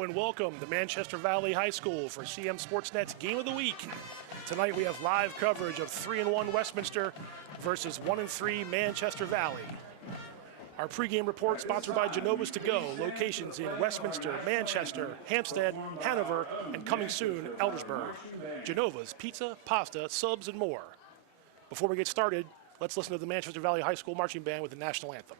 Hello and welcome to Manchester Valley High School for CM Sportsnet's Game of the Week. Tonight we have live coverage of 3-1 Westminster versus 1-3 Manchester Valley. Our pregame report sponsored by Genova's To Go, locations in Westminster, Manchester, Hampstead, Hanover, and coming soon, Eldersburg. Genova's pizza, pasta, subs, and more. Before we get started, let's listen to the Manchester Valley High School Marching Band with the National Anthem.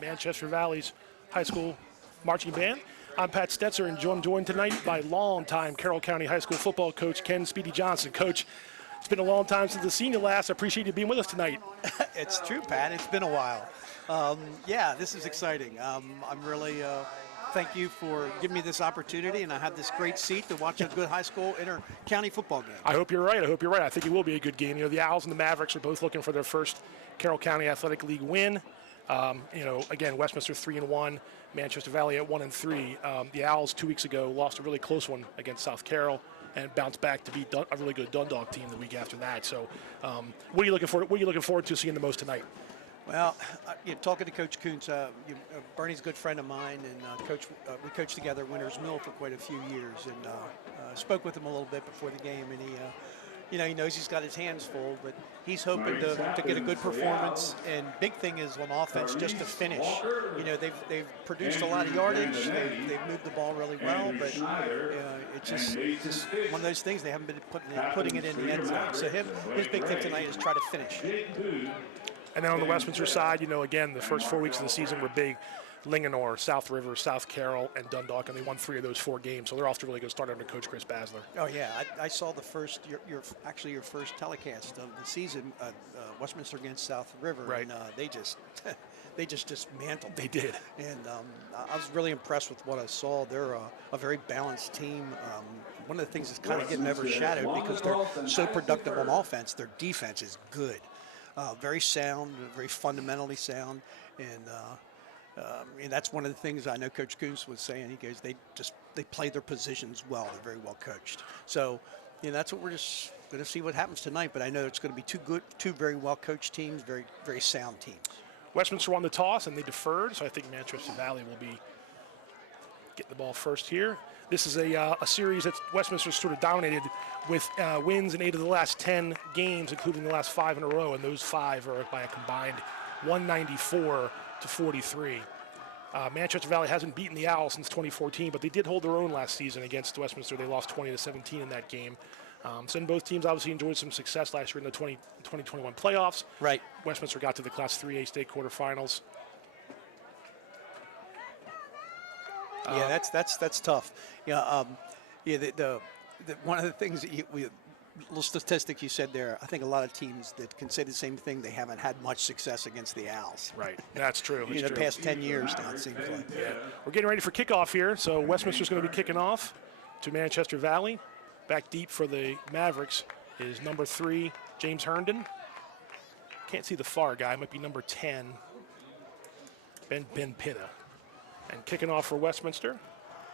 Manchester Valley's high school marching band. I'm Pat Stetzer, and I'm joined tonight by longtime Carroll County High School football coach Ken Speedy Johnson. Coach, it's been a long time since the senior last. I appreciate you being with us tonight. It's true, Pat. It's been a while. Yeah, this is exciting. I'm really thank you for giving me this opportunity, and I have this great seat to watch a good high school inter-county football game. I hope you're right. I think it will be a good game. You know, the Owls and the Mavericks are both looking for their first Carroll County Athletic League win. Again, Westminster 3-1, Manchester Valley at 1-3. The Owls 2 weeks ago lost a really close one against South Carroll and bounced back to beat a really good Dundalk team the week after that. So, what are you looking forward to seeing the most tonight? Well, talking to Coach Kuntz, Bernie's a good friend of mine, and we coached together at Winters Mill for quite a few years, and spoke with him a little bit before the game, and he knows he's got his hands full, but he's hoping to get a good performance. And big thing is on offense, just to finish. They've produced a lot of yardage. They've moved the ball really well, but it's just one of those things. They haven't been putting it in the end zone. So his big thing tonight is try to finish. And then on the Westminster side, again, the first 4 weeks of the season were big. Linganore, South River, South Carroll, and Dundalk, and they won 3 of those 4 games, so they're off to a really good start under Coach Chris Basler. Oh yeah, I saw the first your first telecast of the season, Westminster against South River, right? And they just dismantled. They did, and I was really impressed with what I saw. They're a very balanced team. One of the things that's kind of getting overshadowed because they're so productive on offense. Their defense is good, very sound, very fundamentally sound, and that's one of the things I know Coach Kuntz was saying. He goes, they play their positions well. They're very well coached. So, that's what we're just going to see what happens tonight. But I know it's going to be two very well coached teams, very, very sound teams. Westminster won the toss and they deferred, so I think Manchester Valley will be getting the ball first here. This is a series that Westminster sort of dominated with wins in 8 of the last 10 games, including the last 5 in a row, and those 5 are by a combined 194 to 43. Manchester Valley hasn't beaten the Owls since 2014, but they did hold their own last season against Westminster. They lost 20-17 in that game. So both teams obviously enjoyed some success last year in the 2021 playoffs. Right. Westminster got to the Class 3A state quarterfinals. Yeah, that's tough. The one of the things that little statistic you said there, I think a lot of teams that can say the same thing, they haven't had much success against the Owls. Right, that's true. The past 10 years now, it seems like. Yeah. We're getting ready for kickoff here, so Westminster's going to be kicking off to Manchester Valley. Back deep for the Mavericks is number 3, James Herndon. Can't see the far guy, might be number 10, Ben Pitta. And kicking off for Westminster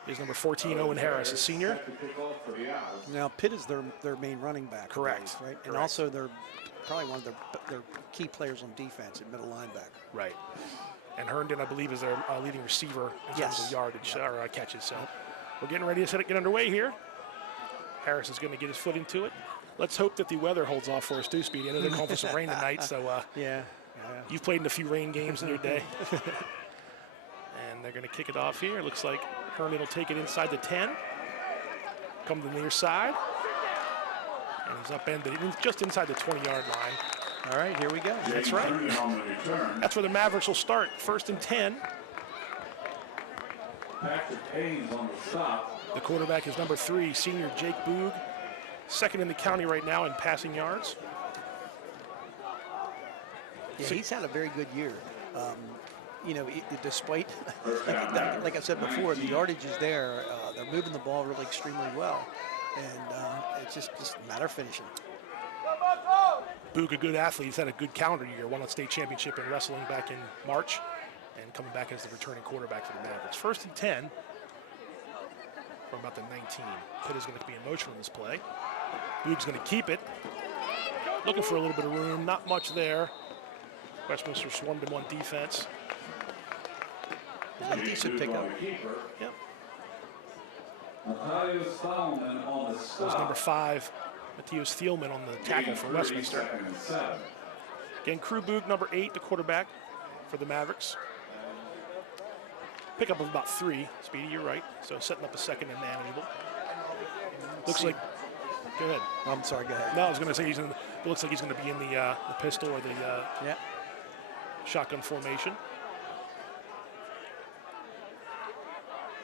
is number 14, Owen Harris, a senior. Now, Pitt is their main running back. Correct. Right? And also they're probably one of their key players on defense at middle linebacker. Right. And Herndon, I believe, is their leading receiver in terms of yardage or catches. So we're getting ready to get underway here. Harris is going to get his foot into it. Let's hope that the weather holds off for us too, Speedy. I know they're calling for some rain tonight, so Yeah. you've played in a few rain games in your day. And they're going to kick it off here. Looks like Herman will take it inside the 10. Come to the near side. And he's upended just inside the 20-yard line. All right, here we go. That's right. That's where the Mavericks will start. 1st and 10. The quarterback is number 3, senior Jake Boog. 2nd in the county right now in passing yards. Yeah, he's had a very good year. You know, despite, like I said before, the yardage is there. They're moving the ball really extremely well. And it's just a matter of finishing. Boog, a good athlete. He's had a good calendar year. Won a state championship in wrestling back in March and coming back as the returning quarterback for the Mavericks. 1st and 10 from about the 19. Pitt is going to be in motion on this play. Boog's going to keep it. Looking for a little bit of room. Not much there. Westminster swarmed him on defense. A decent pickup. Yep. That was number 5, Matthias Thielman on the tackle for Westminster. Again, Crew Boog, number 8, the quarterback for the Mavericks. Pickup of about 3. Speedy, you're right. So setting up a 2nd and manageable. Looks like. Go ahead. I'm sorry. Go ahead. No, I was going to say it looks like he's going to be in the pistol or the shotgun formation.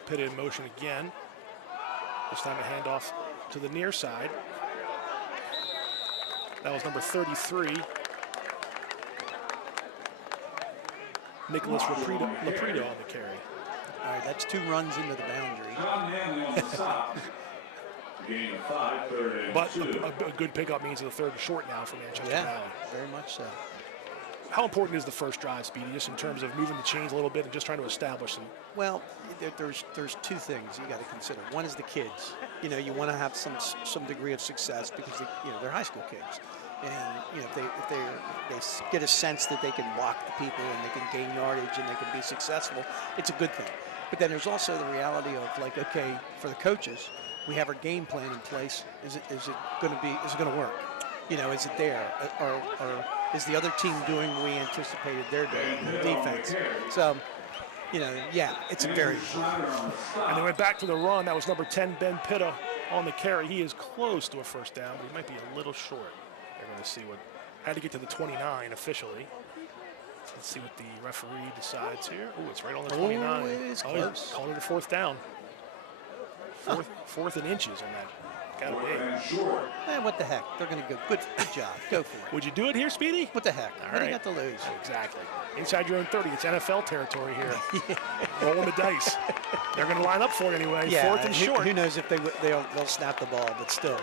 Pitt in motion again. This time a handoff to the near side. That was number 33. Nicholas Laprito on the carry. All right, that's 2 runs into the boundary. But a good pickup means the 3rd and short now for Manchester Valley. Very much so. How important is the first drive, Speedy, just in terms of moving the chains a little bit and just trying to establish them? Well, there's 2 things you got to consider. One is the kids. You know, you want to have some degree of success because they're high school kids, and if they get a sense that they can block the people and they can gain yardage and they can be successful, it's a good thing. But then there's also the reality of like, okay, for the coaches, we have our game plan in place. Is it going to work? You know, is it there? Or is the other team doing what we anticipated they're doing in the defense? So, it's a very important. And they went back to the run. That was number 10, Ben Pitta, on the carry. He is close to a first down, but he might be a little short. They're going to see what. Had to get to the 29 officially. Let's see what the referee decides here. Oh, it's right on the 29. Oh, it is close. Calling it a 4th down. Fourth and inches on that. Gotta be. What the heck? They're going to go. Good job. Go for it. Would you do it here, Speedy? What the heck? What do you got to lose? Exactly. Inside your own 30. It's NFL territory here. Rolling the dice. They're going to line up for it anyway. Yeah, 4th and short. Who knows if they'll snap the ball, but still.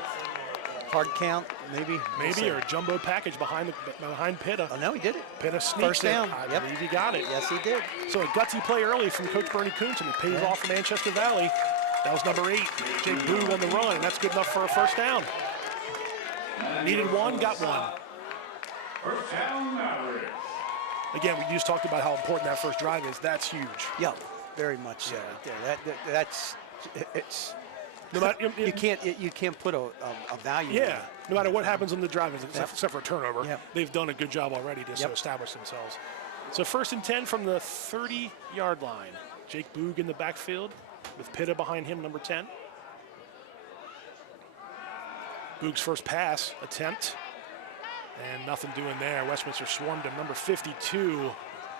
Hard count, maybe. Maybe, or a jumbo package behind Pitta. Oh, no, he did it. Pitta sneaks First down. I believe he got it. Yes, he did. So a gutsy play early from Coach Bernie Kuntz, and it pays off for Manchester Valley. That was number 8, Jake Boog on the run, and that's good enough for a first down. Needed 1, got 1. First down, Mavericks. Again, we just talked about how important that first drive is. That's huge. Yeah, very much so. Right there. That's it's. No matter, you can't put a value. Yeah. on it. No matter what happens on the drive, except for a turnover, Yep. they've done a good job already to establish themselves. So 1st and 10 from the 30-yard line. Jake Boog in the backfield with Pitta behind him, number 10. Boog's first pass attempt, and nothing doing there. Westminster swarmed him. Number 52.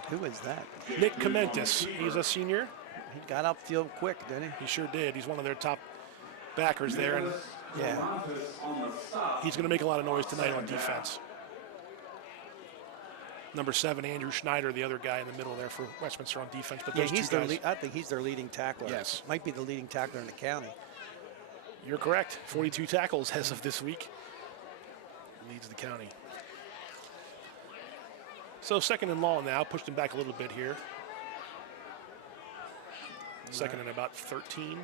Who is that? Nick Comentis. He's a senior. He got upfield quick, didn't he? He sure did. He's one of their top backers there, and he's going to make a lot of noise tonight on defense. Number 7, Andrew Schneider, the other guy in the middle there for Westminster on defense. But those two guys, I think he's their leading tackler. Yes. Might be the leading tackler in the county. You're correct. 42 tackles as of this week. Leads the county. So 2nd and long now. Pushed him back a little bit here. 2nd and about 13.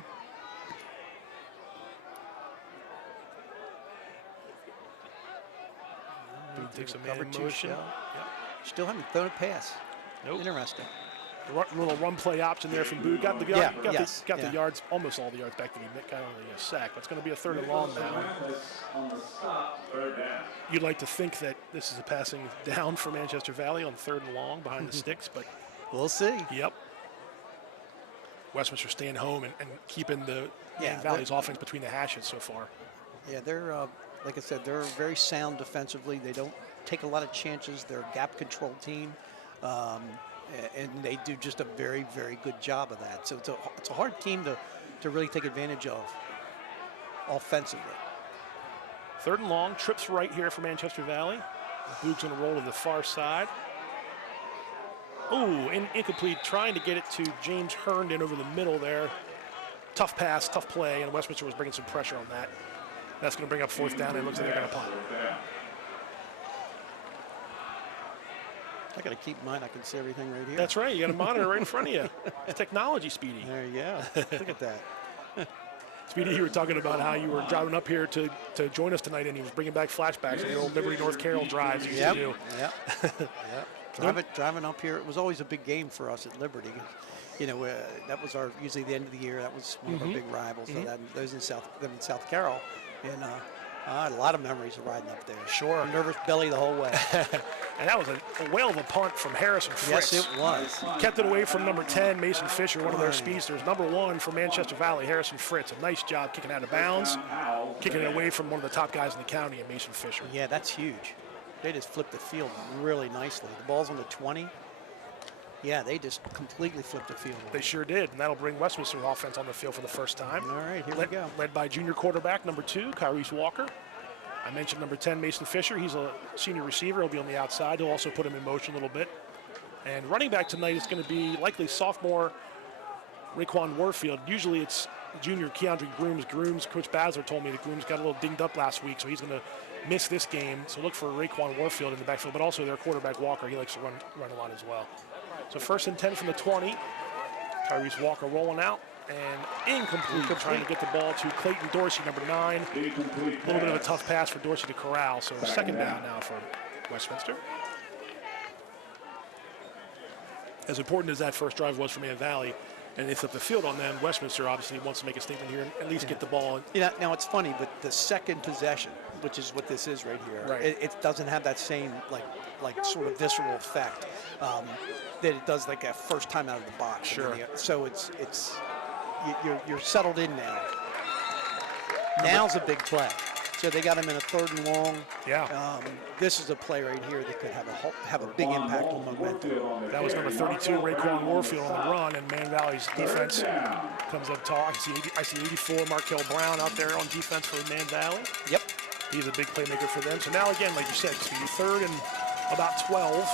Boog takes a man in motion. Still haven't thrown a pass. Nope. Interesting. Little run play option there from Boog. Got the yards, almost all the yards back that he got only a sack. That's going to be a 3rd and long now. You'd like to think that this is a passing down for Manchester Valley on 3rd and long behind the sticks, but we'll see. Yep. Westminster staying home and keeping the Valley's offense between the hashes so far. Yeah, they're like I said, they're very sound defensively. They don't take a lot of chances. They're a gap control team. And they do just a very, very good job of that. So it's a hard team to really take advantage of offensively. 3rd and long, trips right here for Manchester Valley. Boog's going to roll to the far side. Ooh, incomplete, trying to get it to James Herndon over the middle there. Tough pass, tough play, and Westminster was bringing some pressure on that. That's going to bring up 4th down, and it looks like they're going to punt. I got to keep in mind I can see everything right here. That's right. You got a monitor right in front of you. It's technology, Speedy. There you go. Look at that. Speedy, you were talking about how you were driving up here to join us tonight, and he was bringing back flashbacks of the old Liberty North Carroll drives you used to do. Yep. Driving up here, it was always a big game for us at Liberty. You know, that was usually the end of the year. That was one of our big rivals. Those in South Carroll, and I had a lot of memories of riding up there. Sure. Nervous belly the whole way. And that was a whale of a punt from Harrison Fritz. Yes, it was. Kept it away from number 10, Mason Fisher, one of their speedsters. Number 1 for Manchester Valley, Harrison Fritz. A nice job kicking out of bounds, kicking it away from one of the top guys in the county, Mason Fisher. Yeah, that's huge. They just flipped the field really nicely. The ball's on the 20. Yeah, they just completely flipped the field. They sure did, and that'll bring Westminster's offense on the field for the first time. All right, here we go. Led by junior quarterback, number 2, Kyrese Walker. I mentioned number 10, Mason Fisher. He's a senior receiver. He'll be on the outside. He'll also put him in motion a little bit. And running back tonight is going to be likely sophomore Raekwon Warfield. Usually it's junior Keandre Grooms. Coach Basler told me that Grooms got a little dinged up last week, so he's going to miss this game. So look for Raekwon Warfield in the backfield, but also their quarterback Walker. He likes to run a lot as well. So 1st and 10 from the 20. Kyrese Walker rolling out. And incomplete, trying to get the ball to Clayton Dorsey, number 9. A little bit of a tough pass for Dorsey to corral, so 2nd down now for Westminster. As important as that first drive was for Man Valley, and they flipped the field on them, Westminster obviously wants to make a statement here and at least get the ball. Now it's funny, but the second possession, which is what this is right here, right. It doesn't have that same like sort of visceral effect that it does like a first time out of the box. Sure. So you're settled in now. Now's a big play. So they got him in a 3rd and long. Yeah. This is a play right here that could have a big impact on momentum. That was number 32, Raekwon Warfield on the run, and Man Valley's defense comes up tall. I see 84, Markel Brown out there on defense for Man Valley. Yep. He's a big playmaker for them. So now again, like you said, Speedy, 3rd and about 12.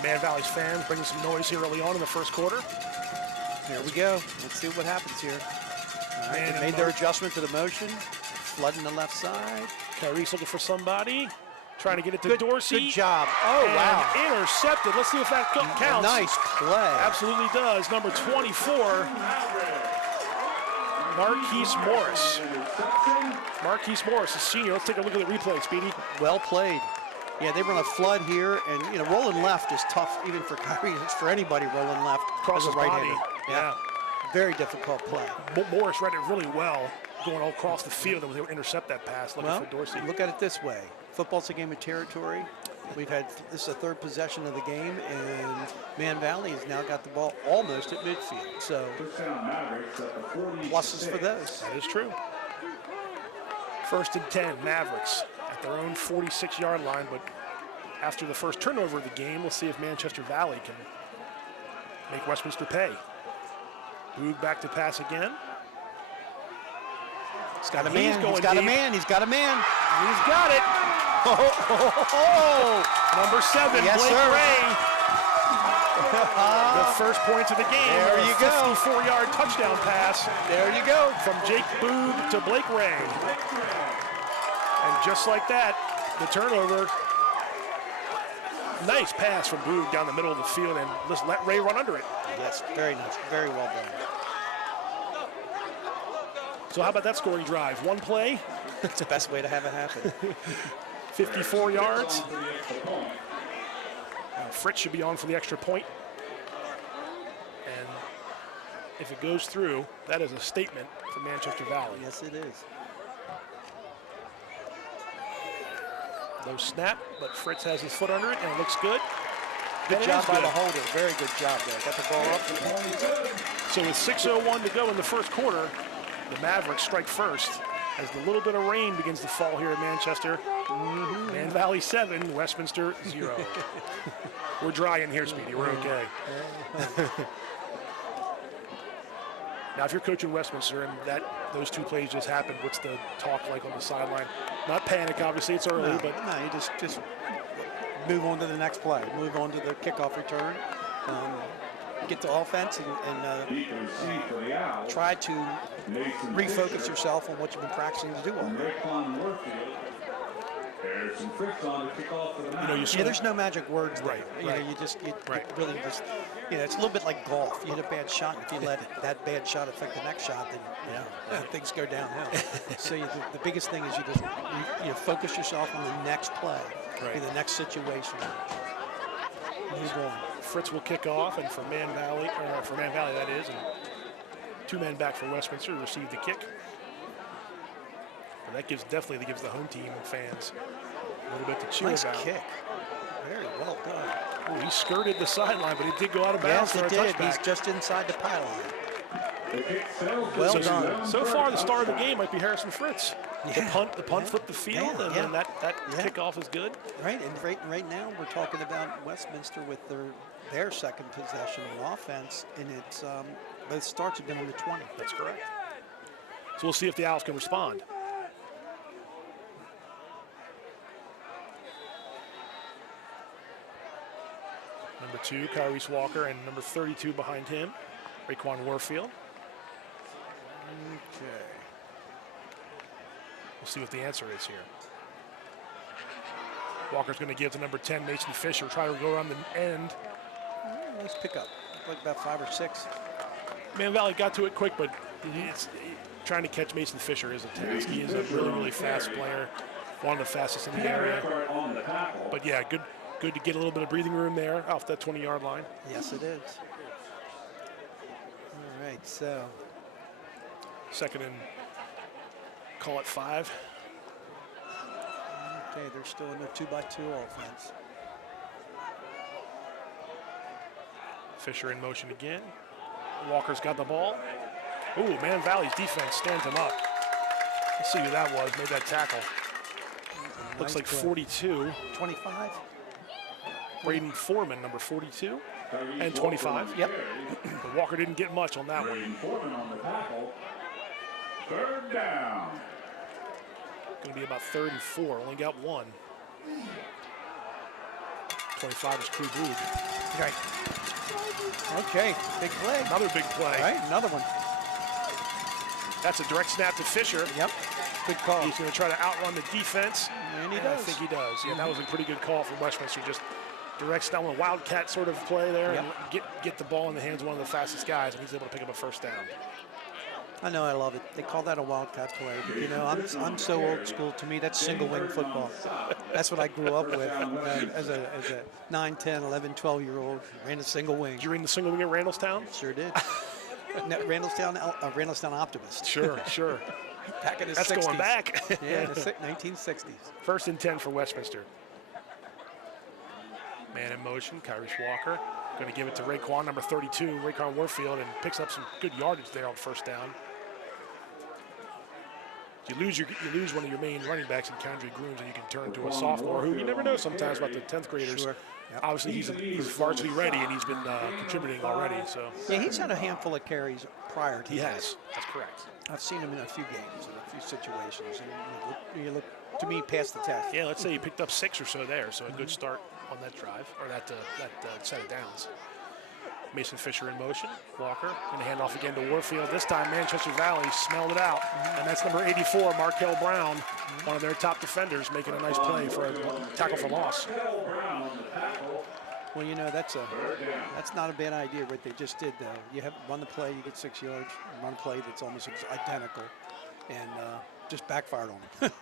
Man Valley's fans bringing some noise here early on in the first quarter. Here we go. Let's see what happens here. All right, they made their adjustment to the motion. Flooding the left side. Kyrese looking for somebody. Trying to get it to Dorsey. Good job. Oh, and wow. Intercepted. Let's see if that counts. Nice play. Absolutely does. Number 24, Marquise Morris. Marquise Morris, a senior. Let's take a look at the replay, Speedy. Well played. Yeah, they run a flood here, and rolling left is tough even for Kyrie. It's for anybody rolling left. Across his right-hander. body. Yeah. Very difficult play. Morris read it really well, going all across the field and was able to intercept that pass, looking for Dorsey. Look at it this way. Football's a game of territory. This is the 3rd possession of the game, and Man Valley has now got the ball almost at midfield. So pluses for those. That is true. 1st and 10, Mavericks at their own 46-yard line, but after the first turnover of the game, we'll see if Manchester Valley can make Westminster pay. Boog back to pass again. He's got a man. He's got a man. He's got a man. He's got it. Number 7, yes, Blake sir. Ray. The first points of the game. There you go. 54-yard touchdown pass. There you go. From Jake Boog to Blake Ray. And just like that, the turnover. Nice pass from Boog down the middle of the field, and just let Ray run under it. Yes, very nice. Very well done. So how about that scoring drive? One play. It's the best way to have it happen. 54 yards. Fritz should be on for the extra point. And if it goes through, that is a statement for Manchester Valley. Yes, it is. No snap, but Fritz has his foot under it, and it looks good. Good And it job is by good. the holder. Very good job there. Got the ball up. So with 6:01 to go in the first quarter, the Mavericks strike first as the little bit of rain begins to fall here in Manchester. Man Valley 7, Westminster 0. We're dry in here, Speedy. We're okay. Now, if you're coaching Westminster and those two plays just happened, what's the talk like on the sideline? Not panic, obviously. It's early, No, but you just move on to the next play. Move on to the kickoff return. Get to offense and try to refocus yourself on what you've been practicing to do all day. There's no magic words there. Right. Really just, it's a little bit like golf. You hit a bad shot, and if you let that bad shot affect the next shot, then things go downhill. So the biggest thing is you focus yourself on the next play, in the next situation. Move on. Fritz will kick off, and for Man Valley that is, and 2 men back for Westminster to receive the kick. And that definitely gives the home team fans a little bit to cheer Nice about. kick. Very well done. Ooh, he skirted the sideline, but it did go out of bounds Yes, for it a did. touchback. He's just inside the pylon. Well done. So far, the star of the game might be Harrison Fritz. Yeah. The punt flipped the field, and then that kickoff is good. Right, and right now we're talking about Westminster with their second possession on offense, and it's both starts have been on the 20. That's correct. So we'll see if the Owls can respond. Number 2, Kyrese Walker, and number 32 behind him, Raekwon Warfield. Okay. We'll see what the answer is here. Walker's going to give to number 10, Mason Fisher. Try to go around the end. Nice pickup. Like about 5 or 6. Man Valley got to it quick, but trying to catch Mason Fisher is a task. He is a really, really fast player. One of the fastest in the area. But yeah, good to get a little bit of breathing room there off that 20-yard line. Yes, it is. All right, so. Second and call it 5. Okay, they're still in their 2-by-2 offense. Fisher in motion again. Walker's got the ball. Ooh, Man Valley's defense stands him up. Let's see who that was, made that tackle. Looks like 42. 25. Braden Foreman, number 42, and 25. Yep. But Walker didn't get much on that one. Foreman on the tackle. 3rd down. Going to be about 3rd and 4. Only got 1. 25 is Crew Boog. Right. Okay, big play. Another big play. All right, another one. That's a direct snap to Fisher. Yep, good call. He's going to try to outrun the defense. And he I does. think he does. Yeah, that was a pretty good call from Westminster. Just direct snap, a wildcat sort of play there, Yep. and get the ball in the hands of one of the fastest guys, and he's able to pick up a 1st down. I know, I love it. They call that a wildcat play. But, I'm so old school. To me, that's single wing football. That's what I grew up with as a 9, 10, 11, 12-year-old. Ran a single wing. Did you ring the single wing at Randallstown? Sure did. Randallstown Optimist. Sure. Back in the That's 60s. going back. Yeah, in the 1960s. 1st and 10 for Westminster. Man in motion, Kyrese Walker. Going to give it to Raekwon, number 32, Raekwon Warfield, and picks up some good yardage there on 1st down. You lose one of your main running backs in Kendrick Grooms, and you can turn to a sophomore who you never know sometimes about the 10th graders. Sure. Yep. Obviously, he's varsity ready, and he's been contributing already. So Yeah, he's had a handful of carries prior to he this. has. That's correct. I've seen him in a few games, in a few situations, and you look to me past the test. Yeah, let's say he picked up 6 or so there, so a good start on that drive, or that set of downs. Mason Fisher in motion. Walker going to hand off again to Warfield. This time, Manchester Valley smelled it out, and that's number 84, Markel Brown, one of their top defenders, making a nice play for a tackle for loss. Well, that's not a bad idea what they just did, though. You have run the play, you get 6 yards. Run a play that's almost identical. and just backfired on him.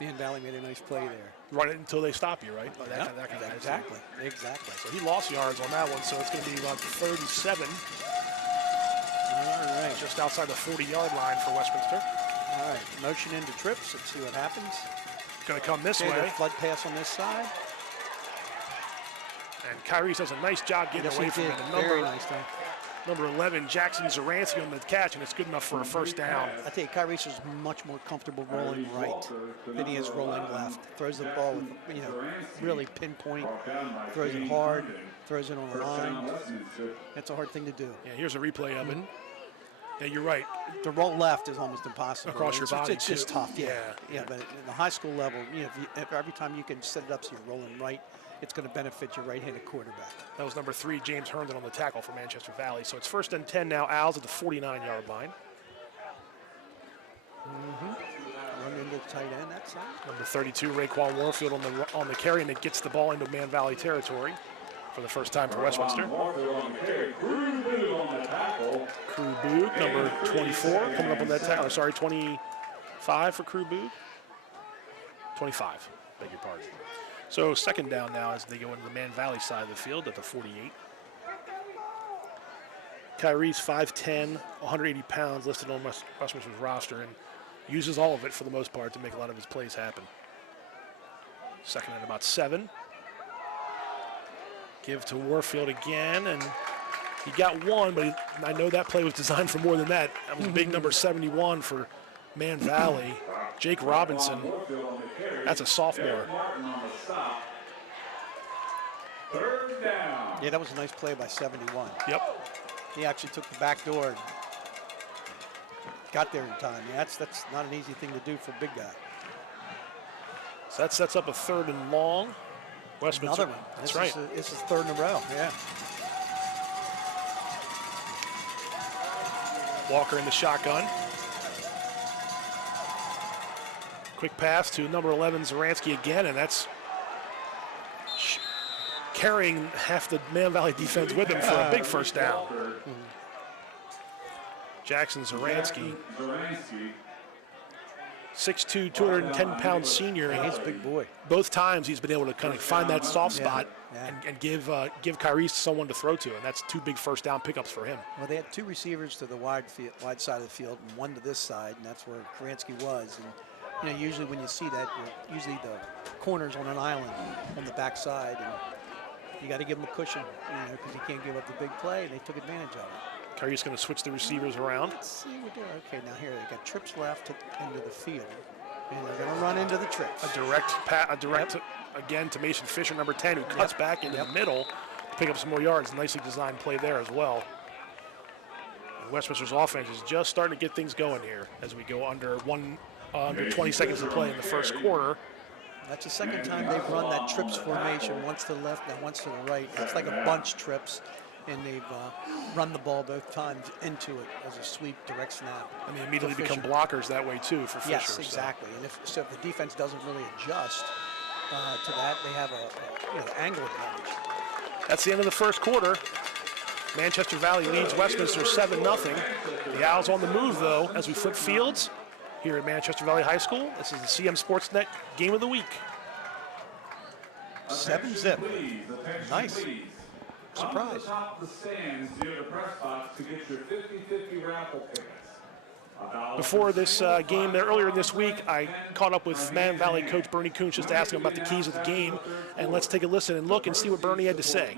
Man Valley made a nice play there. Run it until they stop you, right? Like Yep, that kind of exactly. So he lost yards on that one, so it's going to be about 37. All right. Just outside the 40-yard line for Westminster. All right, motion into trips. Let's see what happens. Going to come this Okay, way. the flood pass on this side. And Kyrie does a nice job getting Yes, away he from did. it. And Very nice time. number 11, Jackson Zaransky on the catch, and it's good enough for a first down. I tell you, Kyrie is much more comfortable rolling right than he is rolling left. Throws the ball with, really pinpoint. Throws it hard. Throws it on the line. That's a hard thing to do. Yeah, here's a replay of it. Yeah, you're right. To roll left is almost impossible. Across your body, It's just too. tough. Yeah. Yeah. But at the high school level, if every time you can set it up so you're rolling right, it's going to benefit your right-handed quarterback. That was number 3, James Herndon on the tackle for Manchester Valley. So it's 1st and 10 now. Owls at the 49-yard line. Run into the tight end that side. Number 32, Raekwon Warfield on the carry, and it gets the ball into Man Valley territory for the first time for Westminster. Crew Boog, number 24, coming up on that tackle. 25 for Crew Boog. 25, beg your pardon. So 2nd down now as they go into the Man Valley side of the field at the 48. Kyrie's 5'10", 180 pounds listed on Westminster's roster and uses all of it for the most part to make a lot of his plays happen. 2nd and about 7. Give to Warfield again, and he got one, but I know that play was designed for more than that. That was big number 71 for Man Valley. Jake Robinson, that's a sophomore. 3rd down. Yeah, that was a nice play by 71. Yep. He actually took the back door and got there in time. Yeah, that's not an easy thing to do for a big guy. So that sets up a 3rd and long. Westminster. Another one. That's right. This is 3rd in a row. Yeah. Walker in the shotgun. Quick pass to number 11, Zaransky again, and that's carrying half the Man Valley defense with him for a big first down. Jackson Zaransky, 6'2", 210-pound senior. And he's a big boy. Both times he's been able to kind of find that soft spot Yeah. and give Kyrie someone to throw to, and that's 2 big first down pickups for him. Well, they had 2 receivers to the wide side of the field and 1 to this side, and that's where Karansky was. And usually when you see that, usually the corner's on an island on the back side, and you got to give him a cushion, because he can't give up the big play, and they took advantage of it. Kyrie's going to switch the receivers around. Let's see what they're. Okay, now here they got trips left into the field, and they're going to run into the trips. A direct again to Mason Fisher, number 10, who cuts back into the middle to pick up some more yards. Nicely designed play there as well. And Westminster's offense is just starting to get things going here as we go under 20 seconds to play in the first quarter. That's the 2nd time they've run that trips formation, once to the left and once to the right. It's like a bunch trips, and they've run the ball both times into it as a sweep, direct snap. And they immediately become blockers that way too for Fisher. Yes, exactly. And if the defense doesn't really adjust to that, they have an angle advantage. That's the end of the first quarter. Manchester Valley leads Westminster 7-0. The Owls on the move though as we flip fields here at Manchester Valley High School. This is the CM Sportsnet Game of the Week. 7-zip. Nice. Surprise. Top of the stands near the press box to get your 50-50 raffle tickets. Before this game there earlier this week, I caught up with Man Valley coach Bernie Kuntz just to ask him about the keys of the game. And let's take a listen and look and see what Bernie had to say.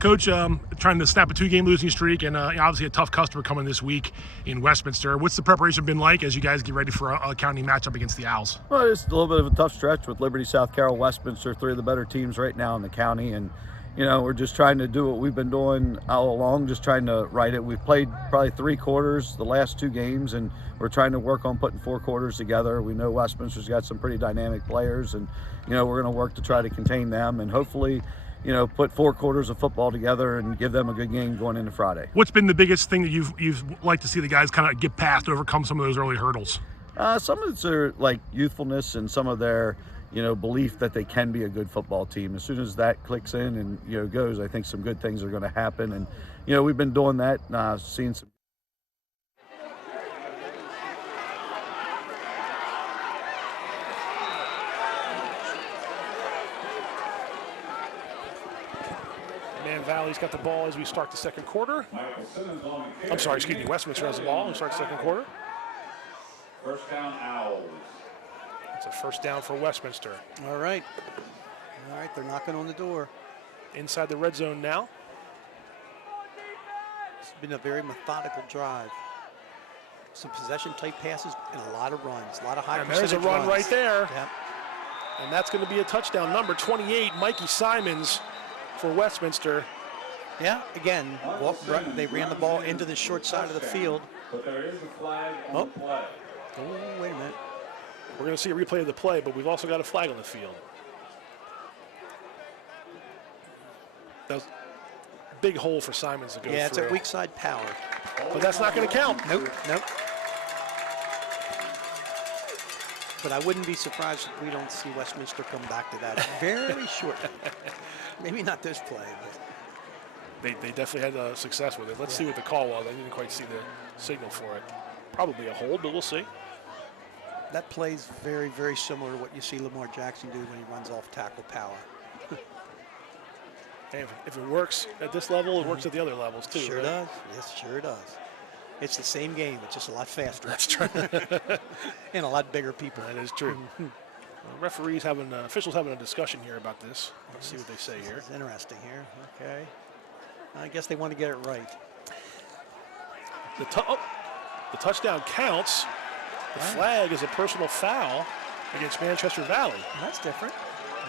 Coach, trying to snap a 2-game losing streak, and obviously a tough customer coming this week in Westminster. What's the preparation been like as you guys get ready for a county matchup against the Owls? Well, it's a little bit of a tough stretch with Liberty, South Carroll, Westminster, 3 of the better teams right now in the county, and we're just trying to do what we've been doing all along, just trying to right it. We've played probably 3 quarters the last 2 games, and we're trying to work on putting 4 quarters together. We know Westminster's got some pretty dynamic players, and we're going to work to try to contain them, and hopefully put 4 quarters of football together and give them a good game going into Friday. What's been the biggest thing that you've liked to see the guys kind of get past, overcome some of those early hurdles? Some of it's their youthfulness and some of their belief that they can be a good football team. As soon as that clicks in and goes, I think some good things are going to happen. And we've been doing that, seeing some. And Valley's got the ball as we start the second quarter. I'm sorry, excuse me. Westminster has the ball and starts the second quarter. First down, Owls. It's a first down for Westminster. All right. All right, they're knocking on the door. Inside the red zone now. It's been a very methodical drive. Some possession-type passes and a lot of runs, a lot of high And there's a percentage run runs. right there. Yep. And that's going to be a touchdown. Number 28, Mikey Simons for Westminster. Yeah, again, they ran the ball into the short side of the field. But there is a flag on the play. Oh, wait a minute. We're going to see a replay of the play, but we've also got a flag on the field. That was a big hole for Simons to go through. Yeah, it's a weak side power. But that's not going to count. Nope. But I wouldn't be surprised if we don't see Westminster come back to that very shortly. Maybe not this play, but They definitely had success with it. Let's see what the call was. I didn't quite see the signal for it. Probably a hold, but we'll see. that play's very, very similar to what you see Lamar Jackson do when he runs off tackle power. Hey, if it works at this level, it works at the other levels too. Sure right? does. Yes, sure does. It's the same game. It's just a lot faster. That's true. And a lot bigger people. That is true. Officials having a discussion here about this. Let's see what they say here. It's interesting here. Okay. I guess they want to get it right. The touchdown counts. The flag is a personal foul against Manchester Valley. That's different.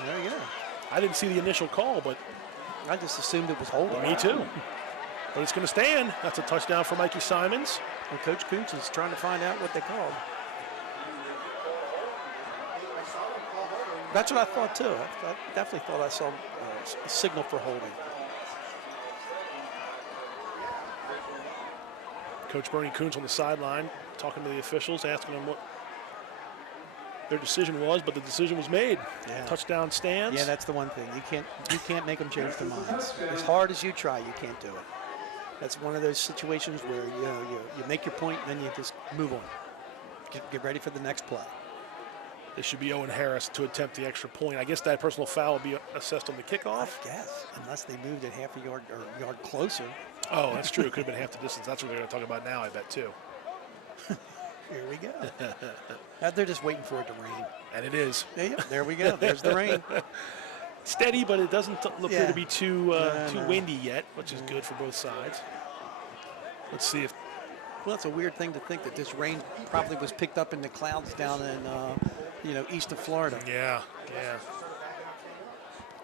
There you go. I didn't see the initial call, but I just assumed it was holding. me too. But it's going to stand. That's a touchdown for Mikey Simons. And Coach Kuntz is trying to find out what they called. That's what I thought too. I definitely thought I saw a signal for holding. Coach Bernie Kuntz on the sideline talking to the officials, asking them what their decision was, but the decision was made. Yeah. Touchdown stands. Yeah, that's the one thing. You can't make them change their minds. As hard as you try, you can't do it. That's one of those situations where you make your point and then you just move on. Get ready for the next play. It should be Owen Harris to attempt the extra point. I guess that personal foul will be assessed on the kickoff. I guess, unless they moved it half a yard or a yard closer. Oh, that's true. It could have been half the distance. That's what they're going to talk about now, I bet, too. Here we go. They're just waiting for it to rain. And it is. Yeah, there we go. There's the rain. Steady, but it doesn't look Yeah. to be too No. windy yet, which is good for both sides. Let's see if Well, that's a weird thing to think that this rain probably was picked up in the clouds down in, east of Florida. Yeah.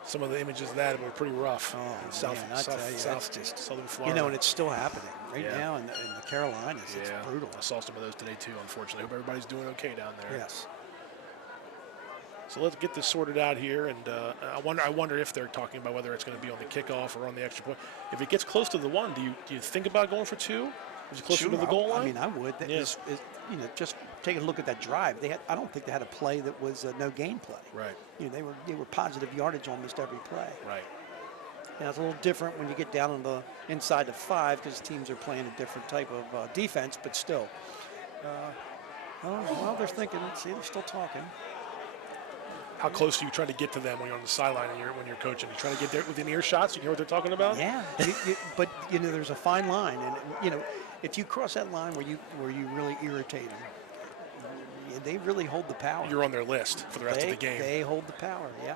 Some of the images of that were pretty rough. Oh, in southern Florida. And it's still happening right Yeah. now in the Carolinas. It's brutal. I saw some of those today too, unfortunately. Hope everybody's doing okay down there. Yes. So let's get this sorted out here, and I wonder if they're talking about whether it's going to be on the kickoff or on the extra point. If it gets close to the one, do you think about going for two? Is it closer to the goal line? I mean, I would. That is, just taking a look at that drive. I don't think they had a play that was no gain play. Right. They were positive yardage almost every play. Right. Now it's a little different when you get down on the inside of 5 because teams are playing a different type of defense, but still. Well, they're thinking. See, they're still talking. How close do you try to get to them when you're on the sideline and when you're coaching? You trying to get there within earshot so you hear what they're talking about? Yeah, but there's a fine line, and if you cross that line where you really irritate them, they really hold the power. You're on their list for the rest of the game. They hold the power. Yeah.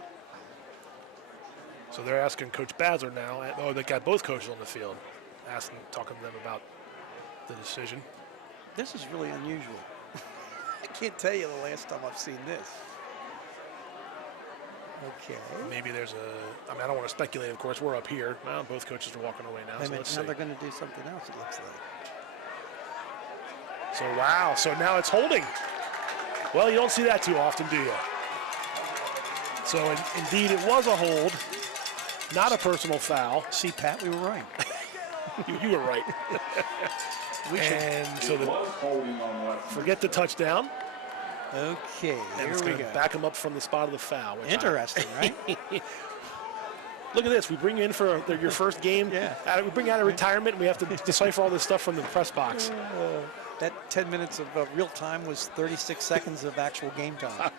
So they're asking Coach Basler now. Oh, they got both coaches on the field, talking to them about the decision. This is really unusual. I can't tell you the last time I've seen this. Okay. Maybe there's I don't want to speculate, of course. We're up here. Well, both coaches are walking away now, so let's see. Now they're going to do something else, it looks like. So, wow. So now it's holding. Well, you don't see that too often, do you? So, indeed, it was a hold, not a personal foul. See, Pat, we were right. You were right. Forget the touchdown. Okay, And it's going to back them up from the spot of the foul. Interesting, right? Look at this. We bring you in for your first game. Yeah. We bring you out of retirement, and we have to decipher all this stuff from the press box. That 10 minutes of real time was 36 seconds of actual game time.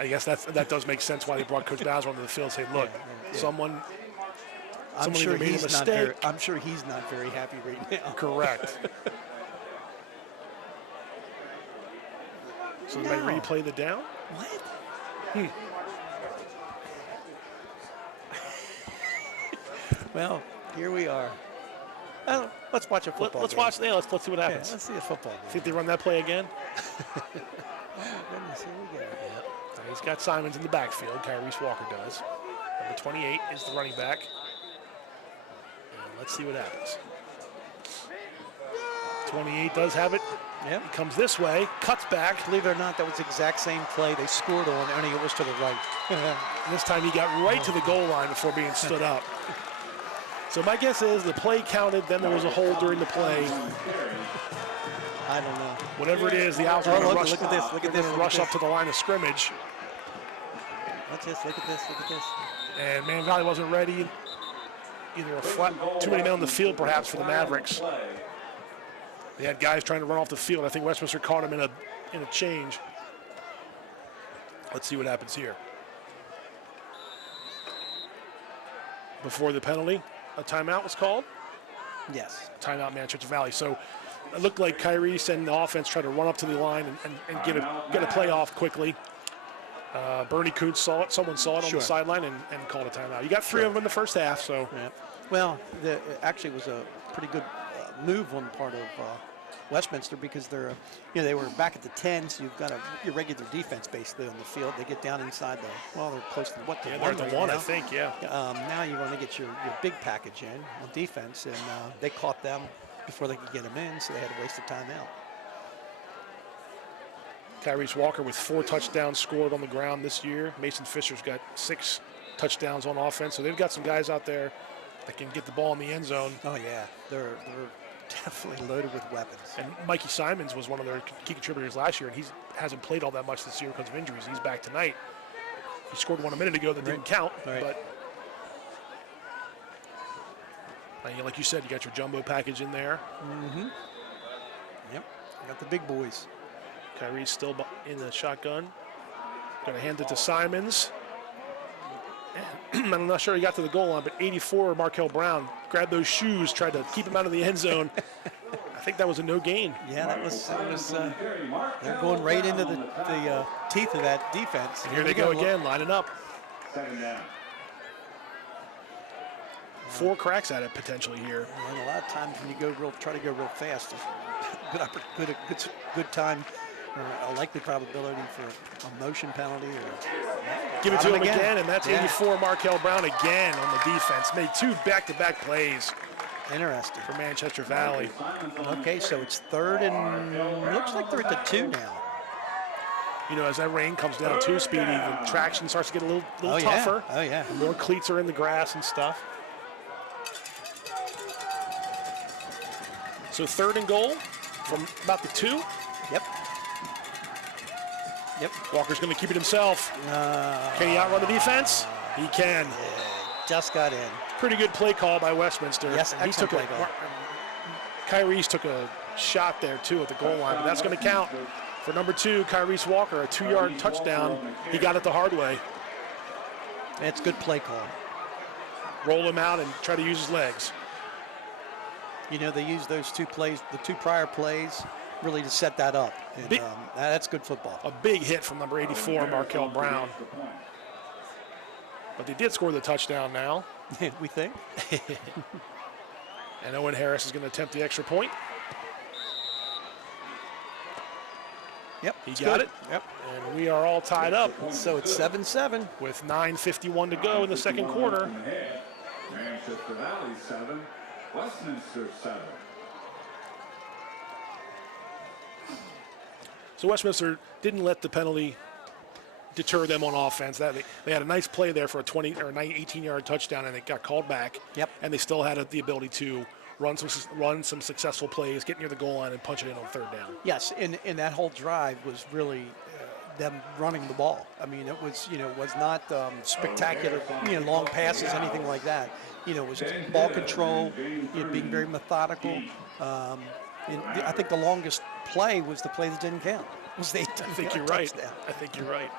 I guess that does make sense why they brought Coach Bowser onto the field and say, look, someone either made a mistake. I'm sure he's not very happy right now. Correct. So they might replay the down? What? Well, here we are. Let's watch a football Let's game. watch. Yeah, let's see what Yeah, happens. let's see a football game. See if they run that play again. Oh, goodness, here we go. So he's got Simons in the backfield. Kyrese Walker does. Number 28 is the running back. And let's see what happens. 28 does have it. Yep. He comes this way, cuts back. Believe it or not, that was the exact same play they scored on, only it was to the right. And this time he got right to the goal line before being stood up. So my guess is the play counted, then there was a hold during the play. I don't know. Whatever it is, the Owls are going to rush. Look at this. Look at this. Rush up to the line of scrimmage. Watch this. Look at this. Look at this. And Man Valley wasn't ready. Either a flat, too many men on the field, perhaps, for the Mavericks. They had guys trying to run off the field. I think Westminster caught him in a change. Let's see what happens here. Before the penalty, a timeout was called. Yes. Timeout, Manchester Valley. So it looked like Kyrese and the offense tried to run up to the line and get a play off quickly. Bernie Kuntz saw it. Someone saw it on the sideline and called a timeout. You got three of them in the first half. So. Yeah. Well, it actually was a pretty good move on the part of Westminster because they were back at the 10, so you've got your regular defense basically on the field. They get down inside they're close to what? Yeah, they're at the one, I think, yeah. Now you want to get your big package in on defense, and they caught them before they could get them in, so they had to waste a timeout. Kyrese Walker with 4 touchdowns scored on the ground this year. Mason Fisher's got 6 touchdowns on offense, so they've got some guys out there that can get the ball in the end zone. Oh, yeah. They're definitely loaded with weapons. And Mikey Simons was one of their key contributors last year, and he hasn't played all that much this year because of injuries. He's back tonight. He scored one a minute ago that didn't count, but like you said, you got your jumbo package in there. Mm-hmm. Yep, you got the big boys. Kyrie's still in the shotgun. Going to hand it to Simons. I'm not sure he got to the goal line, but 84, Markel Brown grabbed those shoes, tried to keep him out of the end zone. I think that was a no gain. Yeah, that was they're going right into the teeth of that defense. And here they go again, lining up. 2nd down. 4 cracks at it potentially here. And a lot of times when you try to go real fast, there's good time or a likely probability for a motion penalty. Give it to him again, and that's 84 Markel Brown again on the defense. Made 2 back-to-back plays. Interesting. For Manchester Valley. Okay, so it's 3rd and looks like they're at the 2 now. You know, as that rain comes down too, Speedy, the traction starts to get a little tougher. Oh, yeah. More cleats are in the grass and stuff. So 3rd and goal from about the 2. Yep. Walker's going to keep it himself. Can he outrun the defense? He can. Just got in. Pretty good play call by Westminster. Yes, excellent play call. Kyrese took a shot there, too, at the goal line, but that's going to count. For number 2, Kyrese Walker, a 2-yard touchdown. He got it the hard way. It's good play call. Roll him out and try to use his legs. You know, they used those 2 plays, the 2 prior plays, really to set that up. And, that's good football. A big hit from number 84, Markel Brown. But they did score the touchdown now. We think. And Owen Harris is going to attempt the extra point. Yep. He got it. Yep. And we are all tied up. So it's 7-7. With 9:51 to go in the second quarter. Manchester Valley 7, Westminster 7. So Westminster didn't let the penalty deter them on offense. They had a nice play there for a 18-yard touchdown, and it got called back. Yep. And they still had the ability to run some successful plays, get near the goal line, and punch it in on 3rd down. Yes, and that whole drive was really them running the ball. I mean, it was not spectacular, long passes, anything like that. It was ball control, being very methodical. And I think the longest play was the play that didn't count. I think you're right. I think you're right.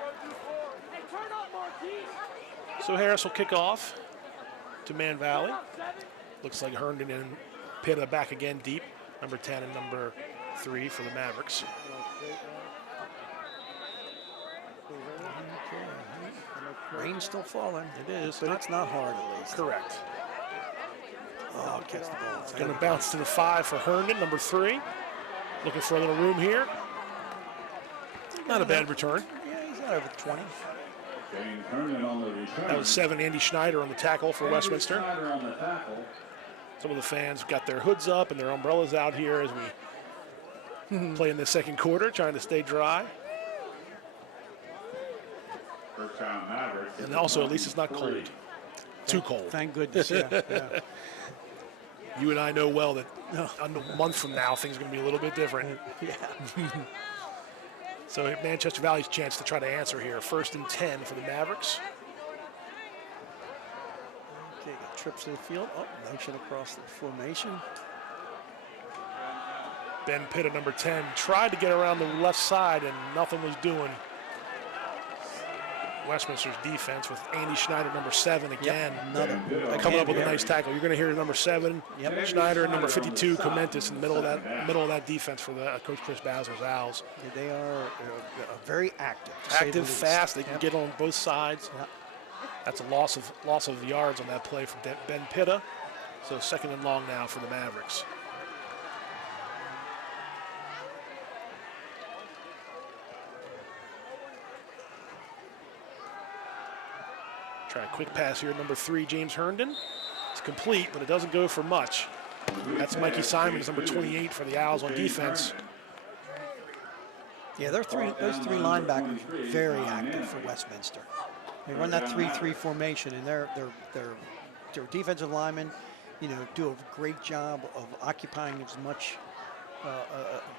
So Harris will kick off to Man Valley. Looks like Herndon and Pitta back again deep. Number 10 and number 3 for the Mavericks. Rain's still falling. It is, but it's not hard at least. Correct. Oh, catch the ball. It's going to bounce to the 5 for Herndon, number 3. Looking for a little room here. Not a bad return. Yeah, he's not over 20. That was 7, Andy Schneider on the tackle for Westminster. Some of the fans got their hoods up and their umbrellas out here as we play in the second quarter, trying to stay dry. And also, at least it's not cold. Too cold. Thank goodness, yeah. You and I know well that a month from now, things are going to be a little bit different. Yeah. So Manchester Valley's chance to try to answer here. 1st and 10 for the Mavericks. Okay, got trips to the field. Oh, motion across the formation. Ben Pitta, number 10, tried to get around the left side and nothing was doing. Westminster's defense with Andy Schneider, number 7 again. Yep, coming up with a nice tackle. You're going to hear number 7, Schneider, and number 52, Comentis, in the middle of that defense for the Coach Chris Bowser's Owls. Yeah, they are very active. Active, fast. They can get on both sides. Yep. That's a loss of yards on that play from Ben Pitta. So 2nd and long now for the Mavericks. Try a quick pass here, number 3, James Herndon. It's complete, but it doesn't go for much. That's Mikey Simons, number 28 for the Owls on defense. Yeah, those three linebackers very active for Westminster. They run that 3-3 formation, and their defensive linemen, do a great job of occupying as much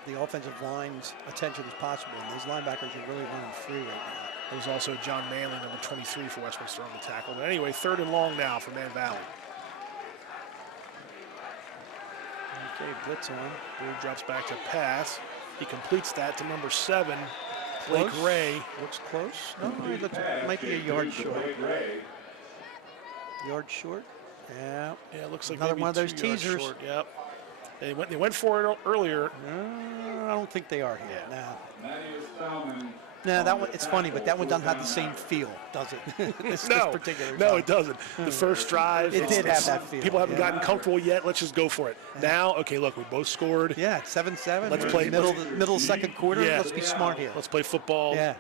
the offensive line's attention as possible. And those linebackers are really running free right now. There's also John Manley, number 23 for Westminster on the tackle. But anyway, 3rd and long now for Man Valley. Okay, blitz on. Brew drops back to pass. He completes that to number 7, Blake Ray. Looks close. No, it might be a yard short. Yard short. Yeah. Yeah, it looks like another maybe one of those 2 yards teasers. Short. Yep. They went for it earlier. No, I don't think they are here. No, that one. It's funny, but that one doesn't have the same feel, does it? this particular. No, it doesn't. The first drive, it did have that feel. People haven't gotten comfortable yet. Let's just go for it. Now, okay, look, we both scored. Yeah, 7-7. Let's play middle second quarter. Yeah. Let's be smart here. Let's play football. Yeah.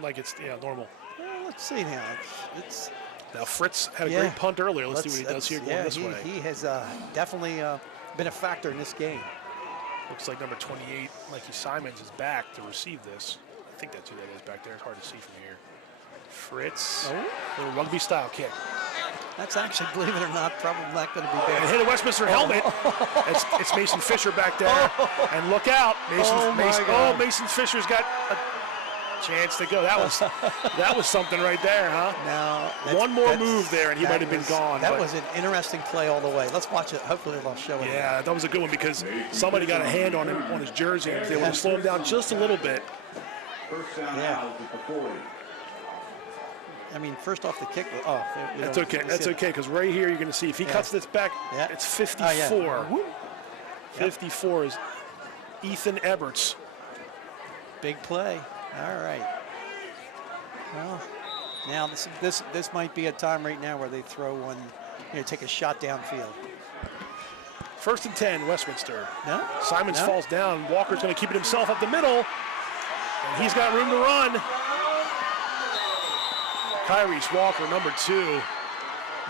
Like it's normal. Well, let's see now. It's now Fritz had a great punt earlier. Let's see what he does here going this way. He has definitely been a factor in this game. Looks like number 28, Mikey Simons, is back to receive this. I think that's who that is back there. It's hard to see from here. Fritz, little rugby style kick. That's actually, believe it or not, probably not going to be bad. And hit a Westminster helmet. It's Mason Fisher back there. And look out, Mason Fisher's got a chance to go. That was something right there, huh? Now one more move there, and he might have been gone. That was an interesting play all the way. Let's watch it. Hopefully, they'll show it. Yeah, that was a good one because somebody got a hand on him on his jersey and they want to slow him down just a little bit. Yeah. I mean, first off the kick. That's okay. That's okay because right here you're going to see if he cuts this back, it's 54. 54 is Ethan Eberts. Big play. All right. Well, now this might be a time right now where they throw one, take a shot downfield. 1st and 10, Westminster. No. Simons falls down. Walker's going to keep it himself up the middle. And he's got room to run. Kyrese Walker, number 2,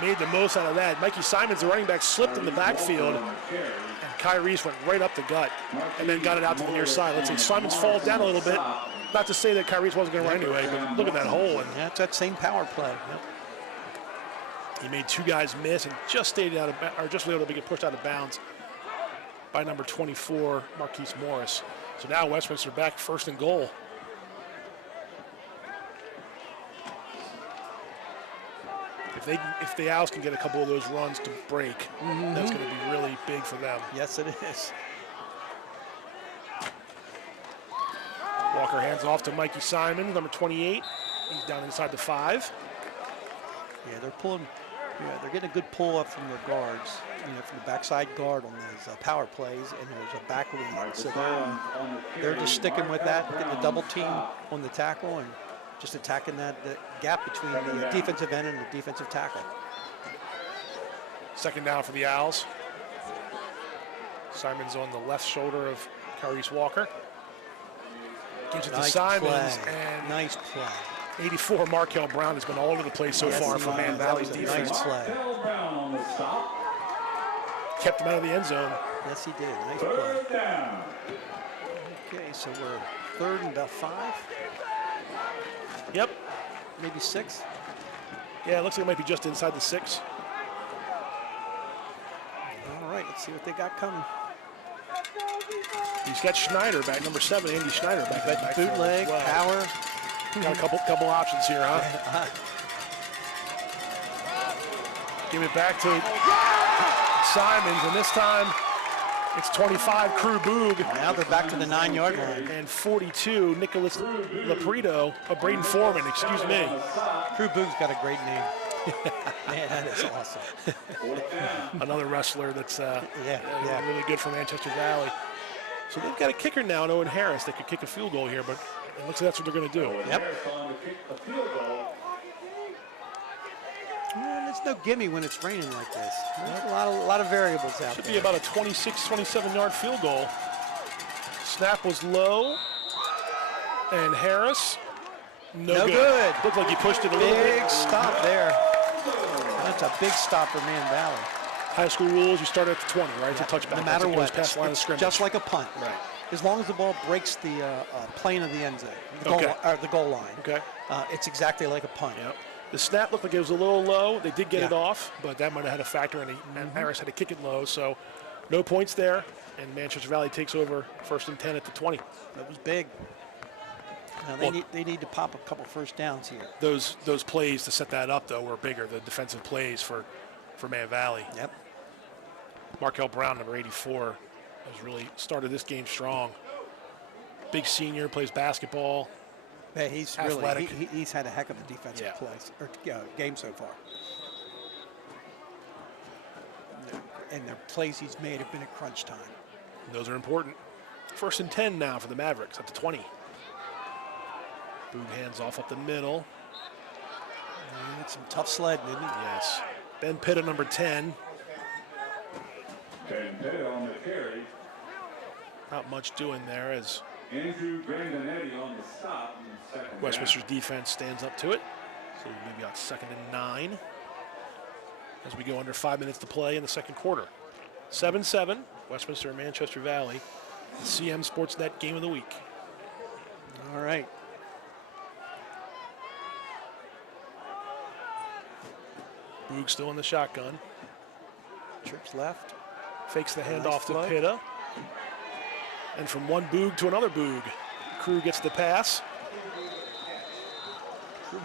made the most out of that. Mikey Simons, the running back, slipped in the backfield. And Kyrese went right up the gut and then got it out to the near side. Let's see, Simons falls down a little bit. Not to say that Kyrese wasn't going to run anyway, but look at that hole. And it's that same power play. He made 2 guys miss and just stayed out of, or just able to get pushed out of bounds by number 24, Marquise Morris. So now Westminster back 1st and goal. If the Owls can get a couple of those runs to break, that's going to be really big for them. Yes, it is. Walker hands off to Mikey Simon, number 28. He's down inside the 5. Yeah, they're pulling. Yeah, they're getting a good pull up from their guards. From the backside guard on those power plays, and there's a back lead. So they're just sticking with that, getting a double team on the tackle, and just attacking the gap between the defensive end and the defensive tackle. Second down for the Owls. Simon's on the left shoulder of Carice Walker. Gives it to Simons, and nice play. 84 Markel Brown has been all over the place so far for Man Valley's defense. Nice play. Kept him out of the end zone. Yes, he did. Nice play. Okay, so we're 3rd and about 5. Yep. Maybe 6. Yeah, it looks like it might be just inside the 6. All right, let's see what they got coming. He's got Schneider back, number 7, Andy Schneider back. But bootleg, well. power. Got a couple options here, huh? Give it back to Simons, and this time it's 25, Crew Boog. Now they're back to the 9-yard line. And 42, Nicholas Laprido, Braden Foreman, excuse me. Crew Boog's got a great name. Man, that is awesome. Another wrestler that's yeah. really good for Manchester Valley. So they've got a kicker now in Owen Harris that could kick a field goal here, but it looks like that's what they're going to do. Yep. Well, it's no gimme when it's raining like this. There's a lot of variables out there. Should be about a 26, 27-yard field goal. Snap was low, and Harris, no good. Looked like he pushed it a little bit. Big stop there. That's a big stop for Man Valley. High school rules, you start at the 20, right? It's a touchback. No matter what, Past line of it's scrimmage. just like a punt. Right. As long as the ball breaks the plane of the end zone, the goal line. Okay. It's exactly like a punt. Yep. The snap looked like it was a little low. They did get it off, but that might have had a factor in it. And Harris had to kick it low, so no points there. And Manchester Valley takes over 1st and 10 at the 20. That was big. Now they need to pop a couple first downs here. Those plays to set that up, though, were bigger. The defensive plays for Man Valley. Yep. Markel Brown, number 84, has really started this game strong. Big senior, plays basketball. Yeah, he's athletic. Really he's had a heck of a defensive game so far. And the plays he's made have been at crunch time. Those are important. 1st and 10 now for the Mavericks at the 20. Boog hands off up the middle. That's some tough sledding, isn't it? Yes. Ben Pitta, number 10. Ben Pitta on the carry. Not much doing there as Andrew Grandinetti on the stop. In second Westminster's defense stands up to it. So maybe on 2nd and 9 as we go under 5 minutes to play in the second quarter. 7-7, Westminster and Manchester Valley. The CM Sportsnet Game of the Week. All right. Boog still in the shotgun. Trips left. Fakes the handoff Nice to play. Pitta. And from one Boog to another Boog. Crew gets the pass.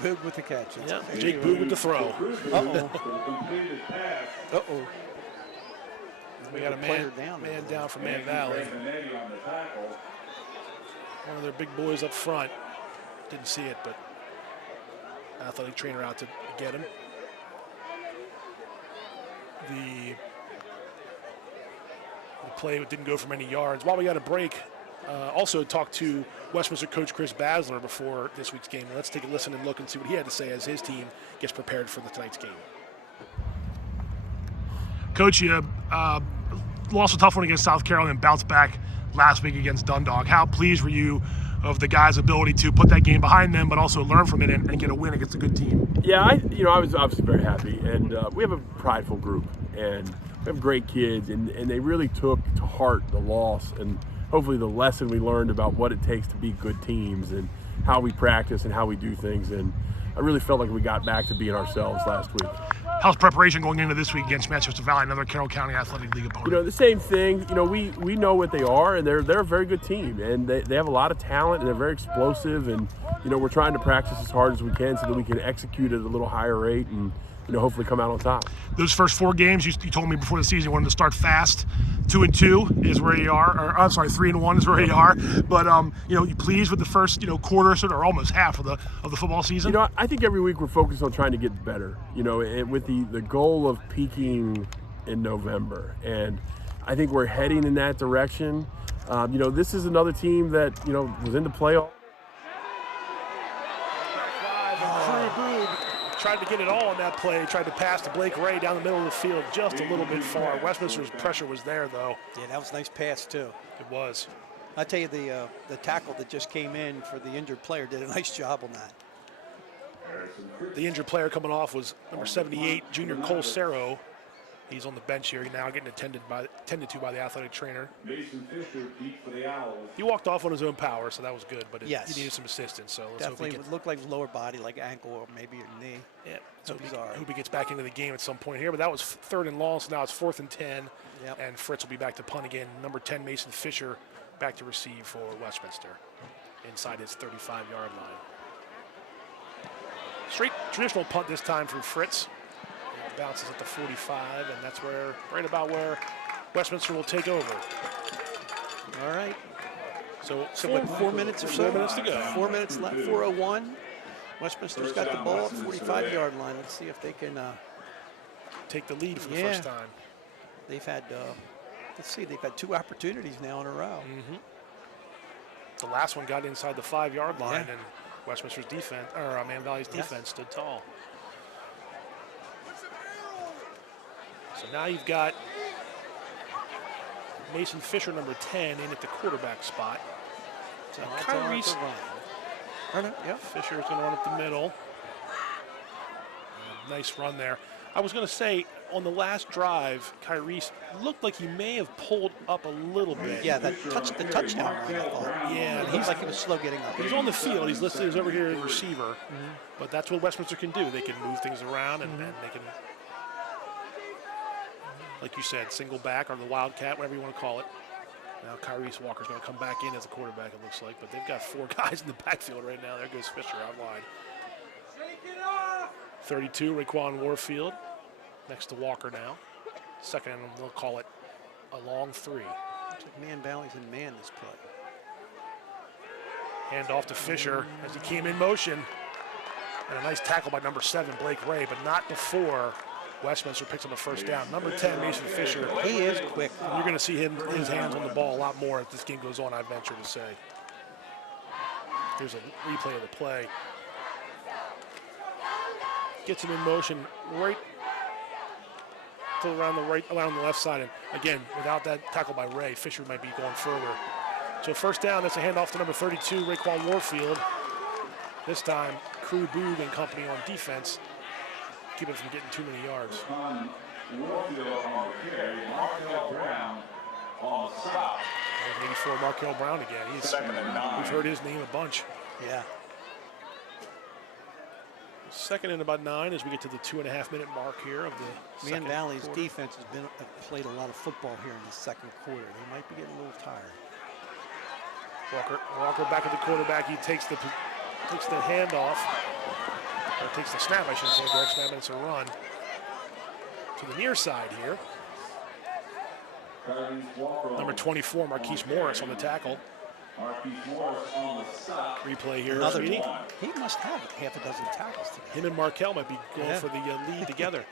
Boog with the catch. Yeah, Jake Boog with the throw. Uh-oh. Uh-oh. We got a man down from Man Valley. Grandinetti on the tackle. One of their big boys up front. Didn't see it, but athletic trainer out to get him. The play didn't go for many yards. While we got a break, also talked to Westminster coach Chris Basler before this week's game. Let's take a listen and look and see what he had to say as his team gets prepared for tonight's game. Coach, you lost a tough one against South Carolina and bounced back last week against Dundalk. How pleased were you of the guys' ability to put that game behind them, but also learn from it and get a win against a good team? Yeah, I was obviously very happy, and we have a prideful group, and we have great kids, and they really took to heart the loss and hopefully the lesson we learned about what it takes to be good teams and how we practice and how we do things. And I really felt like we got back to being ourselves last week. How's preparation going into this week against Manchester Valley, another Carroll County Athletic League opponent? The same thing. We know what they are, and they're a very good team, and they have a lot of talent, and they're very explosive, and we're trying to practice as hard as we can so that we can execute at a little higher rate and hopefully come out on top. Those first 4 games, you told me before the season you wanted to start fast. 2-2 is where you are, or I'm sorry, 3-1 is where you are. But you pleased with the first quarter, sort of, or almost half of the football season? I think every week we're focused on trying to get better. With the goal of peaking in November, and I think we're heading in that direction. This is another team that was in the playoff. Tried to get it all on that play, tried to pass to Blake Ray down the middle of the field just a little bit far. Westminster's pressure was there, though. Yeah, that was a nice pass, too. It was. I tell you, the tackle that just came in for the injured player did a nice job on that. The injured player coming off was number 78, Junior Cole Cerro. He's on the bench here now, getting attended to by the athletic trainer. Mason Fisher beat for the Owls. He walked off on his own power, so that was good, but yes, he needed some assistance. So let's definitely hope would look like lower body, like ankle or maybe a knee. Yeah, so bizarre. Hope he gets back into the game at some point here. But that was 3rd and long, so now it's 4th and 10. Yep. And Fritz will be back to punt again. Number 10, Mason Fisher, back to receive for Westminster inside his 35-yard line. Straight traditional punt this time from Fritz. Bounces at the 45, and that's right about where Westminster will take over. All right. So 4 minutes or so. 4 minutes to go. 4 minutes left. 4:01. Westminster's got the ball at 45-yard line. Let's see if they can take the lead for the first time. They've had. Let's see. They've had 2 opportunities now in a row. Mm-hmm. The last one got inside the 5-yard line, and Westminster's defense, or Man Valley's defense, stood tall. So now you've got Mason Fisher, number 10, in at the quarterback spot. So Kyrie's Fisher is going to run up the middle. Nice run there. I was going to say, on the last drive, Kyrie looked like he may have pulled up a little bit. Yeah, the touchdown run, I thought. Yeah, he looked like he was slow getting up. He's on the field. He's listed as over here as receiver. But that's what Westminster can do. They can move things around, and they can, like you said, single back or the Wildcat, whatever you want to call it. Now Kyrie Walker's going to come back in as a quarterback, it looks like. But they've got 4 guys in the backfield right now. There goes Fisher out wide. 32, Raekwon Warfield next to Walker now. Second, and they'll call it a long 3. Looks like Man Valley's in man this play. Hand off to Fisher as he came in motion. And a nice tackle by number 7, Blake Ray, but not before Westminster picks up a first down. Number 10, Mason Fisher. He is quick. You're going to see his hands on the ball a lot more as this game goes on, I venture to say. Here's a replay of the play. Gets him in motion right to around the left side. And again, without that tackle by Ray, Fisher might be going further. So first down, that's a handoff to number 32, Raekwon Warfield. This time, Crew Boog and company on defense, keep it from getting too many yards. Warfield on the carry, Markel Brown on the stop. 84, Markel Brown again. We've heard his name a bunch. Yeah. Second and about 9 as we get to the 2.5-minute mark here of the Man Valley's quarter. defense has played a lot of football here in the second quarter. They might be getting a little tired. Walker back at the quarterback. He takes the handoff, or takes the snap, I should say, direct snap, and it's a run to the near side here. Number 24, Marquise Morris on the tackle. Replay here. He must have half a dozen tackles today. Him and Markel might be going for the lead together.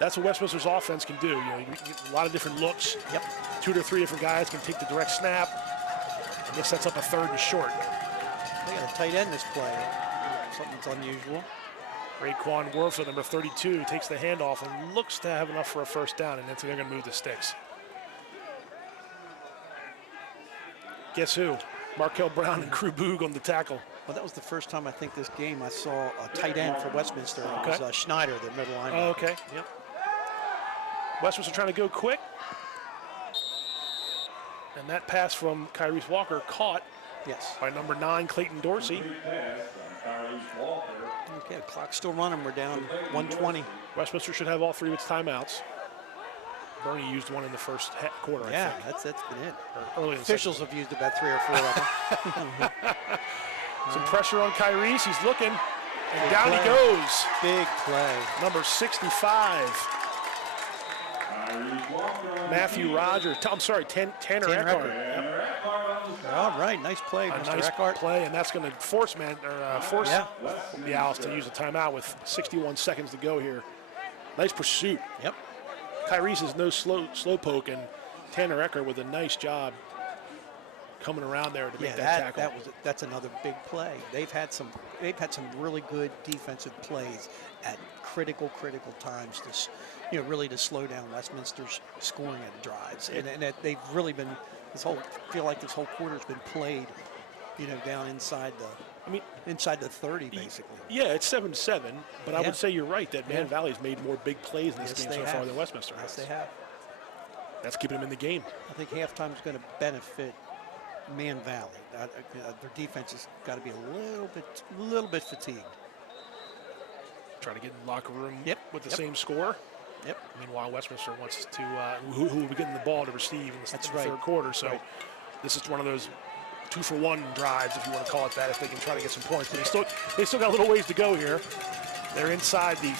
That's what Westminster's offense can do. You get a lot of different looks. Yep. 2 to 3 different guys can take the direct snap. And this sets up a 3rd and short. They got a tight end this play. Something's unusual. Raekwon Warfield, number 32, takes the handoff and looks to have enough for a first down, and then they're going to move the sticks. Guess who? Markel Brown and Crew Boog on the tackle. Well, that was the first time I think this game I saw a tight end for Westminster. It was Schneider, the middle linebacker. Oh, okay. Yep. Westminster trying to go quick. And that pass from Kyrie Walker caught by number 9, Clayton Dorsey. Okay, the clock's still running. We're down 1:20. Westminster should have all 3 of its timeouts. Bernie used one in the first quarter, I think. That's been it. Early Officials have used about 3 or 4 of them. Some pressure on Kyrie. He's looking. And down he goes. Big play. Number 65, Matthew Rogers. I'm sorry, Tanner Eckhart. All right, nice play, A Mr. nice Eckhart. play, and that's going to force the Owls to use a timeout with 61 seconds to go here. Nice pursuit. Yep. Tyrese is no slow poke, and Tanner Eckhart with a nice job coming around there to make that tackle. That's another big play. They've had some really good defensive plays at critical times to really to slow down Westminster's scoring and drives. And they've really been feel like this whole quarter's been played, down inside the 30 basically. Yeah, it's 7-7, but I would say you're right that Man Valley's made more big plays in this game so far than Westminster has. Yes, they have. That's keeping them in the game. I think halftime is going to benefit Man Valley. Their defense has got to be a little bit fatigued. Trying to get in the locker room with the Yep. same score. Yep. Meanwhile, Westminster wants to who will be getting the ball to receive in the third quarter. So this is one of those 2-for-1 drives, if you want to call it that, if they can try to get some points. But they still got a little ways to go here. They're inside the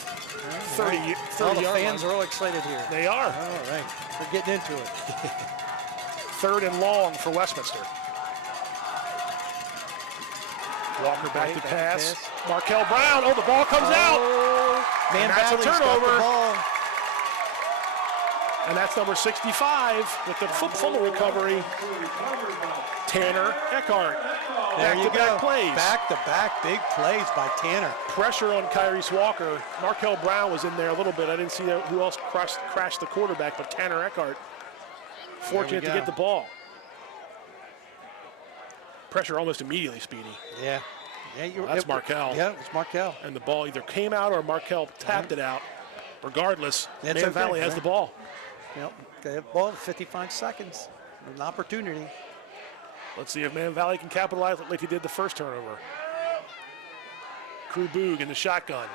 30 All the yard fans line. are all excited here. They are. All right, we're getting into it. Third and long for Westminster. Walker back to pass. Markel Brown. Oh, the ball comes out. Man, And that's a Valley's got turnover. the ball. And that's number 65 with the fumble recovery. Tanner Eckhart. There you go. Back-to-back plays. Back-to-back big plays by Tanner. Pressure on Kyrese Walker. Markel Brown was in there a little bit. I didn't see who else crashed the quarterback, but Tanner Eckhart fortunate to get the ball. Pressure almost immediately, Speedy. Yeah. That's Markel. Yeah, it's Markel. And the ball either came out or Markel tapped it out. Regardless, That's Man okay, Valley has the ball. Yep. They have the ball 55 seconds. An opportunity. Let's see if Man Valley can capitalize like he did the first turnover. Crew Boog in the shotgun.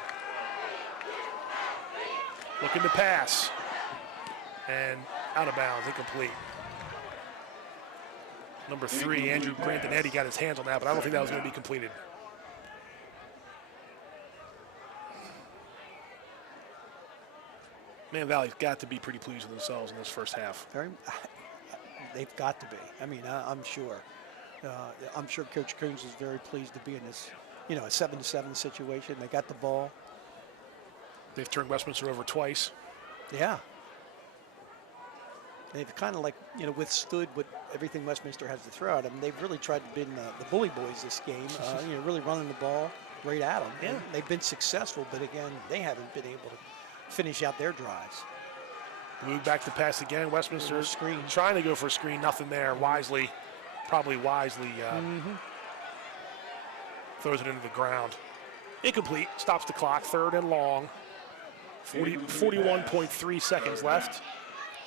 Looking to pass. And out of bounds, incomplete. Number 3, Andrew Grandinetti got his hands on that, but I don't think that was going to be completed. Man Valley's got to be pretty pleased with themselves in this first half. They've got to be. I mean, I'm sure. I'm sure Coach Coons is very pleased to be in this, a 7-7 situation. They got the ball. They've turned Westminster over twice. Yeah. They've kind of withstood what everything Westminster has to throw at them. They've really tried to be the bully boys this game, really running the ball right at them. Yeah. And they've been successful, but again, they haven't been able to finish out their drives. Blue back to pass again. Westminster Screen. trying to go for a screen. Nothing there. Probably wisely throws it into the ground. Incomplete. Stops the clock. Third and long. 41.3 seconds left.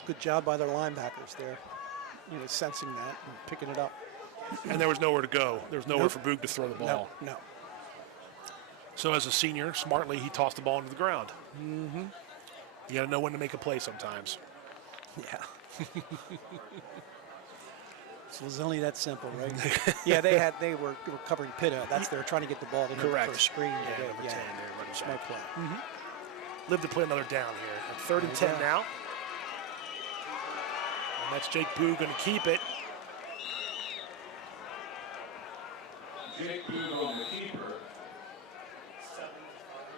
Good job by their linebackers there, sensing that and picking it up. And there was nowhere to go. There was nowhere for Boog to throw the ball. No. So as a senior, smartly, he tossed the ball into the ground. Mm-hmm. You got to know when to make a play sometimes. Yeah. So it was only that simple, right? Yeah, they were covering Pitta. They're trying to get the ball to him for a screen. Yeah, number 10 there, running smart back. play. Live to play another down here. At third and 10 now. And that's Jake Boog going to keep it. Jake Boog on the keeper.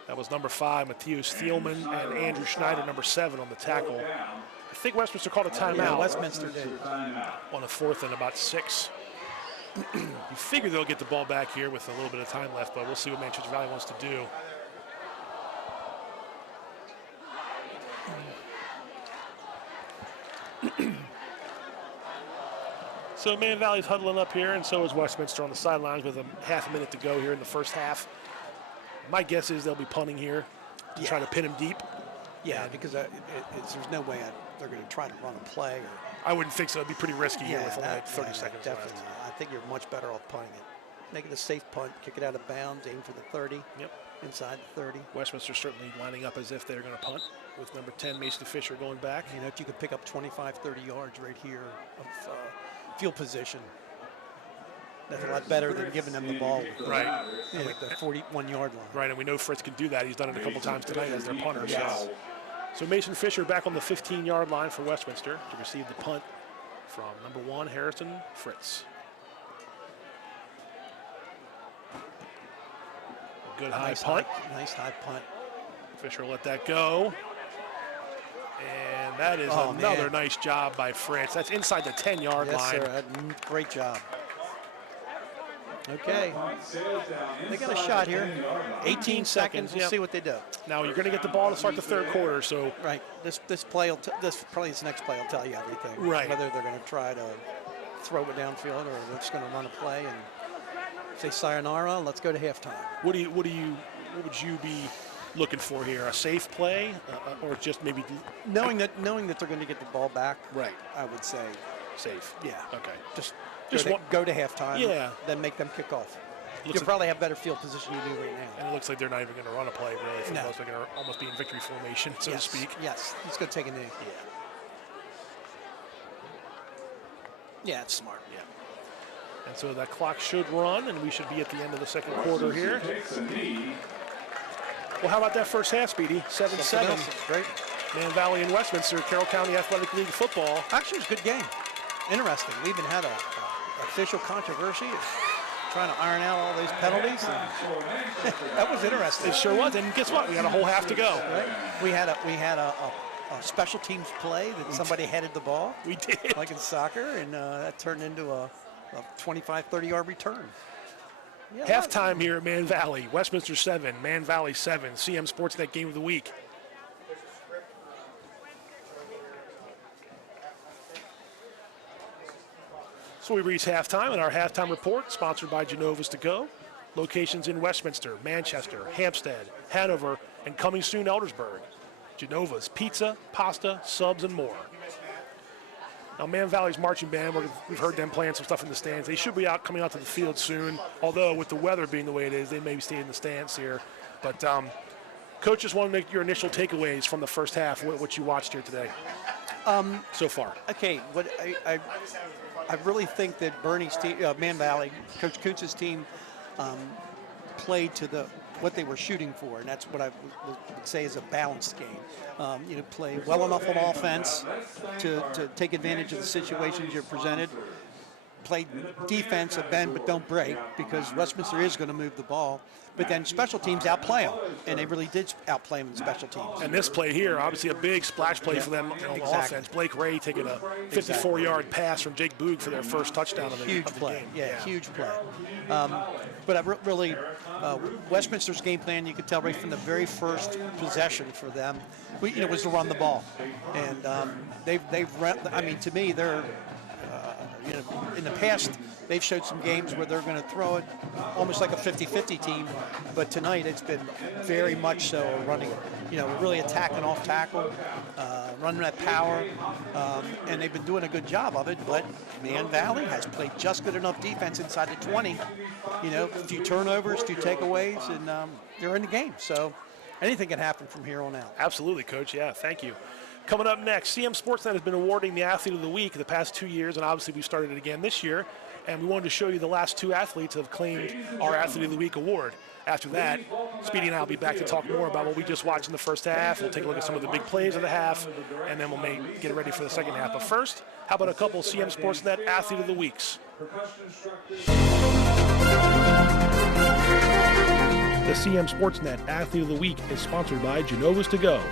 That was number 5, Matthieu Thielman, and Andrew Schneider, number 7, on the tackle. I think Westminster called a timeout. Yeah, Westminster did. On a 4th and about 6. You figure they'll get the ball back here with a little bit of time left, but we'll see what Manchester Valley wants to do. So Man Valley's huddling up here, and so is Westminster on the sidelines with a half a minute to go here in the first half. My guess is they'll be punting here to try to pin him deep. Yeah, because there's no way they're going to try to run a play. I wouldn't think so. It'd be pretty risky here with only like 30 seconds definitely left. Not. I think you're much better off punting it. Make it a safe punt, kick it out of bounds, aim for the 30. Yep. Inside the 30. Westminster certainly lining up as if they're going to punt with number 10, Mason Fisher, going back. If you could pick up 25, 30 yards right here of field position. That's a lot better than giving them the ball Right. at the 41-yard line. Right, and we know Fritz can do that. He's done it a couple times tonight as their punter. Yes. So Mason Fisher back on the 15-yard line for Westminster to receive the punt from number 1, Harrison Fritz. Good high punt. Nice high punt. Fisher will let that go. And that is another nice job by Fritz. That's inside the 10-yard Yes, line. sir. Great job. Okay. They got a shot here. 18 seconds. We'll Yep. see what they do. Now you're going to get the ball to start the third quarter, so Right. This play will this next play will tell you everything. Right. Whether they're going to try to throw it downfield or they're just going to run a play and say sayonara. Let's go to halftime. what would you be looking for here? A safe play, or just maybe Knowing that they're going to get the ball back. Right. I would say safe? yeah. Okay. Just Just go to halftime. Yeah. Then make them kick off. Looks You'll like- probably have better field position you do right now. And it looks like they're not even going to run a play, really. For No. most, they're going to almost be in victory formation, so Yes. to speak. Yes. He's going to take a knee. Yeah. Yeah, it's smart. Yeah. And so that clock should run, and we should be at the end of the second quarter here. Well, how about that first half, Speedy? 7-7. Great. Man Valley and Westminster, Carroll County Athletic League football. Actually, it was a good game. Interesting. We even had a official controversy of trying to iron out all those penalties. That was interesting. It sure was. And guess what? We got a whole half to go. Right? We had a special teams play that somebody headed the ball, We did. like in soccer, and that turned into a 25, 30-yard return. Yeah, Halftime here at Man Valley. Westminster 7, Man Valley 7. CM Sportsnet Game of the Week. So we reach halftime, and our halftime report, sponsored by Genova's To Go. Locations in Westminster, Manchester, Hampstead, Hanover, and coming soon, Eldersburg. Genova's Pizza, Pasta, Subs, and more. Now, Man Valley's marching band, we've heard them playing some stuff in the stands. They should be coming out to the field soon, although with the weather being the way it is, they may stay in the stands here. But, Coach, just want to make your initial takeaways from the first half, what you watched here today so far. Okay, what I really think that Bernie's team, Man Valley, Coach Kuntz's team, played to what they were shooting for, and that's what I would say is a balanced game. Play well enough on offense to take advantage of the situations you're presented. Play defense, bend but don't break, because Westminster is going to move the ball. But then special teams outplay them, and they really did outplay them in special teams. And this play here, obviously a big splash play for them on offense. Blake Ray taking a 54-yard pass from Jake Boog for their first touchdown of the Huge of the play, game. yeah, huge play. But I really, Westminster's game plan, you could tell right from the very first possession for them, was to run the ball. And they've run, I mean, to me, they're, in the past, they've showed some games where they're going to throw it almost like a 50-50 team, but tonight it's been very much so running, really attacking off tackle, running that power, and they've been doing a good job of it, but Man Valley has played just good enough defense inside the 20, a few turnovers, few takeaways, and they're in the game. So anything can happen from here on out. Absolutely, Coach. Yeah, thank you. Coming up next, CM Sportsnet has been awarding the Athlete of the Week the past 2 years, and obviously we started it again this year. And we wanted to show you the last two athletes that have claimed our Athlete of the Week award. After that, Speedy and I will be back to talk more about what we just watched in the first half. We'll take a look at some of the big plays of the half, and then we'll get ready for the second half. But first, how about a couple CM Sportsnet Athlete of the Weeks? The CM Sportsnet Athlete of the Week is sponsored by Genova's To Go.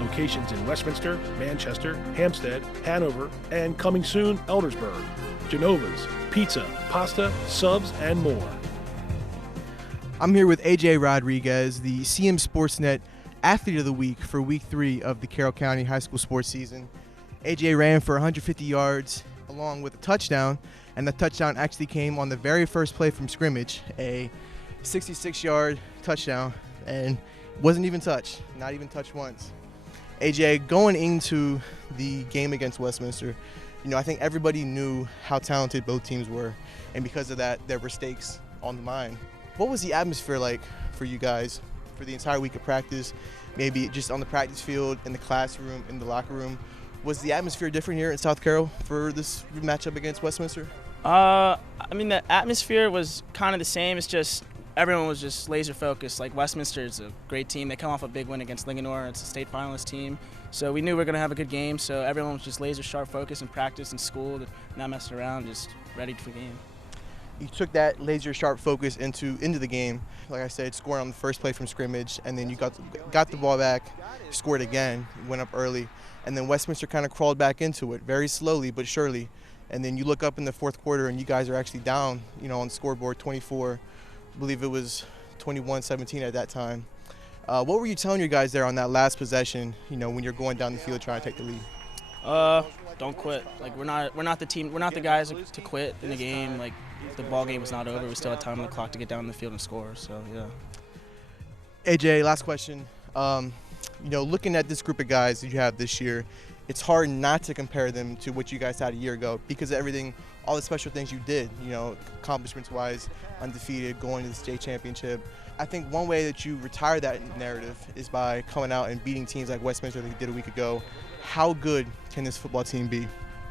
Locations in Westminster, Manchester, Hampstead, Hanover, and coming soon, Eldersburg. Genova's, Pizza, Pasta, Subs, and more. I'm here with AJ Rodriguez, the CM Sportsnet Athlete of the Week for Week 3 of the Carroll County High School sports season. AJ ran for 150 yards along with a touchdown, and the touchdown actually came on the very first play from scrimmage, a 66-yard touchdown, and wasn't even touched, not even touched once. AJ, going into the game against Westminster, I think everybody knew how talented both teams were, and because of that, there were stakes on the line. What was the atmosphere like for you guys for the entire week of practice, maybe just on the practice field, in the classroom, in the locker room? Was the atmosphere different here in South Carroll for this matchup against Westminster? I mean, the atmosphere was kind of the same. It's just everyone was just laser focused. Like Westminster is a great team. They come off a big win against Linganore. It's a state finalist team. So we knew we were going to have a good game. So everyone was just laser sharp focused in practice and school, not messing around, just ready for the game. You took that laser sharp focus into the game. Like I said, scoring on the first play from scrimmage, and then you got the ball back, scored again, went up early, and then Westminster kind of crawled back into it very slowly but surely. And then you look up in the fourth quarter, and you guys are actually down, on the scoreboard 24. I believe it was 21-17 at that time. What were you telling your guys there on that last possession? When you're going down the field trying to take the lead. Don't quit. Like we're not the team. We're not the guys to quit in the game. Like the ball game was not over. We still had time on the clock to get down the field and score. So yeah. AJ, last question. Looking at this group of guys that you have this year, it's hard not to compare them to what you guys had a year ago because of everything, all the special things you did, accomplishments-wise, undefeated, going to the state championship. I think one way that you retire that narrative is by coming out and beating teams like Westminster that you did a week ago. How good can this football team be?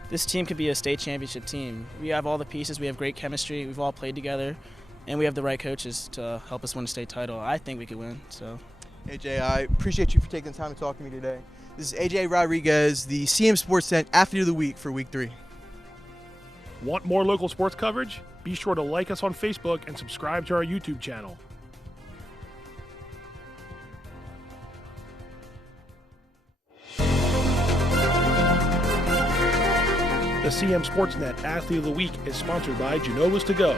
This team could be a state championship team. We have all the pieces. We have great chemistry. We've all played together, and we have the right coaches to help us win a state title. I think we could win. So, AJ, I appreciate you for taking the time to talk to me today. This is AJ Rodriguez, the CM Sportsnet Athlete of the Week for Week 3. Want more local sports coverage? Be sure to like us on Facebook and subscribe to our YouTube channel. The CM Sportsnet Athlete of the Week is sponsored by Genova's To Go.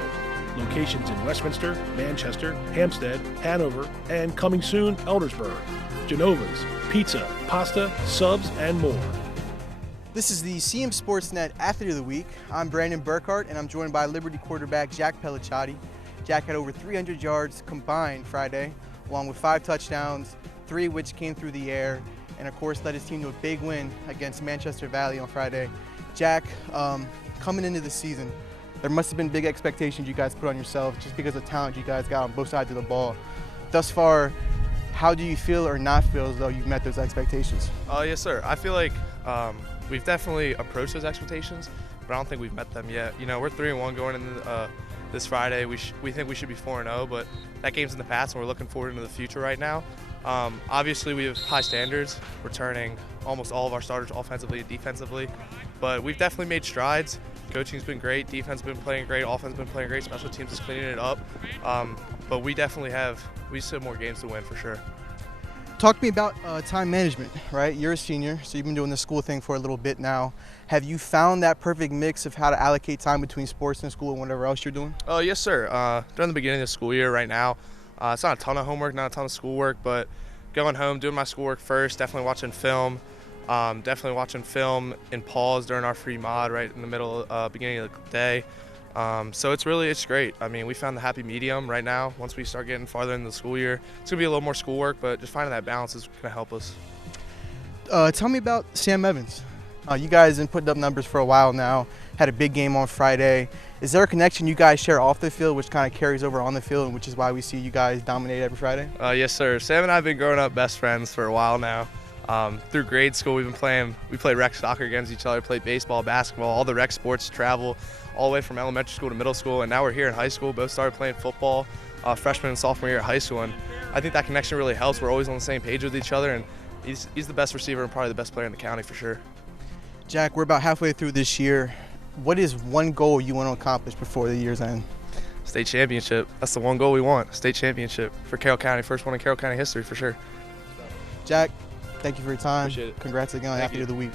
Locations in Westminster, Manchester, Hampstead, Hanover, and coming soon, Eldersburg. Genova's, pizza, pasta, subs, and more. This is the CM Sportsnet Athlete of the Week. I'm Brandon Burkhart, and I'm joined by Liberty quarterback Jack Pellicciati. Jack had over 300 yards combined Friday, along with 5 touchdowns, 3 which came through the air, and of course led his team to a big win against Manchester Valley on Friday. Jack, coming into the season, there must have been big expectations you guys put on yourself just because of the talent you guys got on both sides of the ball. Thus far, how do you feel or not feel as though you've met those expectations? Yes, sir. I feel like we've definitely approached those expectations, but I don't think we've met them yet. We're 3-1 going into this Friday. We think we should be 4-0, but that game's in the past, and we're looking forward into the future right now. Obviously, we have high standards, returning almost all of our starters offensively and defensively, but we've definitely made strides. Coaching's been great, defense has been playing great, offense has been playing great, special teams is cleaning it up. But we definitely we still have more games to win for sure. Talk to me about time management, right? You're a senior, so you've been doing the school thing for a little bit now. Have you found that perfect mix of how to allocate time between sports and school and whatever else you're doing? Yes, sir. During the beginning of the school year right now, it's not a ton of homework, not a ton of schoolwork, but going home, doing my schoolwork first, definitely watching film. Definitely watching film in pause during our free mod right in the middle, beginning of the day. So it's great. I mean, we found the happy medium right now. Once we start getting farther into the school year, it's going to be a little more schoolwork, but just finding that balance is going to help us. Tell me about Sam Evans. You guys have been putting up numbers for a while now, had a big game on Friday. Is there a connection you guys share off the field which kind of carries over on the field, and which is why we see you guys dominate every Friday? Yes, sir. Sam and I have been growing up best friends for a while now. Through grade school, we played rec soccer against each other, played baseball, basketball, all the rec sports, travel, all the way from elementary school to middle school, and now we're here in high school. Both started playing football, freshman and sophomore year at high school, and I think that connection really helps. We're always on the same page with each other, and he's the best receiver and probably the best player in the county for sure. Jack, we're about halfway through this year. What is one goal you want to accomplish before the year's end? State championship. That's the one goal we want, state championship for Carroll County, first one in Carroll County history for sure. Jack, thank you for your time. Appreciate it. Congrats again on Athlete of the Week.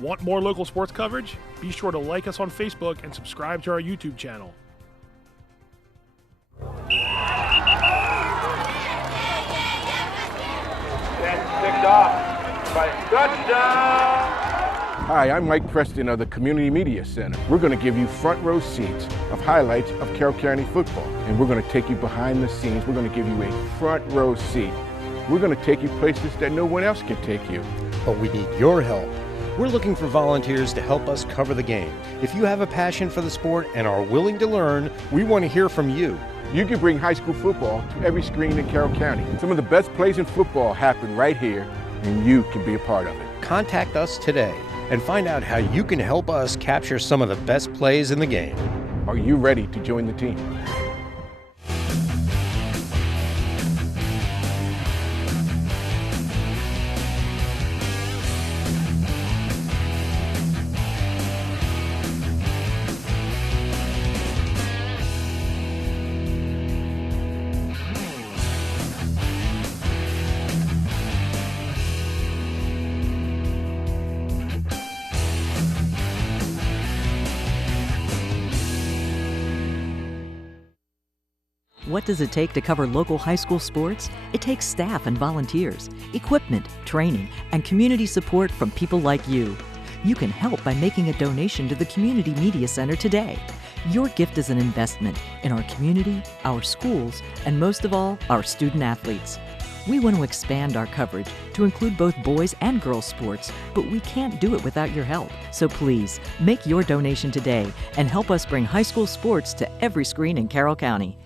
Want more local sports coverage? Be sure to like us on Facebook and subscribe to our YouTube channel. That's picked off by touchdown. Hi, I'm Mike Preston of the Community Media Center. We're going to give you front row seats of highlights of Carroll County football, and we're going to take you behind the scenes. We're going to give you a front row seat. We're going to take you places that no one else can take you. But we need your help. We're looking for volunteers to help us cover the game. If you have a passion for the sport and are willing to learn, we want to hear from you. You can bring high school football to every screen in Carroll County. Some of the best plays in football happen right here, and you can be a part of it. Contact us today and find out how you can help us capture some of the best plays in the game. Are you ready to join the team? What does it take to cover local high school sports? It takes staff and volunteers, equipment, training, and community support from people like you. You can help by making a donation to the Community Media Center today. Your gift is an investment in our community, our schools, and most of all, our student athletes. We want to expand our coverage to include both boys and girls sports, but we can't do it without your help. So please, make your donation today and help us bring high school sports to every screen in Carroll County.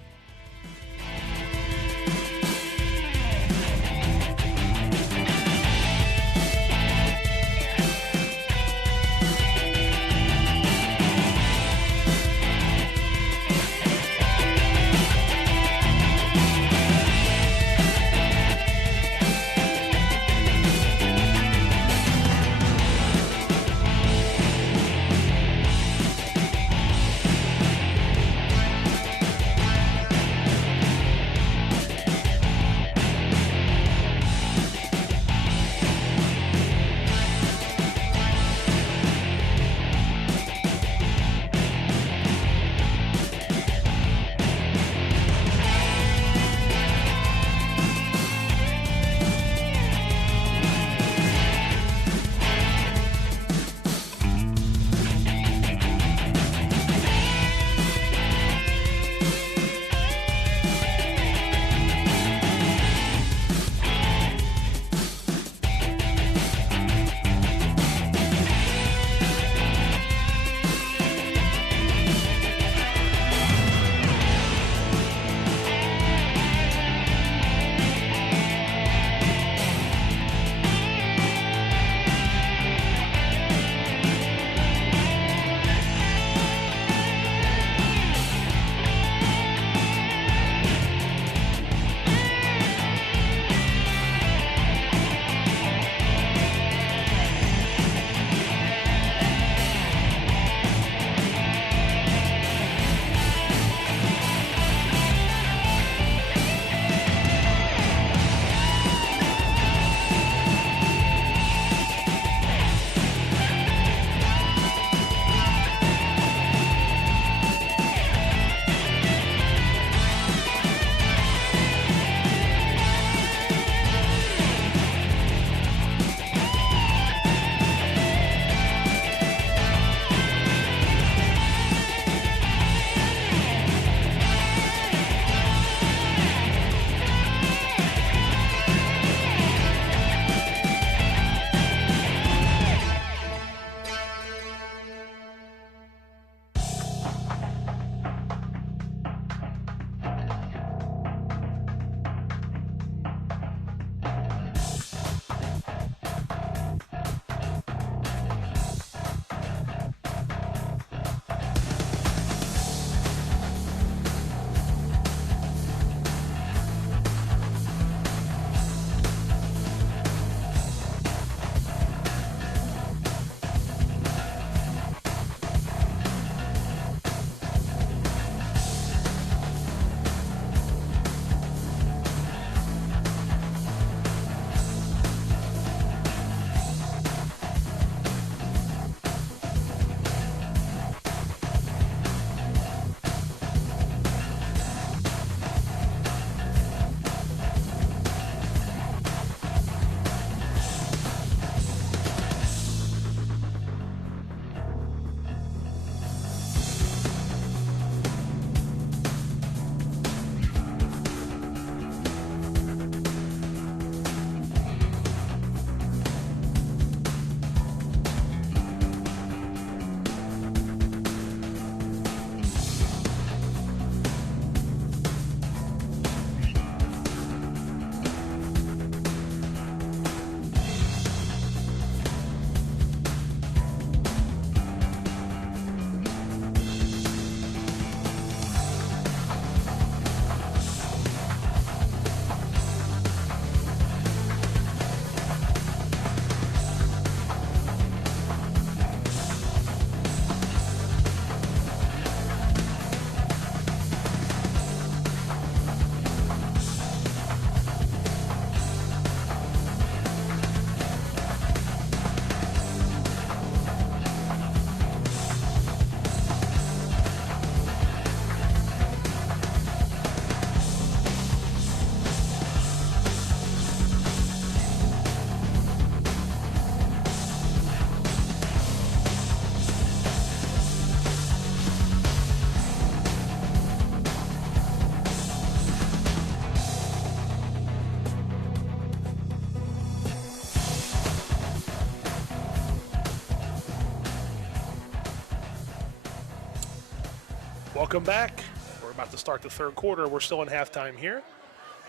Welcome back. We're about to start the third quarter. We're still in halftime here.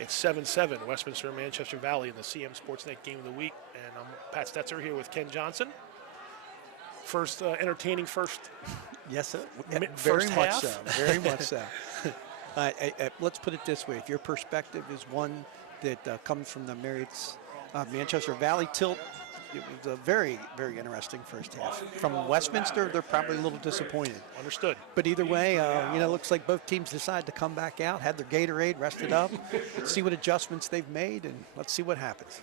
It's 7-7, Westminster and Manchester Valley in the CM Sportsnet Game of the Week. And I'm Pat Stetzer here with Ken Johnson. First, entertaining first. Yes, sir. First Very much half. so. Very much so. Let's put it this way. If your perspective is one that comes from the Marriott's Manchester Valley tilt, it was a very, very interesting first half. From Westminster, they're probably a little disappointed. Understood. But either way, looks like both teams decided to come back out, had their Gatorade, rested up, see what adjustments they've made, and let's see what happens.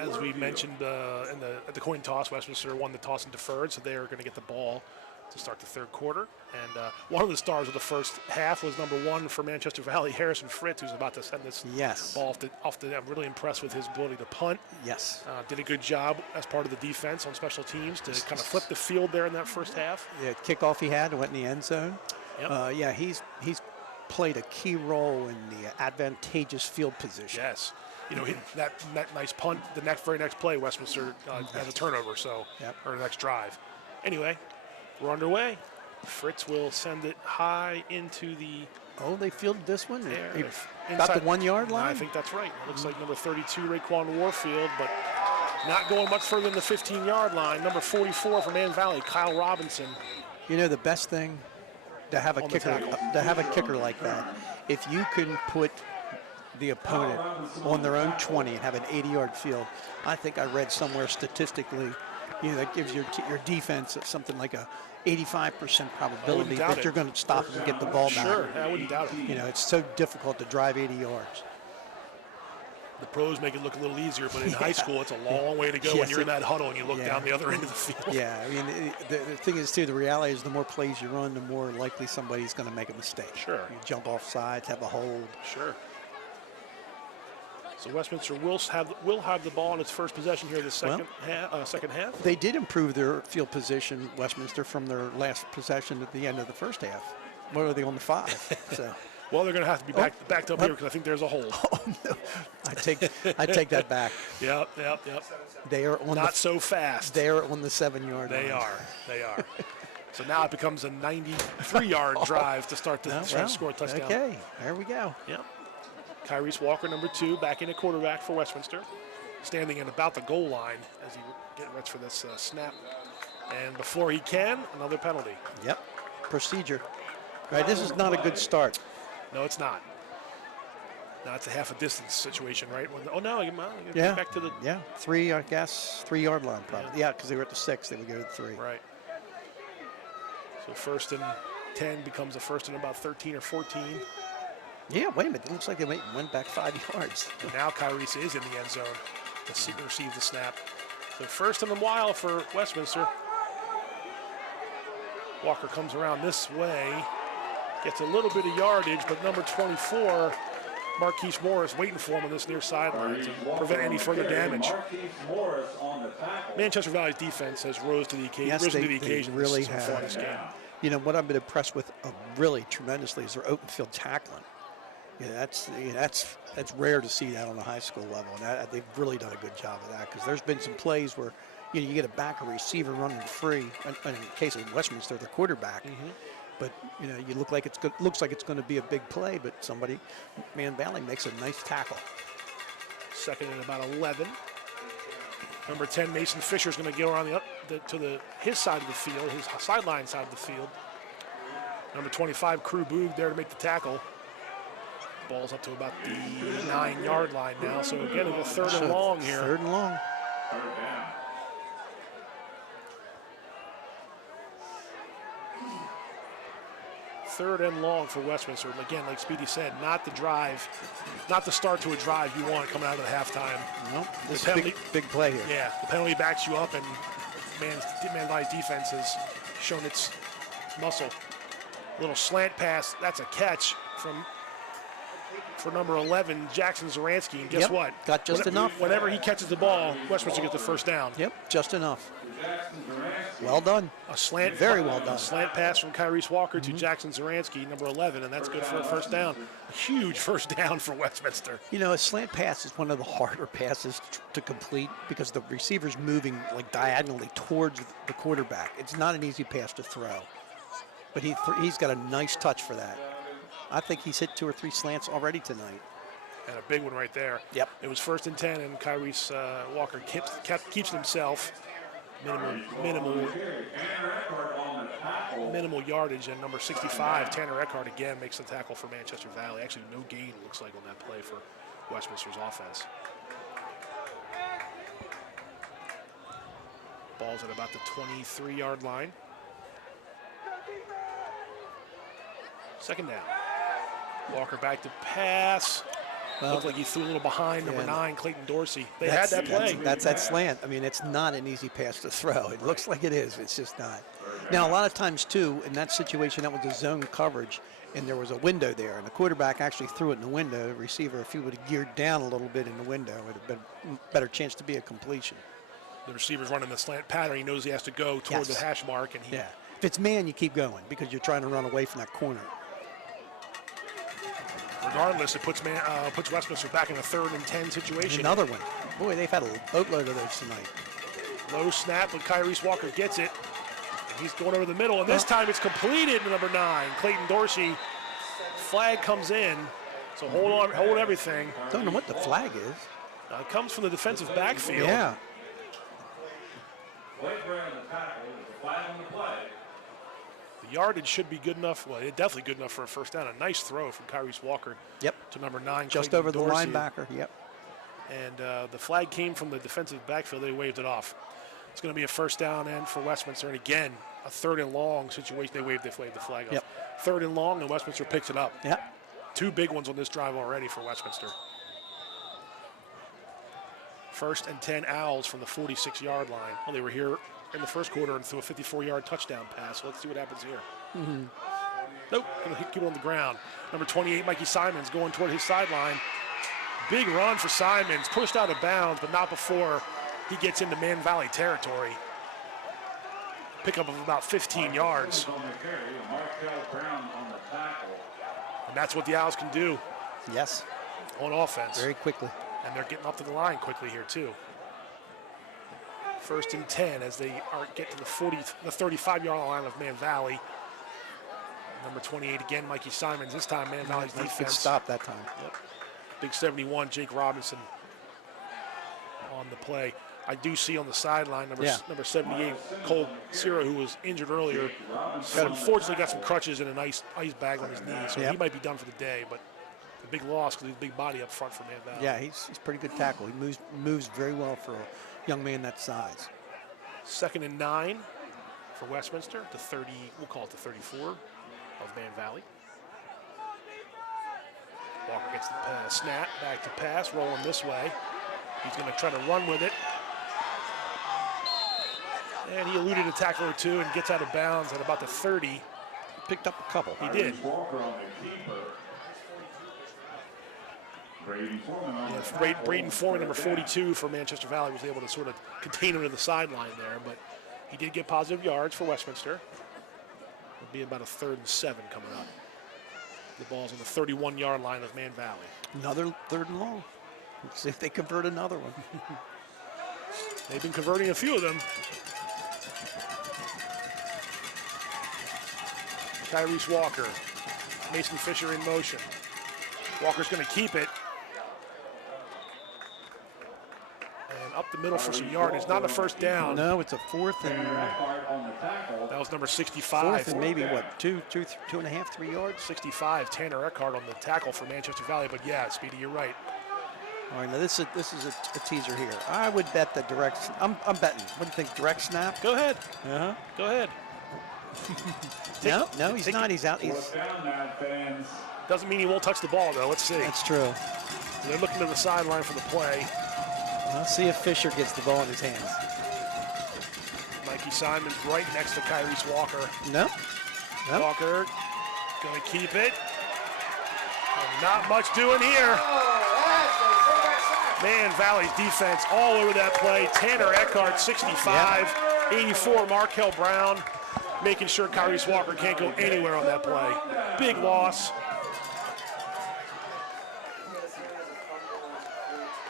As we mentioned at the coin toss, Westminster won the toss and deferred, so they are going to get the ball to start the third quarter. And one of the stars of the first half was number 1 for Manchester Valley, Harrison Fritz, who's about to send this ball off the. I'm really impressed with his ability to punt. Yes. Did a good job as part of the defense on special teams to kind of flip the field there in that first half. Yeah, kickoff he had went in the end zone. Yep. He's played a key role in the advantageous field position. Yes. That nice punt, the very next play, Westminster has a turnover, or the next drive. Anyway, we're underway. Fritz will send it high into the... Oh, they fielded this one? There. About the 1 yard line? I think that's right. It looks like number 32, Raekwon Warfield, but not going much further than the 15-yard line. Number 44 from Man Valley, Kyle Robinson. The best thing to have a kicker like that, if you can put the opponent on their own 20 and have an 80-yard field, I think I read somewhere statistically, that gives your defense something like a 85% probability that you're going to stop and get the ball back. Sure, I wouldn't doubt it. It's so difficult to drive 80 yards. The pros make it look a little easier, but in high school, it's a long way to go when you're in that huddle and you look down the other end of the field. Yeah, the thing is, too, the reality is the more plays you run, the more likely somebody's going to make a mistake. Sure. You jump off sides, have a hold. Sure. So Westminster will have the ball in its first possession here in the second half. They did improve their field position, Westminster, from their last possession at the end of the first half. What are they on the 5? So. Well, they're going to have to be backed up here because I think there's a hold. Oh, no. I take that back. Yep. They are on not so fast. They are on the 7-yard line. They are. So now it becomes a 93-yard drive to start to score a touchdown. Okay, there we go. Yep. Kyrese Walker, number 2, back in at quarterback for Westminster, standing in about the goal line as he gets ready for this snap. And before he can, another penalty. Yep, procedure. Right, this is not a good start. No, it's not. Now it's a half a distance situation, right? Back to the 3, I guess, 3-yard line probably. Yeah, because they were at the 6, they would go to the 3. Right. So 1st and 10 becomes a 1st and about 13 or 14. Yeah, wait a minute. It looks like they went back 5 yards. And now Kyrese is in the end zone to receive the snap. So 1st and a while for Westminster. Walker comes around this way, gets a little bit of yardage, but number 24, Marquise Morris, waiting for him on this near sideline to prevent any further damage. Manchester Valley's defense has risen to the occasion. Really have. This game. What I've been impressed with really tremendously is their open field tackling. That's rare to see that on a high school level. And they've really done a good job of that because there's been some plays where you get a back or receiver running free. And in the case of Westminster, the quarterback. Mm-hmm. But you looks like it's going to be a big play, but Man Valley makes a nice tackle. 2nd and about 11. Number 10, Mason Fisher is going to go around his side of the field, his sideline side of the field. Number 25, Crew Boog there to make the tackle. Ball's up to about the 9-yard line now. So again, a 3rd and long here. 3rd and long. 3rd and long for Westminster. And again, like Speedy said, not the start to a drive you want coming out of the halftime. Nope. This is big play here. Yeah, the penalty backs you up, and Man Valley's defense has shown its muscle. Little slant pass. That's a catch for number 11, Jackson Zaransky. And guess what? Got just enough. Whenever he catches the ball, Westminster gets the first down. Yep, just enough. Well done. Very well done. A slant pass from Kyrese Walker to Jackson Zaransky, number 11, and that's good for a first down. A huge first down for Westminster. A slant pass is one of the harder passes to complete because the receiver's moving like diagonally towards the quarterback. It's not an easy pass to throw. but he's got a nice touch for that. I think he's hit 2 or 3 slants already tonight. And a big one right there. Yep. It was 1st and 10, and Kyrese Walker keeps himself minimal yardage, and number 65, Tanner Eckhart, again makes the tackle for Manchester Valley. Actually, no gain, it looks like, on that play for Westminster's offense. Ball's at about the 23-yard line. 2nd down. Walker back to pass. Well, looked like he threw a little behind number 9, Clayton Dorsey. They had that play. That's that slant. I mean, it's not an easy pass to throw. It looks like it is. It's just not. Now, a lot of times, too, in that situation, that was a zone coverage, and there was a window there, and the quarterback actually threw it in the window. The receiver, if he would have geared down a little bit in the window, it would have been a better chance to be a completion. The receiver's running the slant pattern. He knows he has to go toward the hash mark. And if it's man, you keep going because you're trying to run away from that corner. Regardless, it puts Westminster back in a 3rd and 10 situation. Another one. Boy, they've had a boatload of those tonight. Low snap, but Kyrese Walker gets it. And he's going over the middle, and this time it's completed to number 9, Clayton Dorsey. Flag comes in, so hold everything. Don't know what the flag is. It comes from the defensive backfield. Yeah. The yardage should be good enough. Well, it's definitely good enough for a 1st down. A nice throw from Kyrese Walker. To number 9, just Clayton over the Dorsey. linebacker. Yep. And the flag came from the defensive backfield. They waved it off. It's going to be a 1st down end for Westminster. And again, a 3rd and long situation. They waved the flag off. 3rd and long, and Westminster picks it up. 2 big ones on this drive already for Westminster. 1st and 10 Owls from the 46-yard line. Well, they were here in the 1st quarter and threw a 54-yard touchdown pass. So let's see what happens here. Nope, going to keep it on the ground. Number 28, Mikey Simons, going toward his sideline. Big run for Simons, pushed out of bounds, but not before he gets into Man Valley territory. Pickup of about 15 yards. And that's what the Owls can do. Yes. On offense. Very quickly. And they're getting up to the line quickly here, too. 1st and 10 as they get to the 35-yard line of Man Valley. Number 28 again, Mikey Simons. This time, Man Valley's defense. Good stop that time. Big 71, Jake Robinson on the play. I do see on the sideline number 78, Cole Cira, who was injured earlier. Unfortunately, got some crutches and an ice bag on his knee, so he might be done for the day. But a big loss because he's a big body up front for Man Valley. Yeah, he's pretty good tackle. He moves very well for a young man that size. 2nd and 9 for Westminster. The 30, we'll call it the 34 of Man Valley. Walker gets the snap, back to pass, rolling this way. He's going to try to run with it. And he eluded a tackle or 2 and gets out of bounds at about the 30. Picked up a couple. He did. Braden Foreman, number 42 for Manchester Valley, was able to sort of contain him to the sideline there, but he did get positive yards for Westminster. It'll be about a 3rd and 7 coming up. The ball's on the 31-yard line of Man Valley. Another 3rd and long. Let's see if they convert another one. They've been converting a few of them. Kyrese Walker. Mason Fisher in motion. Walker's going to keep it. And up the middle for some yardage. Not a 1st down. No, it's a 4th and... That was number 65. 4th and maybe, what, 2.5, 3 yards? 65, Tanner Eckhart on the tackle for Manchester Valley. But yeah, Speedy, you're right. All right, now this is a teaser here. I would bet the direct... I'm betting. What do you think, direct snap? Go ahead. Uh-huh. Go ahead. No, he's not. He's out. Doesn't mean he won't touch the ball, though. Let's see. That's true. They're looking to the sideline for the play. Let's see if Fisher gets the ball in his hands. Mikey Simons right next to Kyrese Walker. No. Walker going to keep it. And not much doing here. Man Valley's defense all over that play. Tanner Eckhart, 65. 84, Markel Brown, making sure Kyrese Walker can't go anywhere on that play. Big loss.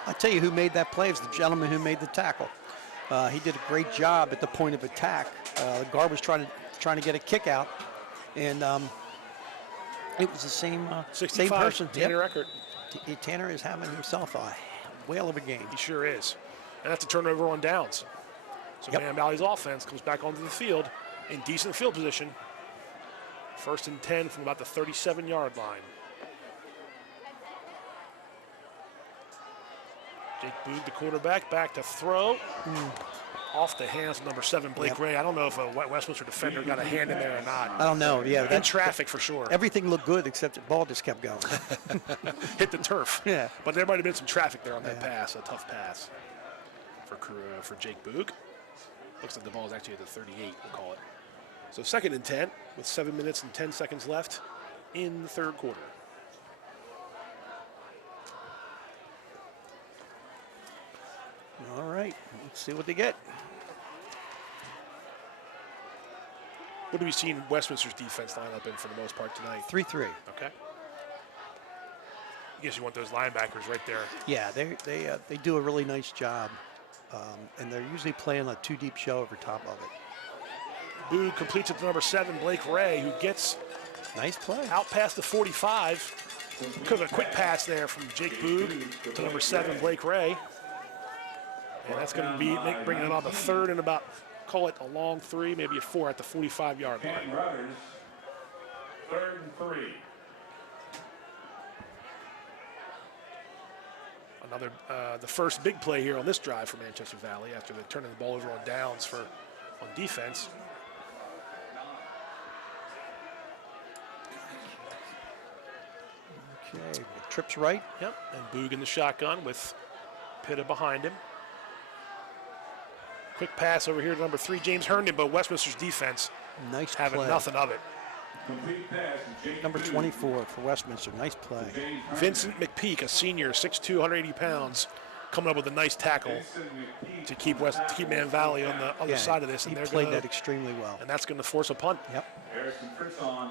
I'll tell you who made that play. It was the gentleman who made the tackle. He did a great job at the point of attack. The guard was trying to get a kick out, And it was the same 65, same person. Tanner Eckert. Tanner is having himself a whale of a game. He sure is. And that's a turnover on downs. So Man Valley's offense comes back onto the field in decent field position. 1st and 10 from about the 37-yard line. Jake Boog, the quarterback, back to throw. Off the hands of number 7, Blake Ray. I don't know if a Westminster defender got a hand in there or not. I don't know. Yeah, in traffic for sure. Everything looked good except the ball just kept going. Hit the turf. Yeah. But there might have been some traffic there on that pass, a tough pass for Jake Boog. Looks like the ball is actually at the 38, we'll call it. So 2nd and 10 with 7 minutes and 10 seconds left in the 3rd quarter. All right, let's see what they get. What have we seen Westminster's defense line up in for the most part tonight? 3-3. Okay. I guess you want those linebackers right there. Yeah, they do a really nice job, and they're usually playing a 2-deep show over top of it. Boog completes it to number 7, Blake Ray, who gets nice play out past the 45. Because of a quick pass there from Jake Boog to number 7, Blake Ray. And that's going to be bringing it on the 3rd and about, call it a long 3, maybe a 4 at the 45-yard line. Rudders, 3rd and 3. Another, the first big play here on this drive for Manchester Valley after they're turning the ball over on downs on defense. Okay, trips right. Yep, and Boog in the shotgun with Pitta behind him. Quick pass over here to number 3, James Herndon, but Westminster's defense nice having play. nothing of it. Number 24 for Westminster, nice play. Vincent McPeak, a senior, 6'2", 180 pounds, coming up with a nice tackle to keep Man Valley on the other side of this. And he played that extremely well. And that's going to force a punt. Yep. Harrison Frisson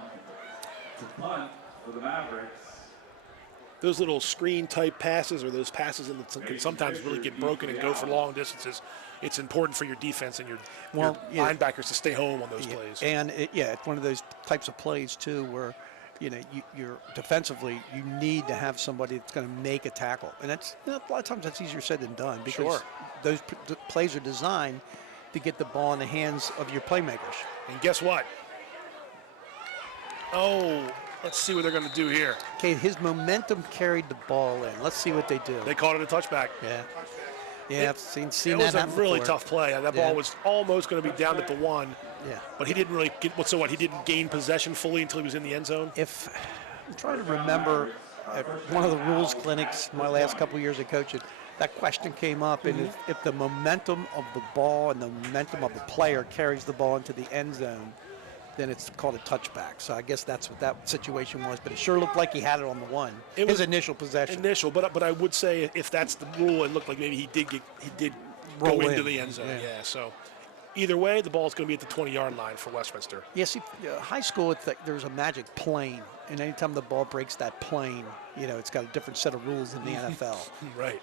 to punt for the Mavericks. Those little screen type passes, or those passes that can sometimes really get broken and go for long distances, it's important for your defense and your linebackers to stay home on those plays. And it's one of those types of plays too where, you're defensively, you need to have somebody that's going to make a tackle, and that's a lot of times that's easier said than done because those plays are designed to get the ball in the hands of your playmakers. And guess what? Oh. Let's see what they're going to do here. Okay, his momentum carried the ball in. Let's see what they do. They called it a touchback. Yeah, I've seen that happen. It was a really tough play. That ball was almost going to be down at the 1. Yeah. But he didn't really get he didn't gain possession fully until he was in the end zone. I'm trying to remember at one of the rules clinics my last couple of years of coaching, that question came up, and if the momentum of the ball and the momentum of the player carries the ball into the end zone, then it's called a touchback. So I guess that's what that situation was. But it sure looked like he had it on the 1. His initial possession. But I would say if that's the rule, it looked like maybe he did roll go into the end zone. Yeah. So either way, the ball's going to be at the 20-yard line for Westminster. Yeah. See, high school, it's like there's a magic plane, and anytime the ball breaks that plane, it's got a different set of rules in the NFL. Right.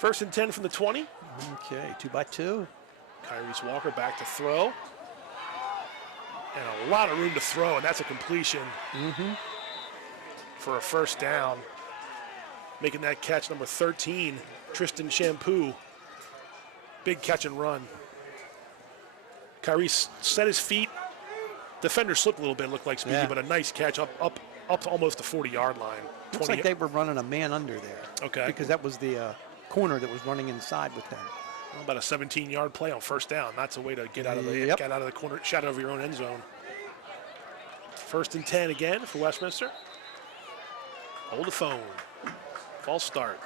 1st and 10 from the 20. Okay, 2x2. Kyrese Walker back to throw. And a lot of room to throw, and that's a completion for a 1st down. Making that catch, number 13, Tristan Shampoo. Big catch and run. Kyrese set his feet. Defender slipped a little bit, looked like Speedy, but a nice catch up to almost the 40-yard line. Looks like they were running a man under there. Okay. Because that was the corner that was running inside with them. About a 17-yard play on 1st down. That's a way to get out of the corner, shadow of your own end zone. 1st and 10 again for Westminster. Hold the phone. False start.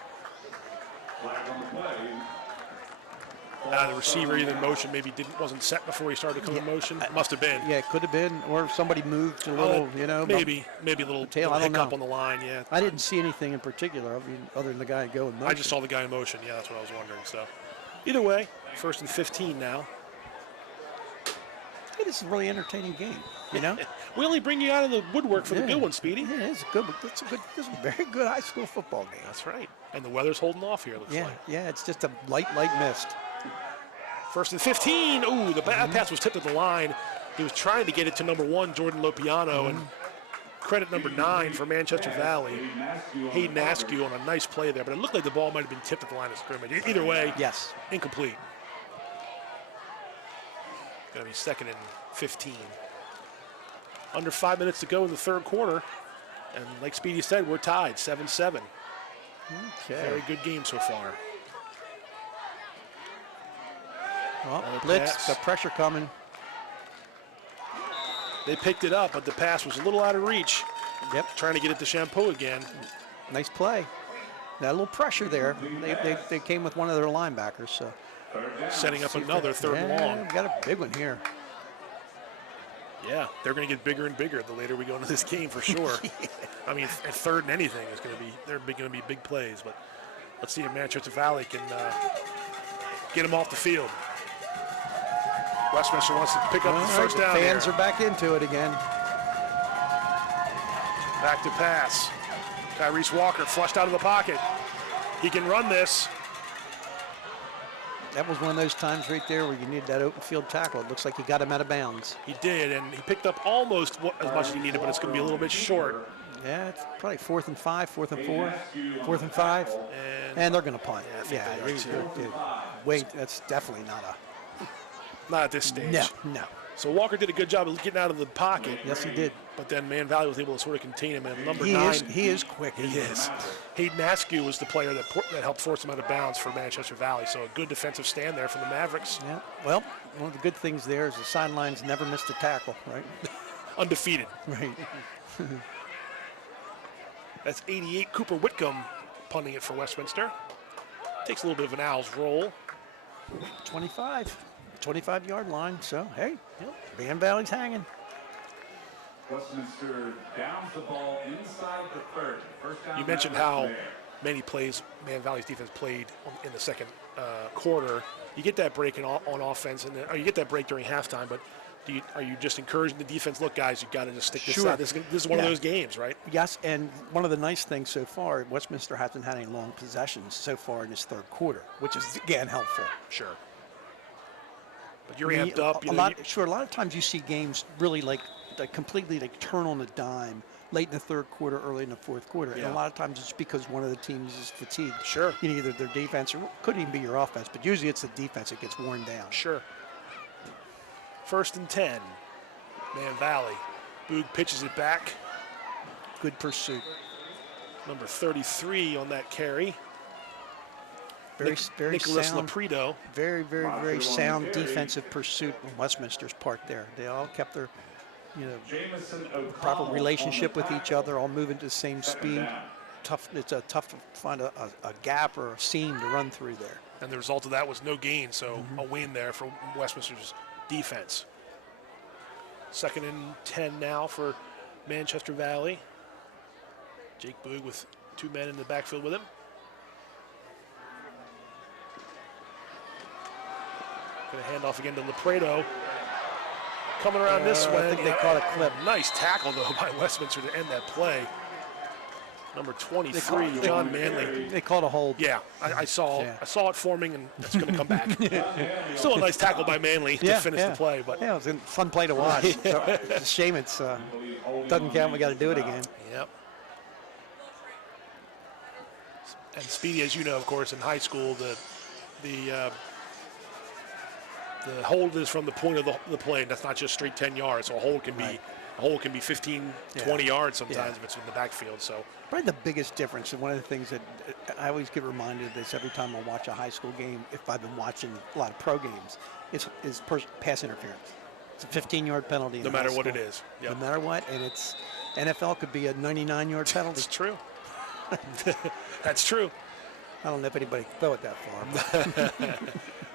The receiver either in motion, maybe wasn't set before he started to come in motion. Must have been. Yeah, it could have been, or somebody moved a little, Maybe a little tail. I don't know. Hiccup on the line. Yeah. I didn't see anything in particular, other than the guy going motion. I just saw the guy in motion. Yeah, that's what I was wondering. So, either way, 1st and 15 now. Hey, this is a really entertaining game. We only bring you out of the woodwork for the good one, Speedy. Yeah, it's good. This is a very good high school football game. That's right. And the weather's holding off here, looks like. Yeah, it's just a light mist. 1st and 15. Ooh, the bad pass was tipped at the line. He was trying to get it to number 1, Jordan Lopiano, and credit number 9 for Manchester Valley, Hayden Askew, on a nice play there. But it looked like the ball might have been tipped at the line of scrimmage. Either way, yes, incomplete. Going to be 2nd and 15. Under 5 minutes to go in the third quarter. And like Speedy said, we're tied, 7-7. Okay. Very good game so far. Well, blitz, got pressure coming. They picked it up, but the pass was a little out of reach. Yep. Trying to get it to Shampoo again. Nice play. Got a little pressure there. They came with one of their linebackers. So. Setting up another 3rd and long. We got a big one here. Yeah, they're going to get bigger and bigger the later we go into this game for sure. I mean, at 3rd and anything is going to be, they're going to be big plays. But let's see if Manchester Valley can get them off the field. Westminster wants to pick up the first down. Fans here. are back into it again. Back to pass. Tyrese Walker flushed out of the pocket. He can run this. That was one of those times right there where you needed that open field tackle. It looks like he got him out of bounds. He did, and he picked up almost as much as he needed, but it's going to be a little bit short. Yeah, it's probably 4th and 5, 4th and 4, 4th and 5, and they're going to punt. Yeah, Wait, that's definitely not at this stage. No. So Walker did a good job of getting out of the pocket. Yes, he did. But then Man Valley was able to sort of contain him. And number 9, he is quick. He is. Hayden Askew was the player that helped force him out of bounds for Manchester Valley. So a good defensive stand there from the Mavericks. Yeah. Well, one of the good things there is the sidelines never missed a tackle, right? Undefeated. Right. That's 88. Cooper Whitcomb punting it for Westminster. Takes a little bit of an Owls roll. 25-yard line. So, hey, Man Valley's hanging. Westminster downs the ball inside the 30. First down. You mentioned how many plays Man Valley's defense played in the second quarter. You get that break on offense, or you get that break during halftime, but are you just encouraging the defense? Look, guys, you've got to just stick this out. This is one of those games, right? Yes, and one of the nice things so far, Westminster hasn't had any long possessions so far in this third quarter, which is, again, helpful. Sure. But you're amped up. A lot of times you see games really like completely turn on a dime late in the third quarter, early in the fourth quarter. Yeah. And a lot of times it's because one of the teams is fatigued. Sure. Either their defense or could even be your offense, but usually it's the defense that gets worn down. Sure. 1st and 10. Man Valley. Boog pitches it back. Good pursuit. Number 33 on that carry. Very Nicholas sound. Laprido. Very sound defensive pursuit on Westminster's part there. They all kept their proper relationship with each other, all moving to the same speed. It's tough to find a gap or a seam to run through there. And the result of that was no gain, so a win there for Westminster's defense. 2nd and 10 now for Manchester Valley. Jake Boog with 2 men in the backfield with him. Going to hand off again to Laprido. Coming around this way. I think they caught a clip. Nice tackle, though, by Westminster to end that play. Number 23, John Manley. They called a hold. Yeah, I saw it forming, and it's going to come back. Still a nice tackle by Manley to finish the play. But yeah, it was a fun play to watch. So it's a shame it's doesn't count. We got to do it again. Yep. And Speedy, as you know, of course, in high school, the hold is from the point of the play, and that's not just straight 10 yards. So a hold can be 15, 20 yards sometimes if it's in the backfield. So probably the biggest difference, and one of the things that I always get reminded of this every time I watch a high school game, if I've been watching a lot of pro games, is pass interference. It's a 15-yard penalty. No matter what it is. Yep. No matter what, and it's NFL could be a 99-yard penalty. That's true. That's true. I don't know if anybody can throw it that far.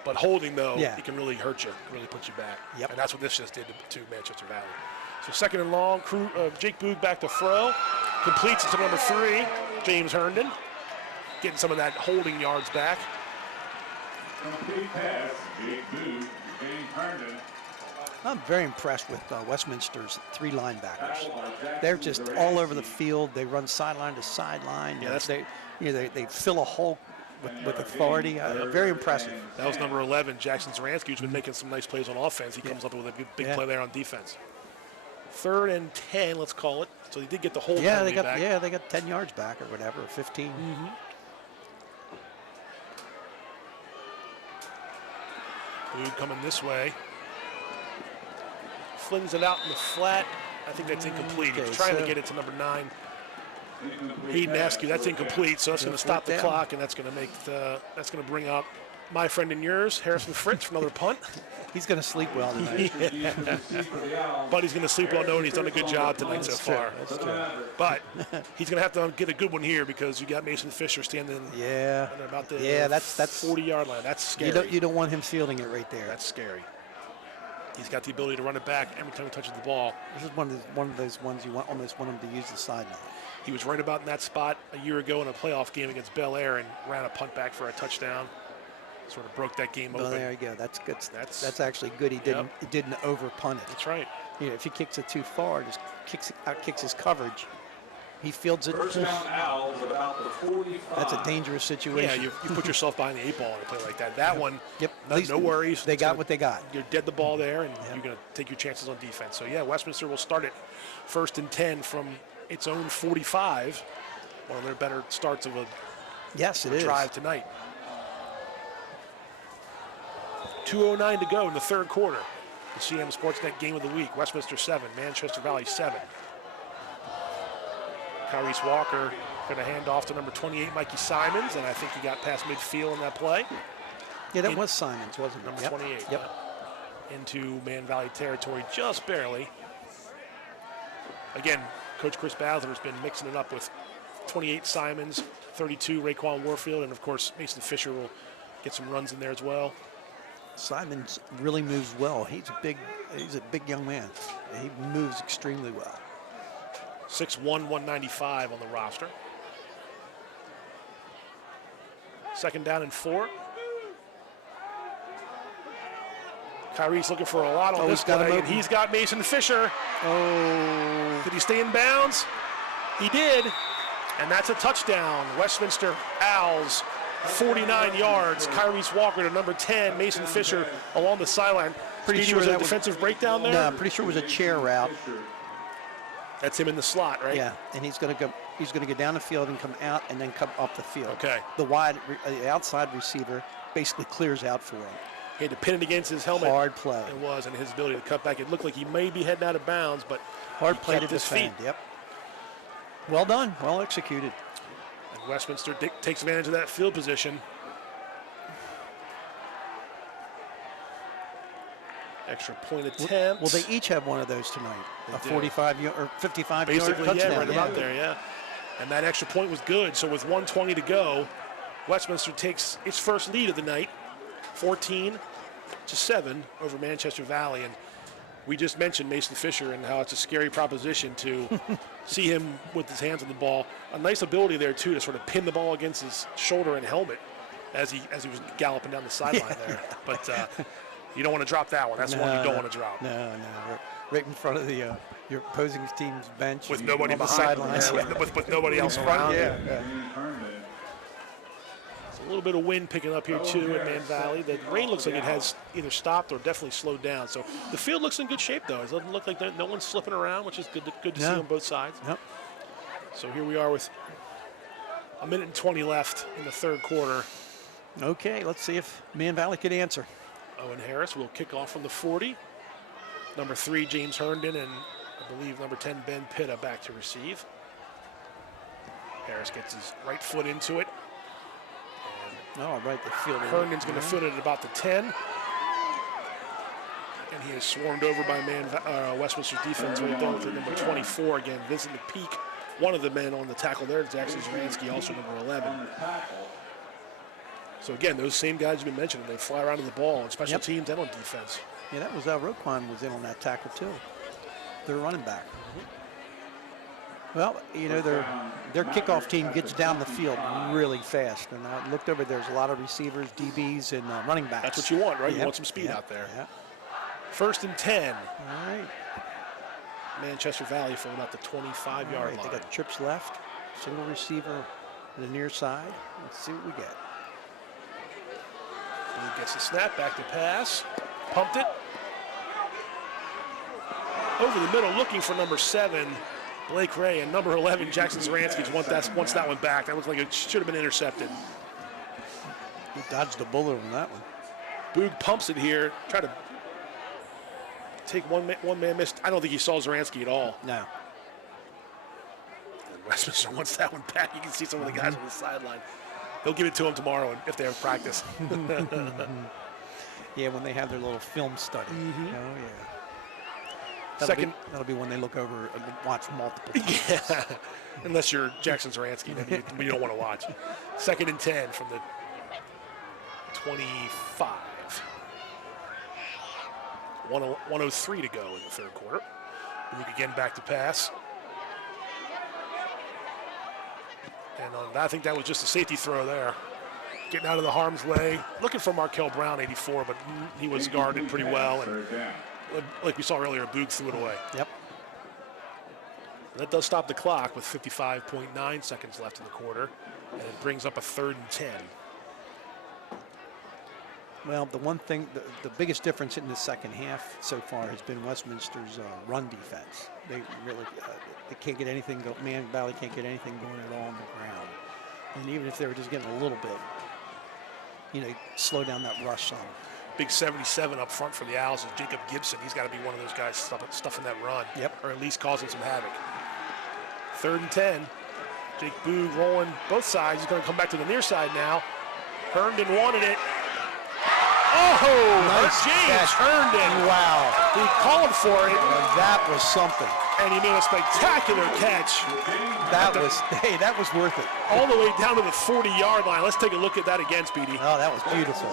But holding, though, it can really hurt you, really put you back. Yep. And that's what this just did to Manchester Valley. So 2nd and long, Jake Boog back to throw. Completes it to number 3, James Herndon. Getting some of that holding yards back. Complete pass, Jake Boog, James Herndon. I'm very impressed with Westminster's 3 linebackers. They're just all over the field. They run sideline to sideline. Yeah, they fill a hole with authority. Very impressive. That was number 11, Jackson Zaransky, who's been making some nice plays on offense. He comes up with a good big play there on defense. 3rd and 10, let's call it. So they did get the whole penalty back. Yeah, they got 10 yards back or whatever, or 15. Mm-hmm. Blue coming this way. Flings it out in the flat. I think that's incomplete. He's trying to get it to number 9. Hayden Askew, that's incomplete, so that's going to stop the clock, and that's going to make that's going to bring up my friend and yours, Harrison Fritz, for another punt. He's going to sleep well tonight. But he's going to sleep well knowing he's done a good job tonight so far. That's true. But he's going to have to get a good one here because you got Mason Fisher standing at about the that's 40-yard line. That's scary. You don't want him fielding it right there. That's scary. He's got the ability to run it back every time he touches the ball. This is one of those ones you almost want him to use the sideline. He was right about in that spot a year ago in a playoff game against Bel Air and ran a punt back for a touchdown. Sort of broke that game open. There you go. That's good. That's actually good. He didn't over punt it. That's right. You know, if he kicks it too far, just kicks his coverage. He fields it. First down Owls about the 45. That's a dangerous situation. Yeah, you put yourself behind the 8 ball in a play like that. That one, no worries. They got what they got. You're dead the ball there, and you're going to take your chances on defense. So, yeah, Westminster will start it 1st and 10 from its own 45. One of their better starts of a drive tonight. 2:09 to go in the 3rd quarter. The CM Sportsnet game of the week. Westminster 7, Manchester Valley 7. Kyrese Walker going to hand off to number 28, Mikey Simons, and I think he got past midfield in that play. Yeah, that was Simons, wasn't it? Number 28. Into Man Valley territory just barely. Again, Coach Chris Basler's been mixing it up with 28 Simons, 32 Raekwon Warfield, and of course Mason Fisher will get some runs in there as well. Simons really moves well. He's a big young man. He moves extremely well. 6'1", 195 on the roster. 2nd down and 4. Kyrie's looking for a lot on this play, and he's got Mason Fisher. Oh. Did he stay in bounds? He did, and that's a touchdown. Westminster Owls, 49 yards. Kyrese Walker to number 10, Mason Fisher along the sideline. Pretty sure was that a defensive breakdown there? No, I'm pretty sure it was a chair route. That's him in the slot, right? Yeah, and he's going to go down the field and come out and then come up the field. Okay. The outside receiver basically clears out for him. He had to pin it against his helmet. Hard play. It was, and his ability to cut back. It looked like he may be heading out of bounds, but hard play to his defend. Feet. Yep. Well done. Well executed. And Westminster takes advantage of that field position. Extra point attempt. Well, they each have one of those tonight. A 45 or 55 yard touchdown. Yeah, right about there, yeah. And that extra point was good. So with 1:20 to go, Westminster takes its first lead of the night, 14-7 over Manchester Valley. And we just mentioned Mason Fisher and how it's a scary proposition to see him with his hands on the ball. A nice ability there too to sort of pin the ball against his shoulder and helmet as he was galloping down the sideline there. But you don't want to drop that one. That's the one you don't want to drop. No. Right in front of the your opposing team's bench. With nobody on the behind. sidelines. With nobody else around. Yeah. It's a little bit of wind picking up here too at Man Valley. The rain looks like it has either stopped or definitely slowed down. So the field looks in good shape though. It doesn't look like no one's slipping around, which is good to see on both sides. Yep. So here we are with a minute and 20 left in the 3rd quarter. Okay, let's see if Man Valley could answer. Owen Harris will kick off from the 40. Number 3, James Herndon, and I believe number 10, Ben Pitta back to receive. Harris gets his right foot into it. Right, the field. Herndon's going to field it at about the 10. And he is swarmed over by Westminster's defense right there with number 24 again. Vincent McPeak, one of the men on the tackle there. It's actually Zaransky, also number 11. So again, those same guys you've been mentioning, they fly around to the ball on special teams and on defense. Yeah, that was Roquan was in on that tackle too. Their running back. Well, you know, their kickoff team gets down the field really fast. And I looked over, there's a lot of receivers, DBs, and running backs. That's what you want, right? You want some speed out there. Yep. 1st and 10. All right. Manchester Valley from about the 25-yard line. They got trips left. Single receiver to the near side. Let's see what we get. Boog gets the snap, back to pass, pumped it. Over the middle, looking for number 7, Blake Ray, and number 11, Jackson Zaransky, wants that one back. That looks like it should have been intercepted. He dodged the bullet on that one. Boog pumps it here, try to take one man miss. I don't think he saw Zaransky at all. No. And Westminster wants that one back. You can see some of the guys on the sideline. They'll give it to him tomorrow if they have practice. Yeah, when they have their little film study. Oh, yeah. That'll be when they look over and watch multiple times. Yeah, unless you're Jackson Zaransky, then you don't want to watch. 2nd and 10 from the 25. 1:03 to go in the third quarter. Luke again back to pass. And I think that was just a safety throw there. Getting out of the harm's way. Looking for Markel Brown, 84, but he was guarded pretty well. And like we saw earlier, Boog threw it away. Yep. That does stop the clock with 55.9 seconds left in the quarter. And it brings up a 3rd and 10. Well, the one thing, the biggest difference in the second half so far has been Westminster's run defense. They really they can't get anything going. Man Valley can't get anything going at all on the ground. And even if they were just getting a little bit, slow down that rush some. Big 77 up front for the Owls is Jacob Gibson. He's got to be one of those guys stuffing that run. Yep. Or at least causing some havoc. 3rd and 10. Jake Boog rolling both sides. He's going to come back to the near side now. Herndon wanted it. Oh, nice James catch. Herndon. Wow. He called for it. That was something. And he made a spectacular catch. That was worth it. All the way down to the 40-yard line. Let's take a look at that again, Speedy. Oh, that was beautiful.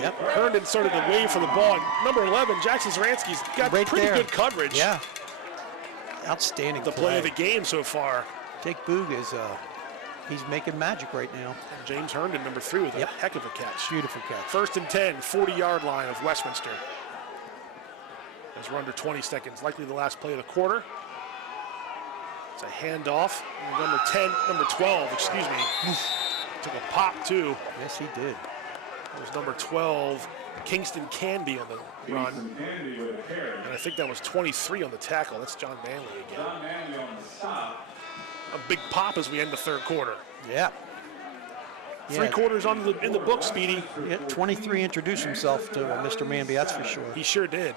Yep. Herndon started to wave for the ball. Number 11, Jackson Zaransky's got right pretty there. good coverage. Yeah. Outstanding The play of the game so far. Jake Boog is he's making magic right now. And James Herndon, number 3, with a heck of a catch. Beautiful catch. 1st and 10, 40-yard line of Westminster. As we're under 20 seconds, likely the last play of the quarter. It's a handoff. And number 12, excuse me, took a pop too. Yes, he did. It was number 12, Kingston Canby on the run. And I think that was 23 on the tackle. That's John Manley again. A big pop as we end the third quarter. Yeah. 3 quarters in the book, Speedy. Yeah, 23 introduced himself to Mr. Manby, that's for sure. He sure did.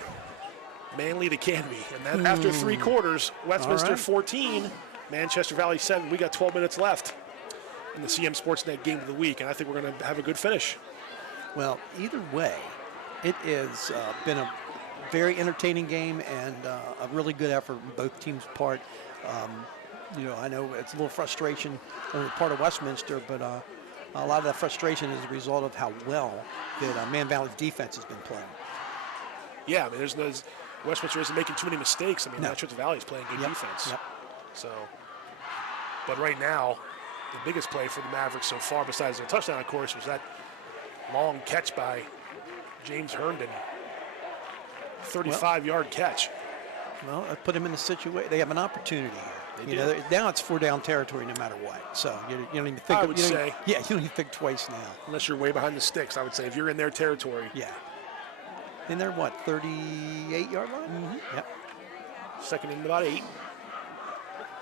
Manley to Canby. And then after 3 quarters, Westminster 14, Manchester Valley 7. We got 12 minutes left in the CM Sportsnet game of the week, and I think we're going to have a good finish. Well, either way, it has been a very entertaining game and a really good effort on both teams' part. I know it's a little frustration on the part of Westminster, but a lot of that frustration is a result of how well that Man Valley's defense has been playing. Yeah, I mean, Westminster isn't making too many mistakes. I mean, Manchester Valley is playing good defense. Yep. So, but right now, the biggest play for the Mavericks so far, besides their touchdown, of course, was that long catch by James Herndon. 35-yard catch. Well, I put him in the situation. They have an opportunity here. Now it's 4-down territory no matter what. So you don't even think. I would say. Yeah, you don't even think twice now. Unless you're way behind the sticks, I would say if you're in their territory. Yeah. In their 38-yard line? Mm-hmm. Yep. 2nd and about 8.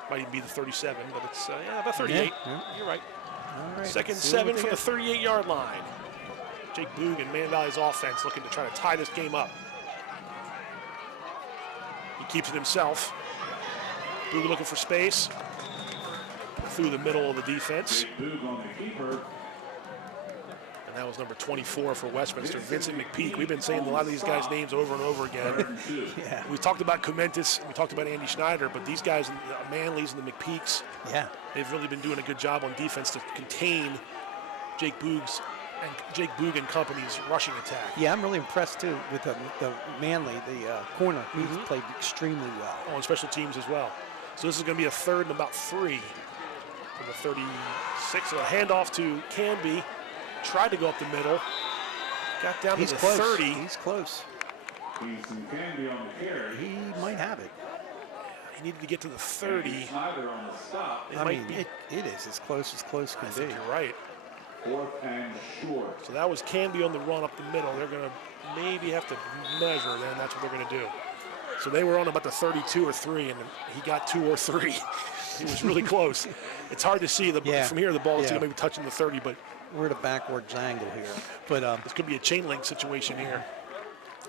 Might even be the 37, but it's about 38. Yeah. You're right. All right. 2nd 7 from the 38-yard line. Jake Boog and Man Valley's offense looking to try to tie this game up. He keeps it himself. Boog looking for space. Through the middle of the defense. And that was number 24 for Westminster, Vincent McPeak. We've been saying a lot of these guys' names over and over again. Yeah. We talked about Comentis, we talked about Andy Schneider, but these guys, the Manleys and the McPeaks, they've really been doing a good job on defense to contain Jake Boog and company's rushing attack. Yeah, I'm really impressed too with the Manley, the corner. He's played extremely well. On special teams as well. So this is going to be a 3rd and about 3 from the 36. So a handoff to Canby. Tried to go up the middle. Got down to the 30. He's close. He might have it. he needed to get to the 30. It is as close can I be. think you're right. 4th and short. So that was Canby on the run up the middle. They're going to maybe have to measure, then that's what they're going to do. So they were on about the 32 or 3, and he got 2 or 3. He was really close. It's hard to see. From here, the ball is maybe touching the 30, but we're at a backwards angle here. But this could be a chain link situation here.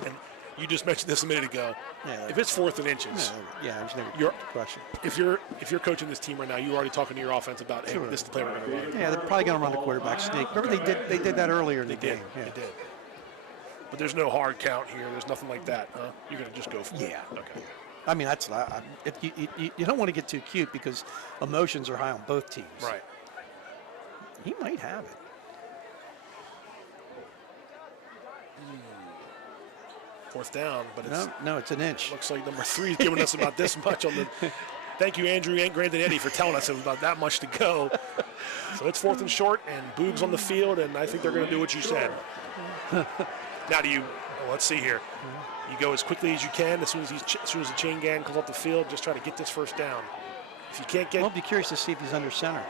And you just mentioned this a minute ago. Yeah, if it's 4th and inches, there's no question. If you're coaching this team right now, you're already talking to your offense about, hey, this is the play we're going to run. Yeah, they're probably going to run the quarterback sneak. Remember they did that earlier in the game. They did. But there's no hard count here. There's nothing like that, huh? You're going to just go for it. Yeah. Okay. I mean, that's you don't want to get too cute because emotions are high on both teams. Right. He might have it. Fourth down, but it's no, it's an inch. Looks like number 3 is giving us about this much on the. Thank you, Andrew and Grandinetti, for telling us it was about that much to go. So it's 4th and short, and Boog's on the field, and I think they're going to do what you said. Now, let's see here. You go as quickly as you can as soon as the chain gang comes off the field. Just try to get this first down. If you can't get, I'll be curious to see if he's under center.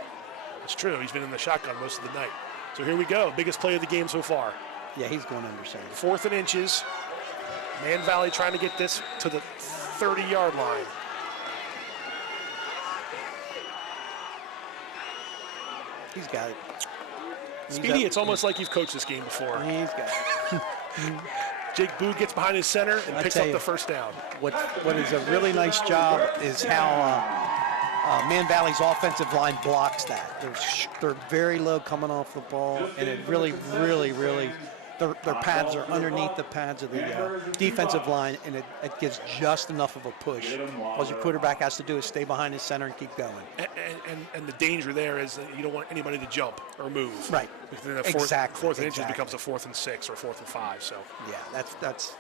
It's true. He's been in the shotgun most of the night. So here we go. Biggest play of the game so far. Yeah, he's going under center. 4th and inches. Man Valley trying to get this to the 30-yard line. He's got it. Speedy, it's almost like you've coached this game before. He's got it. Jake Boog gets behind his center and picks up the first down. What is a really nice job is how Man Valley's offensive line blocks that. They're very low coming off the ball, and it really, their pads are underneath the pads of the defensive line, and it gives just enough of a push. All your quarterback has to do is stay behind his center and keep going. And the danger there is that you don't want anybody to jump or move. Right. Because then Exactly. 4th and inches becomes a 4th and 6 or 4th and 5. So. Yeah, that's.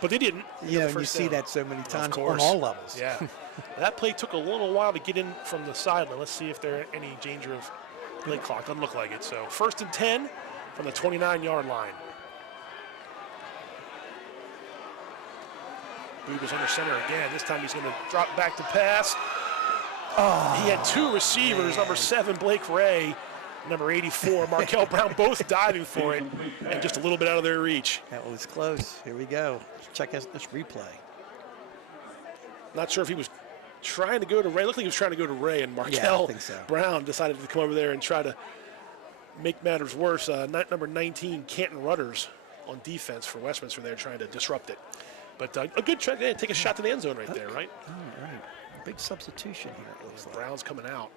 But they didn't. You see that so many times on all levels. Yeah. That play took a little while to get in from the sideline. Let's see if there's any danger of play clock. Doesn't look like it. So 1st and 10 from the 29-yard line. Boog is under center again. This time he's going to drop back to pass. He had 2 receivers, number 7, Blake Ray, number 84, Markel Brown, both diving for it, and just a little bit out of their reach. That was close. Here we go. Check this replay. Not sure if he was trying to go to Ray. It looked like he was trying to go to Ray, and Markel Brown decided to come over there and try to make matters worse. Number 19, Canton Rudders on defense for Westminster there, trying to disrupt it. But a good try to take a shot to the end zone right there, right? Right. Big substitution here, it looks like. Brown's coming out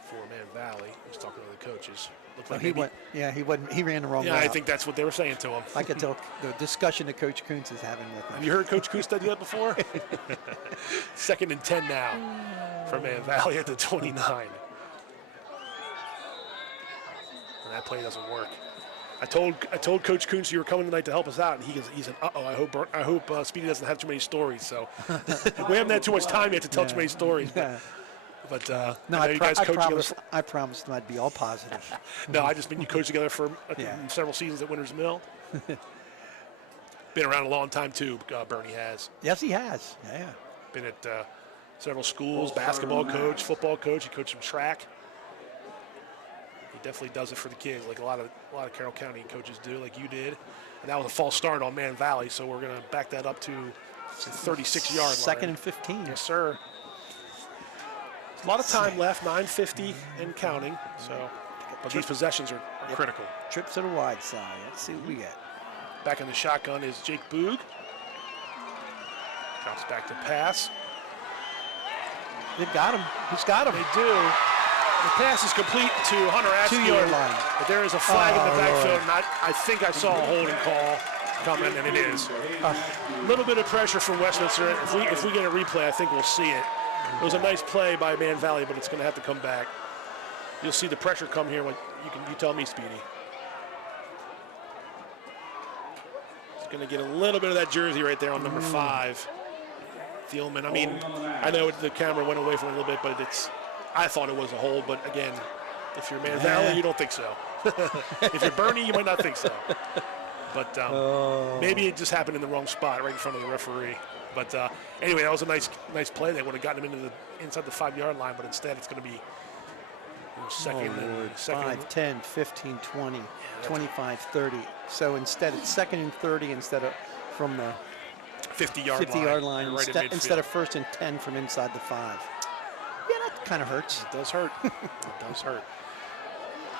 for Man Valley. He's talking to the coaches. Looked like he ran the wrong way. Yeah, I think that's what they were saying to him. I could tell the discussion that Coach Kuntz is having with him. Have you heard Coach Kuntz do that before? 2nd and 10 now for Man Valley at the 29. And that play doesn't work. I told Coach Kuntz you were coming tonight to help us out, and he said, "Uh-oh, I hope Speedy doesn't have too many stories." So we haven't had too much time yet to tell too many stories. But no, I promised I'd be all positive. No, I just mean you coached together for several seasons at Winters Mill. Been around a long time too. Bernie has. Yes, he has. Yeah. Been at several schools, basketball coach, football coach. He coached some track. He definitely does it for the kids, like a lot of Carroll County coaches do, like you did. And that was a false start on Man Valley, so we're going to back that up to the 36-yard line. 2nd and 15. Yes, sir. A lot of time left, 9:50 and counting. So, but these possessions are critical. Trips to the wide side. Let's see what we get. Back in the shotgun is Jake Boog. Drops back to pass. They've got him. He's got him. They do. The pass is complete to Hunter Askew. 2-yard line. But there is a flag in the backfield, and I think I saw a holding call coming, and it is. A little bit of pressure from Westminster. If we get a replay, I think we'll see it. It was a nice play by Man Valley, but it's going to have to come back. You'll see the pressure come here when you tell me, Speedy. He's going to get a little bit of that jersey right there on number 5. Thielman. I mean, I know the camera went away from it a little bit, but I thought it was a hold, but again, if you're Man Valley, you don't think so. If you're Bernie, you might not think so. But maybe it just happened in the wrong spot, right in front of the referee. But anyway, that was a nice play. They would have gotten him into inside the 5-yard line, but instead it's going to be second and 5, 10, 15, 20, 25, 30. So instead it's 2nd and 30 instead of from the 50-yard line right instead of 1st and 10 from inside the 5. Yeah, that kind of hurts. It does hurt. It does hurt.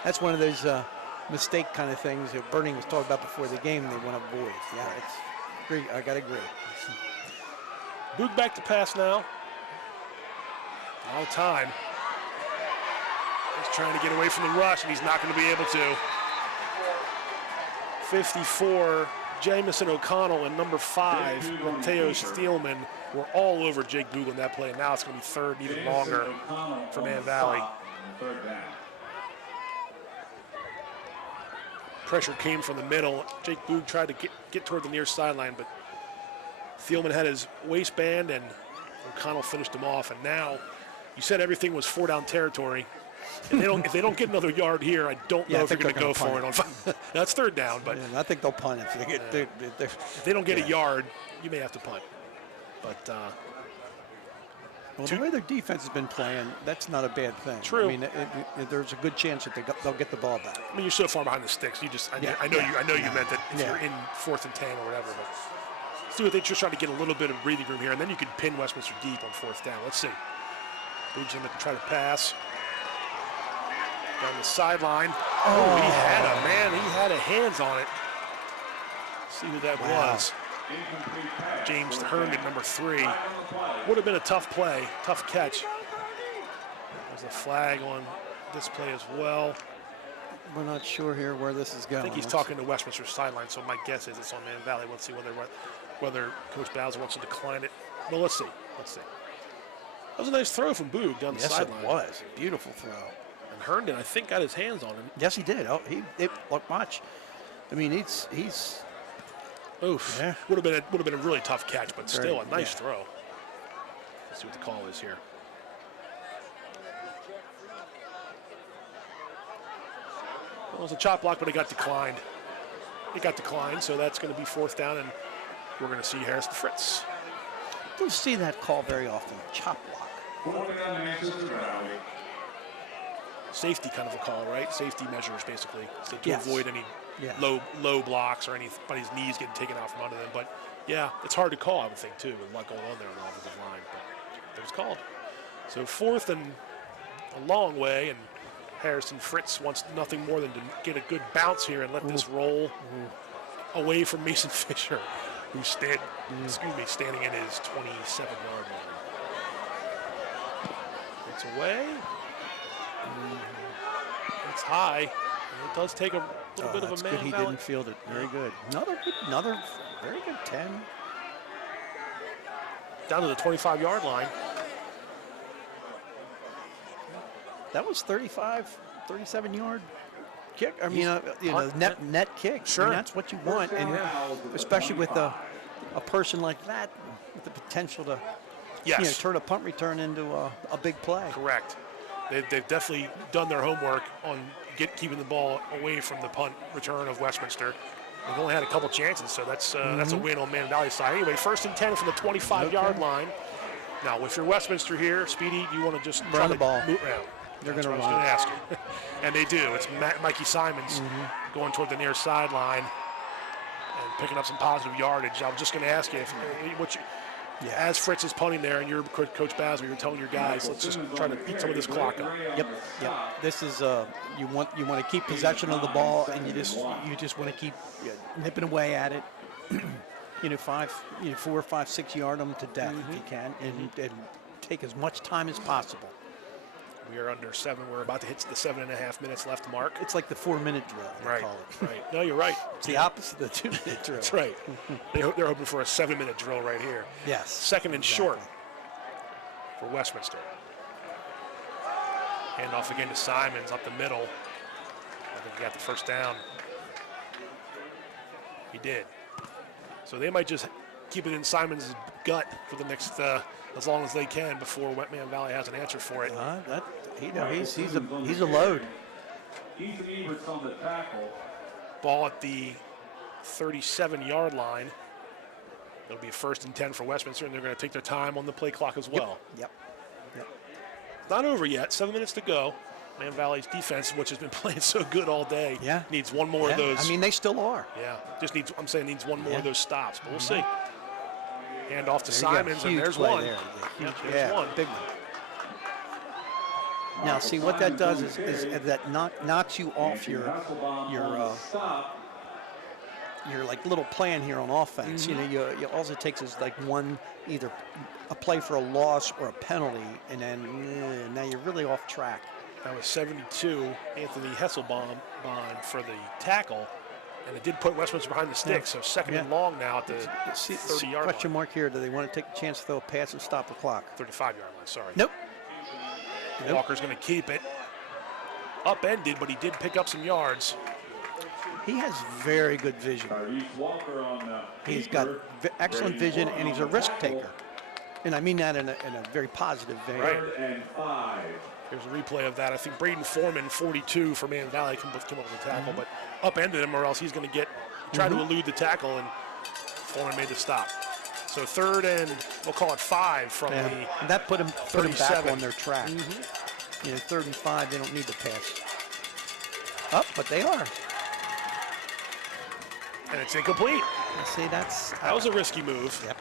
That's one of those mistake kind of things that Bernie was talking about before the game they want to avoid. Yeah, I got to agree. Boog back to pass now. All time. He's trying to get away from the rush, and he's not going to be able to. 54, Jamison O'Connell, and number 5, Mateo Steelman were all over Jake Boog on that play, and now it's going to be third and even longer for Man Valley. Pressure came from the middle. Jake Boog tried to get toward the near sideline, but Thielman had his waistband, and O'Connell finished him off. And now, you said everything was 4-down territory. If they don't get another yard here, I don't know if they're going to go for it. That's 3rd down, but I think they'll punt if they get. If they don't get a yard, you may have to punt. But well, the way their defense has been playing, that's not a bad thing. True. I mean, there's a good chance that they'll get the ball back. I mean, you're so far behind the sticks. I know you meant that if you're in 4th and 10 or whatever. But see what they just try to get a little bit of breathing room here, and then you can pin Westminster deep on 4th down. Let's see. Boog's going to try to pass down the sideline. Oh, he had a hands on it. Let's see who that was. James Herndon, number 3. Would have been a tough play, tough catch. There's a flag on this play as well. We're not sure here where this is going. I think he's talking to Westminster's sideline, so my guess is it's on Man Valley. Let's see whether Coach Bowser wants to decline it. Well, let's see. That was a nice throw from Boog down the sideline. Yes, it was. A beautiful throw. And Herndon, I think, got his hands on him. Yes, he did. Oh, look, watch. I mean, he's. Oof. Yeah. Would have been a really tough catch, but still a nice throw. Let's see what the call is here. Well, it was a chop block, but it got declined. So that's going to be 4th down, and we're going to see Harrison Fritz. Don't see that call very often. Chop block. Safety kind of a call, right? Safety measures, basically, so to avoid any low blocks or anybody's knees getting taken out from under them. But, yeah, it's hard to call, I would think, too, with a lot going on there on the offensive line. But it was called. So 4th and a long way, and Harrison Fritz wants nothing more than to get a good bounce here and let this roll away from Mason Fisher, who's standing in his 27-yard line. It's away. It's high. And it does take a little bit of a man. Good. He didn't field it. Very good. Another very good 10. Down to the 25-yard line. That was 37-yard kick. I mean, net kick. Sure. I mean, that's what you want, and especially with a person like that, with the potential to turn a punt return into a big play. Correct. They've definitely done their homework on keeping the ball away from the punt return of Westminster. They've only had a couple chances, so that's a win on Man Valley's side. Anyway, 1st and 10 from the 25-yard line. Now, if you're Westminster here, Speedy, you want to just run the ball. Move around. They're going to run. I was going to ask you. And they do. It's Mikey Simons going toward the near sideline and picking up some positive yardage. I was just going to ask you, as Fritz is punting there and you're Coach Basler, you're telling your guys, let's just try to eat some of this clock up. Yep. This is you want to keep possession of the ball, and you just want to keep nipping away at it. 4, 5, 6 yard them to death if you can, and take as much time as possible. We are under 7. We're about to hit the 7.5 minutes left mark. It's like the 4-minute drill. They call it. Right. No, you're right. It's the opposite of the 2-minute drill. That's right. They're hoping for a 7-minute drill right here. Yes. 2nd and short for Westminster. Hand off again to Simons up the middle. I think he got the 1st down. He did. So they might just keep it in Simons' gut for the next as long as they can before Man Valley has an answer for it. He's a load. Ethan Eberts on the tackle. Ball at the 37-yard line. It'll be 1st and 10 for Westminster, and they're going to take their time on the play clock as well. Yep. Not over yet. 7 minutes to go. Man Valley's defense, which has been playing so good all day, needs one more of those. I mean, they still are. Yeah, needs one more of those stops, but we'll see. Hand off to Simons, and there's one. There's one. Big one. Now, see what that does is that knocks you off your like little plan here on offense. You know, all it takes is like one, either a play for a loss or a penalty, and then now you're really off track. That was 72, Anthony Hesselbaum for the tackle, and it did put Westminster behind the sticks, so 2nd and long now at the 30-yard line. Question mark here, do they want to take a chance to throw a pass and stop the clock? 35-yard line, sorry. Nope. Walker's going to keep it. Upended, but he did pick up some yards. He has very good vision. He's got excellent vision, and he's a risk taker. And I mean that in a very positive vein. Right. Here's a replay of that. I think Braden Foreman, 42 for Man Valley, came up with the tackle, but upended him, or else he's going to try to elude the tackle, and Foreman made the stop. So 3rd and, we'll call it 5 from the and that put him back on their track. You know, 3rd and 5, they don't need to pass. But they are. And it's incomplete. See, that was a risky move. Yep.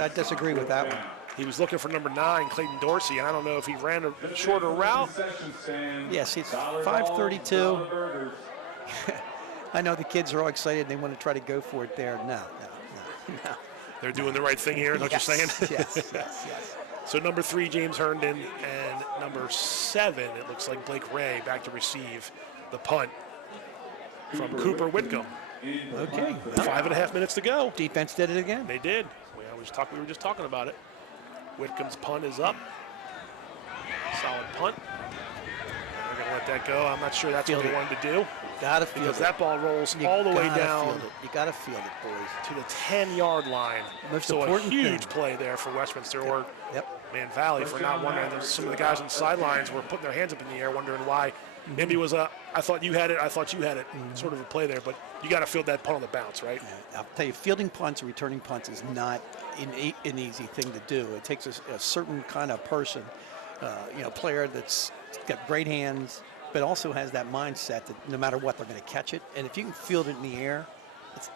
I disagree with that one. He was looking for number 9, Clayton Dorsey, and I don't know if he ran a shorter route. Yes, it's 5:32. I know the kids are all excited. They want to try to go for it there. No. They're doing the right thing here, is what you're saying? Yes. So number 3, James Herndon, and number 7, it looks like Blake Ray back to receive the punt from Cooper Whitcomb. Okay. 5.5 minutes to go. Defense did it again. They did. We were just talking about it. Whitcomb's punt is up. Solid punt. They're going to let that go. I'm not sure that's what they wanted to do. Gotta feel because that ball rolls all the way down. You gotta feel it, boys. To the 10-yard line. So a huge play there for Westminster or Man Valley for not wondering. Some of the guys on the sidelines were putting their hands up in the air, wondering why. Maybe it was I thought you had it, sort of a play there, but you got to field that punt on the bounce, right? Yeah. I'll tell you, fielding punts and returning punts is not an easy thing to do. It takes a certain kind of person, player that's got great hands, but also has that mindset that no matter what, they're going to catch it. And if you can field it in the air,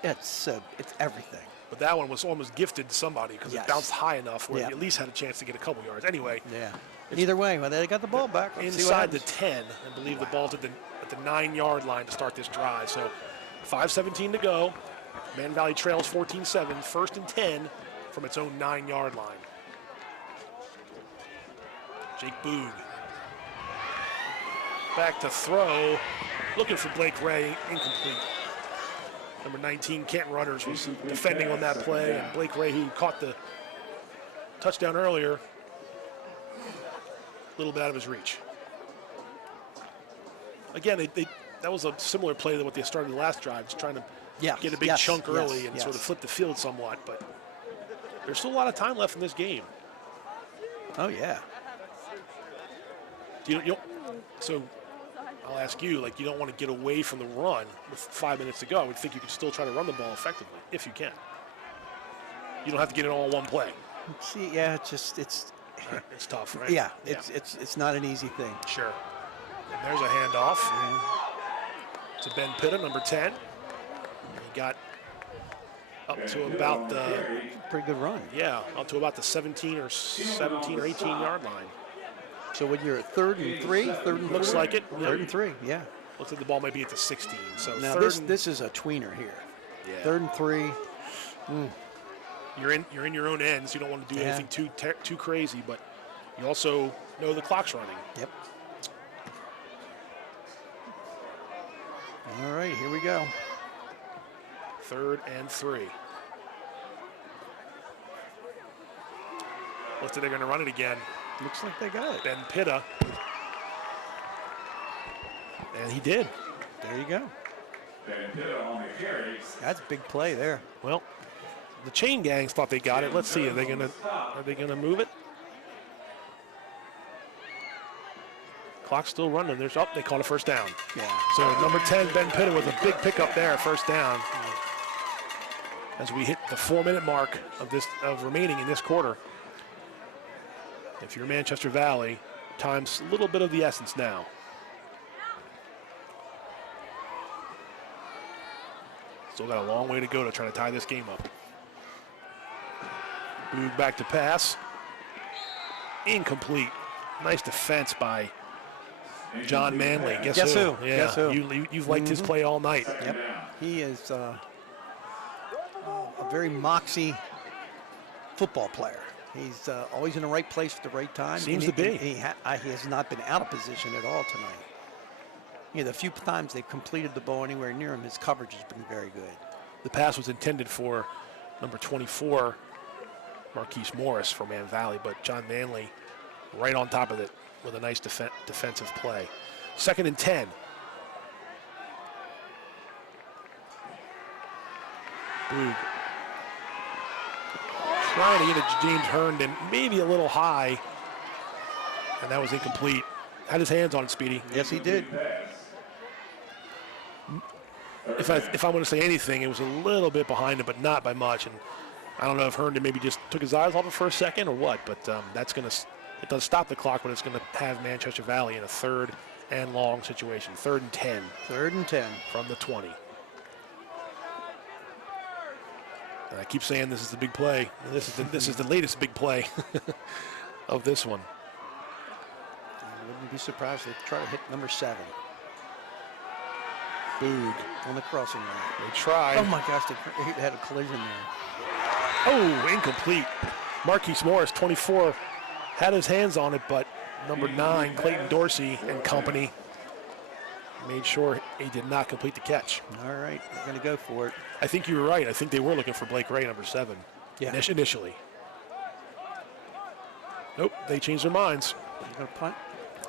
it's everything. But that one was almost gifted to somebody because it bounced high enough where you at least had a chance to get a couple yards. Anyway. Yeah. Either way, well, they got the ball back. Inside the 10, I believe the ball's at the 9-yard line to start this drive. So 5:17 to go. Man Valley trails 14-7, 1st and 10 from its own 9-yard line. Jake Boog back to throw, looking for Blake Ray, incomplete. Number 19, Canton Runners, was defending on that play, and Blake Ray, who caught the touchdown earlier, a little bit out of his reach. Again, that was a similar play to what they started the last drive, just trying to get a big chunk early and sort of flip the field somewhat, but there's still a lot of time left in this game. Oh, yeah. So I'll ask you, you don't want to get away from the run with 5 minutes to go. I would think you could still try to run the ball effectively, if you can. You don't have to get it all in one play. See, it's tough, right? Yeah, it's not an easy thing. Sure. And there's a handoff to Ben Pitta, number 10. He got up to about the pretty good run. Yeah, up to about the 17 or 18-yard line. So when you're at 3rd and 3, 3rd and looks 4? like it. 3rd and 3, yeah. Looks like the ball might be at the 16. So now this is a tweener here. Yeah. 3rd and 3. You're in your own ends. You don't want to do anything too crazy, but you also know the clock's running. Yep. All right, here we go. 3rd and 3. Looks like they're going to run it again. Looks like they got it. Ben Pitta. And he did. There you go. That's a big play there. Well, the chain gangs thought they got it. Let's see. Are they gonna move it? Clock's still running. They called a first down. Yeah. So number 10, Ben Pitta, with a big pickup there, first down. as we hit the 4-minute mark of remaining in this quarter. If you're Manchester Valley, time's a little bit of the essence now. Still got a long way to go to try to tie this game up. Boog back to pass. Incomplete. Nice defense by John Manley. Guess who? Yeah, Guess who? You've liked his play all night. Yep. He is a very moxie football player. He's always in the right place at the right time. Seems to be. He has not been out of position at all tonight. The few times they've completed the ball anywhere near him, his coverage has been very good. The pass was intended for number 24, Marquise Morris for Man Valley, but John Manley right on top of it with a nice defensive play. 2nd and 10. Boog. Trying to get it to James Herndon, maybe a little high, and that was incomplete. Had his hands on it, Speedy. Yes, he did. If I'm going to say anything, it was a little bit behind him, but not by much. And I don't know if Herndon maybe just took his eyes off it for a second or what, but that's going to, it does stop the clock, but it's going to have Manchester Valley in a 3rd and long situation. 3rd and 10. 3rd and 10. From the 20. And I keep saying this is the big play. And this is the latest big play of this one. I wouldn't be surprised if they try to hit number 7. Boog. On the crossing line. They tried. Oh my gosh, they had a collision there. Oh, incomplete. Marquise Morris, 24, had his hands on it, but number 9, Clayton Dorsey and company made sure he did not complete the catch. All right, they're going to go for it. I think you were right. I think they were looking for Blake Ray, number 7, initially. Nope, they changed their minds. They're going to punt.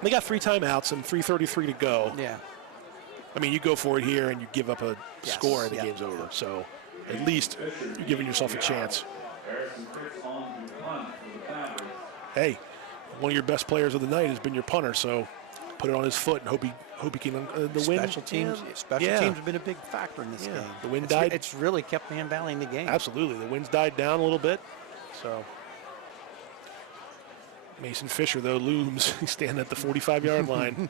They got 3 timeouts and 3:33 to go. Yeah. I mean, you go for it here and you give up a score and the game's over. So at least you're giving yourself a chance. Hey, one of your best players of the night has been your punter, so put it on his foot and hope he can the win. Special teams have been a big factor in this game. The wind died. It's really kept Man Valley in the game. Absolutely, the wind's died down a little bit. So Mason Fisher though looms. He's standing at the 45-yard line.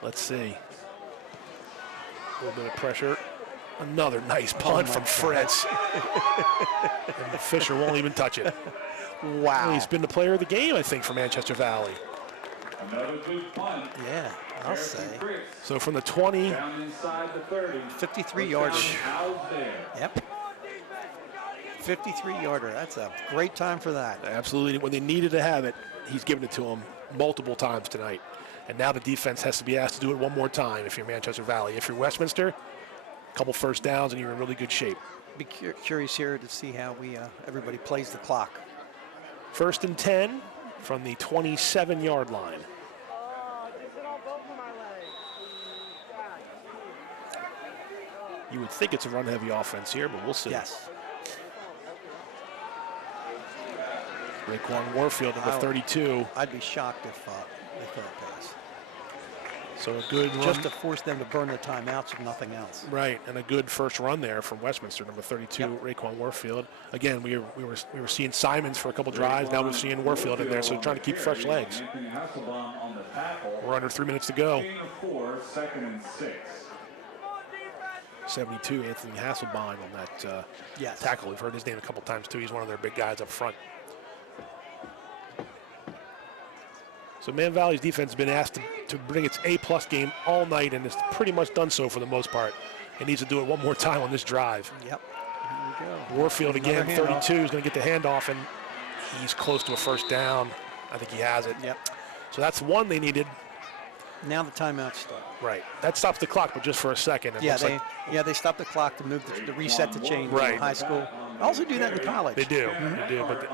Let's see. A little bit of pressure. Another nice punt from Fritz. And Fisher won't even touch it. Wow. He's been the player of the game, I think, for Manchester Valley. Another good punt. Yeah, I'll say. So from the 20. Down inside the 30. 53-yarder. Out there. Yep. 53-yarder. That's a great time for that. Absolutely. When they needed to have it, he's given it to them multiple times tonight. And now the defense has to be asked to do it one more time if you're Manchester Valley. If you're Westminster, a couple first downs and you're in really good shape. Be curious here to see how everybody plays the clock. 1st and 10 from the 27-yard line. You would think it's a run-heavy offense here, but we'll see. Yes. Raekwon Warfield, number 32. I'd be shocked if they couldn't pass. So a good run. Just to force them to burn the timeouts if nothing else. Right, and a good first run there from Westminster, number 32, Raekwon Warfield. Again, we were seeing Simons for a couple drives. Now we're seeing Warfield in there, so trying to keep fresh legs. We're under 3 minutes to go. 2nd and 6. 72, Anthony Hasselbein on that tackle. We've heard his name a couple times too. He's one of their big guys up front. So Man Valley's defense has been asked to bring its A-plus game all night, and it's pretty much done so for the most part. It needs to do it one more time on this drive. Yep. Here we go. Warfield again, 32, is going to get the handoff, and he's close to a first down. I think he has it. Yep. So that's one they needed. Now the timeout start. Right. That stops the clock, but just for a second. They stop the clock to move to reset the chain in high school. Also do that in college. They do. They do. But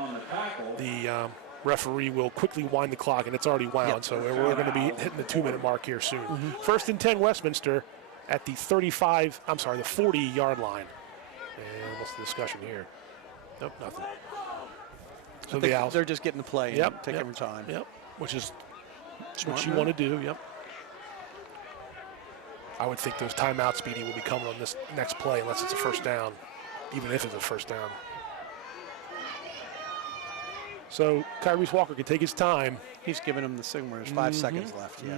the referee will quickly wind the clock, and it's already wound. So we're going to be hitting the 2-minute mark here soon. 1st and 10 Westminster at the 40-yard line. And what's the discussion here? Nope, nothing. So they're just getting the play and taking their time. Yep, which is what you want to do, yep. I would think those timeouts, Speedy, will be coming on this next play unless it's a first down. even if it's a first down. So Kyrese Walker can take his time. He's giving him the signal. There's 5 seconds left. Yeah.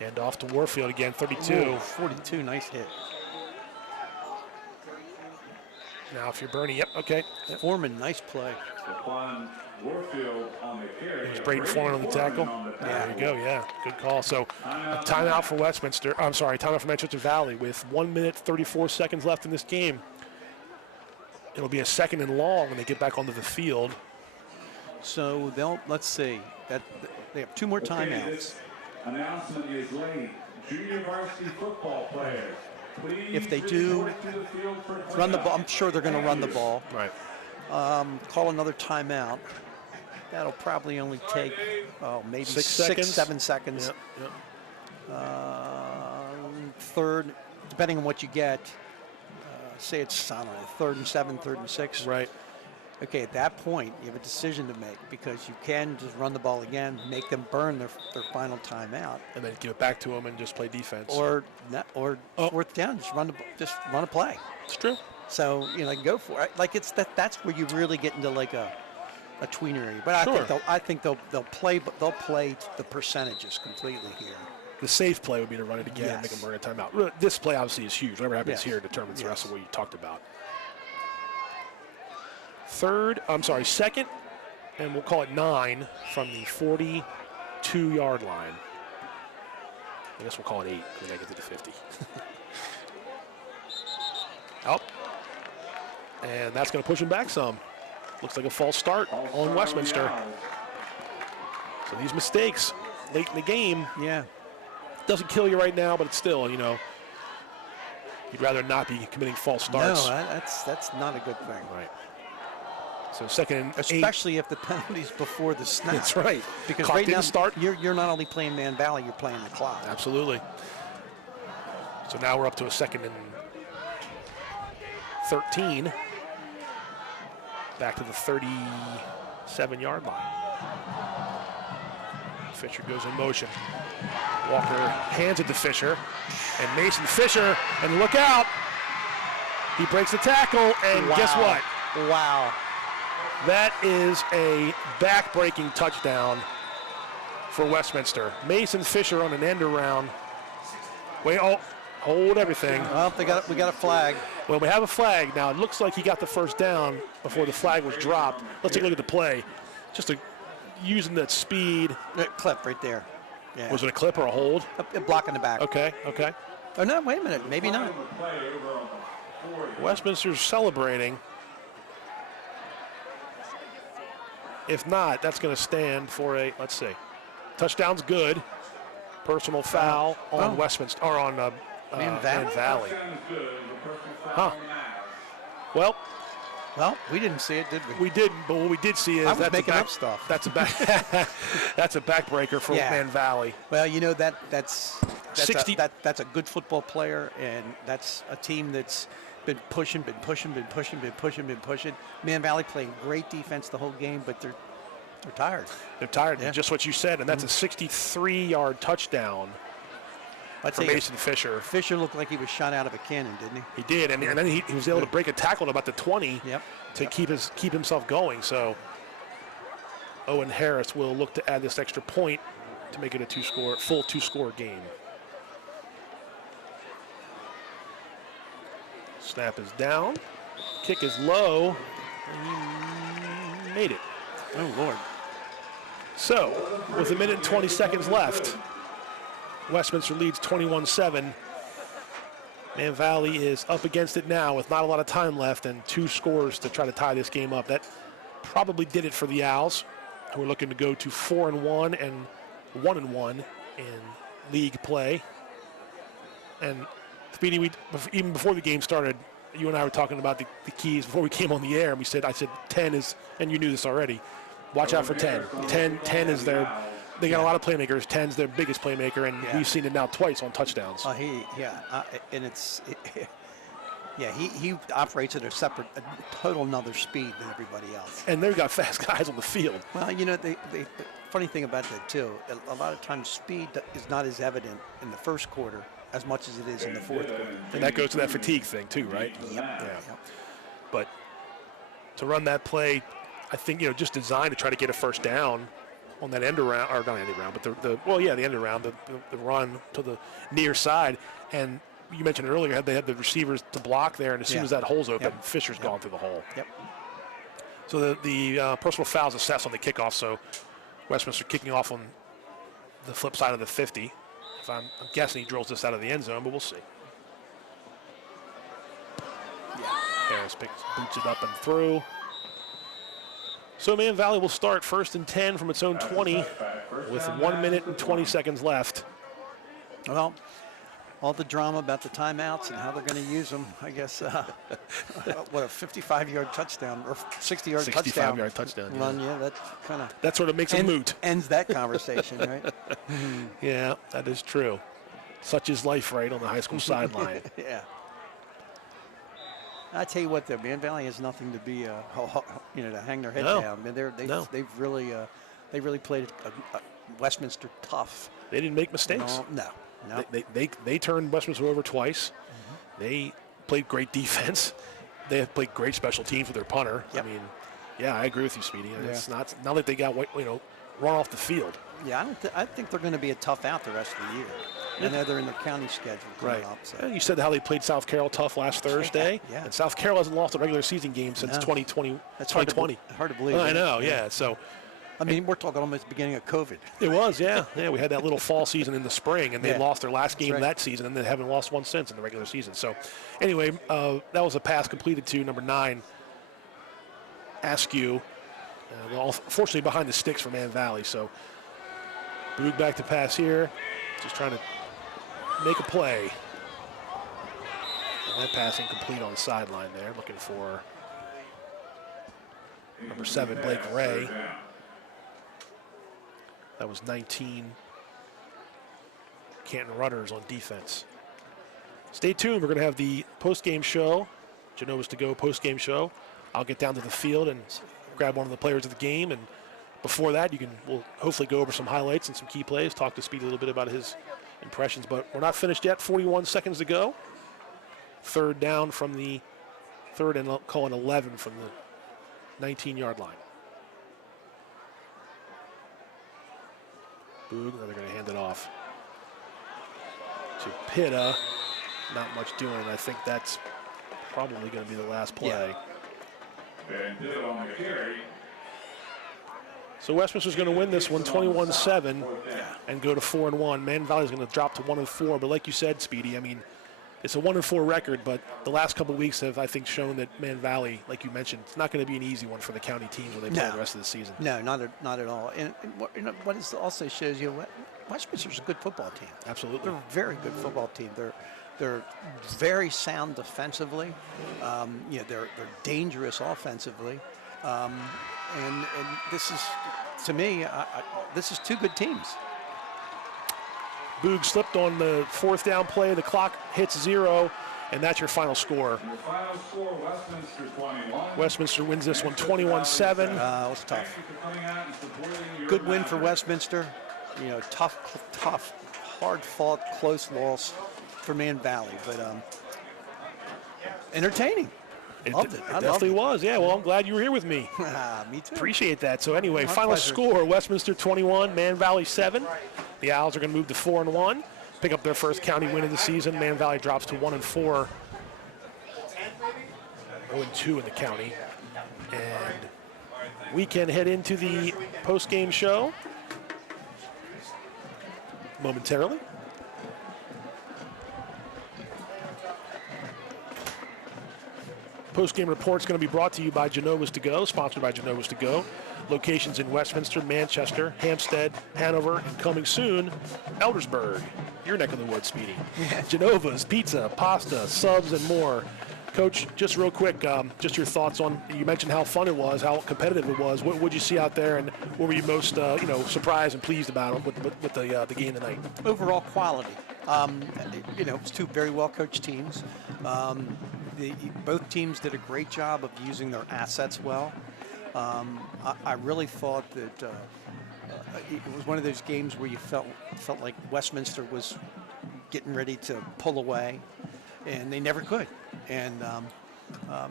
And off to Warfield again, 32. Ooh, 42, nice hit. Now if you're Bernie, yep, okay. Foreman, nice play. Warfield on the carry. It was Braden Foreman on the tackle. There you go, yeah, good call. So a timeout for Westminster, I'm sorry, timeout for Manchester Valley with 1 minute, 34 seconds left in this game. It'll be a second and long when they get back onto the field. So let's see, that they have 2 more timeouts. Announcement is late. Junior varsity football players, please if they do run the ball, I'm sure they're going to run the ball. Right. Call another timeout. That'll probably only take maybe 6 seconds, 7 seconds. Yep. Third, depending on what you get, say it's, I don't know, 3rd and 7, 3rd and 6. Right. Okay, at that point, you have a decision to make because you can just run the ball again, make them burn their final timeout. And then give it back to them and just play defense. Or fourth down, just run a play. It's true. So, go for it. Like that's where you really get into like a tweenery. But I think they'll play the percentages completely here. The safe play would be to run it again and make them burn a timeout. This play obviously is huge. Whatever happens here determines the rest of what you talked about. Second, and we'll call it 9 from the 42-yard line. I guess we'll call it 8 because we got to get to the 50. And that's going to push him back some. Looks like a false start on Westminster. So these mistakes late in the game, doesn't kill you right now, but it's still, you'd rather not be committing false starts. No, that's not a good thing. Right. So second and especially if the penalty's before the snap. That's right. Because Clock right now, start. You're not only playing Man Valley, you're playing the clock. Absolutely. So now we're up to a second and 13. Back to the 37-yard line. Fisher goes in motion. Walker hands it to Fisher. And Mason Fisher, and look out. He breaks the tackle, and guess what? Wow. That is a back-breaking touchdown for Westminster. Mason Fisher on an end around. Hold everything. Well, we got a flag. Well, we have a flag. Now, it looks like he got the first down before the flag was dropped. Let's take a look at the play. Just using that speed. Clip right there. Yeah. Was it a clip or a hold? A block in the back. Okay. Oh, no, wait a minute. Maybe not. Westminster's celebrating. If not, that's going to stand for a, let's see. Touchdown's good. Personal foul on Westminster, or on Man Valley. Huh. Well, we didn't see it, did we? We didn't, but what we did see is I was making up stuff. That's a back. That's a backbreaker for Man Valley. Well, that's a good football player, and that's a team that's been pushing. Man Valley playing great defense the whole game, but they're tired. They're tired. Yeah. Just what you said, and that's a 63-yard touchdown for Mason Fisher. Fisher looked like he was shot out of a cannon, didn't he? He did, and then he was able to break a tackle at about the 20 to keep himself going. So Owen Harris will look to add this extra point to make it a full two-score game. Snap is down. Kick is low. He made it. Oh, Lord. So, with 1 minute and 20 seconds left, Westminster leads 21-7. Man Valley is up against it now with not a lot of time left and 2 scores to try to tie this game up. That probably did it for the Owls, who are looking to go to 4-1 and 1-1 in league play. And Speedy, even before the game started, you and I were talking about the keys before we came on the air, and I said 10 is, and you knew this already, watch out for 10. 10 is they got a lot of playmakers. 10's their biggest playmaker, and we've seen it now twice on touchdowns. He operates at a total another speed than everybody else. And they've got fast guys on the field. Well, the funny thing about that too, a lot of times speed is not as evident in the first quarter as much as it is in the fourth quarter. And that goes to that fatigue thing too, right? Yep. Yeah. Yep. But to run that play, I think, just designed to try to get a first down on that end around, or not end around, but the end around, the run to the near side. And you mentioned earlier, they had the receivers to block there, and as soon as that hole's open, Fisher's gone through the hole. Yep. So the personal foul's assessed on the kickoff, so Westminster kicking off on the flip side of the 50. If I'm guessing he drills this out of the end zone, but we'll see. Harris boots it up and through. So Man Valley will start 1st and 10 from its own 20 with 1 minute and 20 seconds left. Well, all the drama about the timeouts and how they're going to use them, I guess, what a 55-yard touchdown or 60-yard touchdown. 65-yard touchdown. Run, that's kind of. That sort of makes a moot. Ends that conversation, right? Yeah, that is true. Such is life, right, on the high school sideline. Yeah. I tell you what, though, Man Valley has nothing to be, to hang their head down. I mean, they've really played Westminster tough. They didn't make mistakes. No. They turned Westminster over twice. They played great defense. They have played great special teams with their punter. Yep. I mean, yeah, I agree with you, Speedy. It's not that they got run off the field. Yeah, I think they're going to be a tough out the rest of the year. I know they're in the county schedule coming up. So. You said how they played South Carroll tough last Thursday. Yeah. And South Carroll hasn't lost a regular season game since 2020. That's 2020. Hard to believe. I know, yeah. So, I mean, we're talking almost the beginning of COVID. It was, yeah. We had that little fall season in the spring, and they lost their last game that season, and they haven't lost one since in the regular season. So, anyway, that was a pass completed to number 9, Askew. Fortunately, behind the sticks for Man Valley. So, Boog back to pass here, just trying to make a play. And that pass incomplete on the sideline there, looking for number 7, Blake Ray. That was 19 Canton Runners on defense. Stay tuned. We're going to have the post-game show, Genova's to Go post-game show. I'll get down to the field and grab one of the players of the game. And before that, we'll hopefully go over some highlights and some key plays, talk to Speedy a little bit about his impressions. But we're not finished yet. 41 seconds to go. 3rd down from the 3rd and call it 11 from the 19-yard line. Boog, now they're going to hand it off to Pitta. Not much doing. I think that's probably going to be the last play. So Westminster's going to win this one 21-7 and go to 4-1. Man Valley's going to drop to 1-4. But like you said, Speedy, I mean, it's a 1-4 record, but the last couple of weeks have, I think, shown that Man Valley, like you mentioned, it's not going to be an easy one for the county teams when they play the rest of the season. No, not at all. And what it also shows you, Westminster's a good football team. Absolutely. They're a very good football team. They're very sound defensively. They're dangerous offensively. And this is, to me, this is 2 good teams. Boog slipped on the 4th down play. The clock hits 0, and that's your final score. Your final score, Westminster 21. Westminster wins this one 21-7. It was tough. Good win for Westminster. Tough, hard-fought, close loss for Man Valley, but entertaining. Loved it. It definitely was. Yeah, well, I'm glad you were here with me. Me too. Appreciate that. So anyway, My final pleasure. score, Westminster 21, Man Valley 7. The Owls are going to move to 4-1, pick up their first county win of the season. Man Valley drops to 1-4, 0-2 in the county. And we can head into the post-game show momentarily. Post-game report is going to be brought to you by Genova's to Go, sponsored by Genova's to Go. Locations in Westminster, Manchester, Hampstead, Hanover, and coming soon, Eldersburg. Your neck of the woods, Speedy. Genova's, pizza, pasta, subs, and more. Coach, just real quick, just your thoughts on, you mentioned how fun it was, how competitive it was. What would you see out there, and what were you most surprised and pleased about with the game tonight? Overall quality. It's 2 very well-coached teams. Both teams did a great job of using their assets well. I really thought that it was one of those games where you felt like Westminster was getting ready to pull away, and they never could. And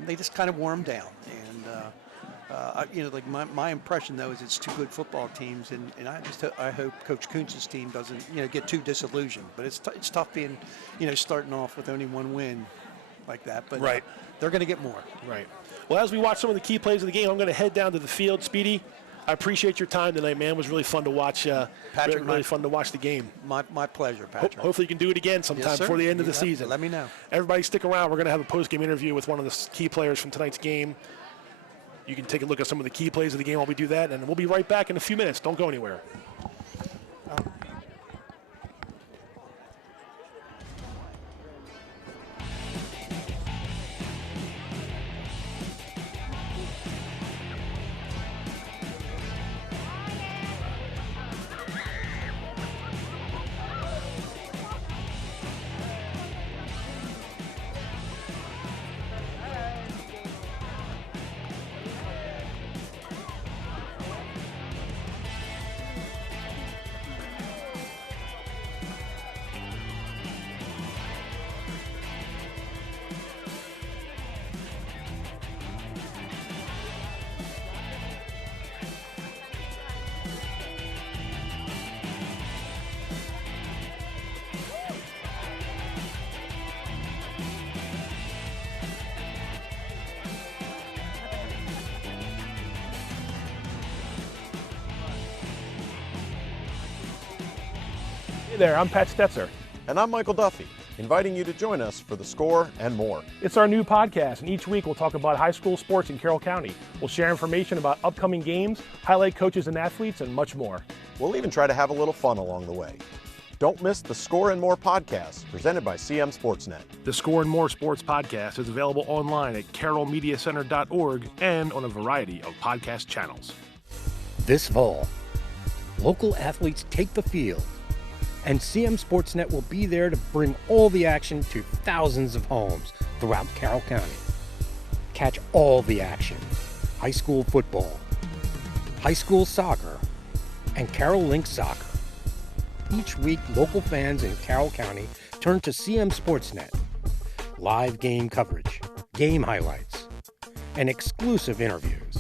they just kind of wore them down. And like my impression though is it's two good football teams, and I hope Coach Kuntz's team doesn't get too disillusioned. But it's tough being starting off with only one win like that. But right. They're going to get more. Right. Well, as we watch some of the key plays of the game, I'm going to head down to the field. Speedy, I appreciate your time tonight, man. It was really fun to watch. Patrick, really fun to watch the game. My pleasure, Patrick. Hopefully you can do it again sometime before the end of the season. Let me know. Everybody stick around. We're going to have a post-game interview with one of the key players from tonight's game. You can take a look at some of the key plays of the game while we do that, and we'll be right back in a few minutes. Don't go anywhere. Hey there, I'm Pat Stetzer. And I'm Michael Duffy, inviting you to join us for The Score and More. It's our new podcast, and each week we'll talk about high school sports in Carroll County. We'll share information about upcoming games, highlight coaches and athletes, and much more. We'll even try to have a little fun along the way. Don't miss The Score and More podcast, presented by CM Sportsnet. The Score and More Sports podcast is available online at carrollmediacenter.org and on a variety of podcast channels. This fall, local athletes take the field, and CM Sportsnet will be there to bring all the action to thousands of homes throughout Carroll County. Catch all the action: high school football, high school soccer, and Carroll Link soccer. Each week, local fans in Carroll County turn to CM Sportsnet. Live game coverage, game highlights, and exclusive interviews.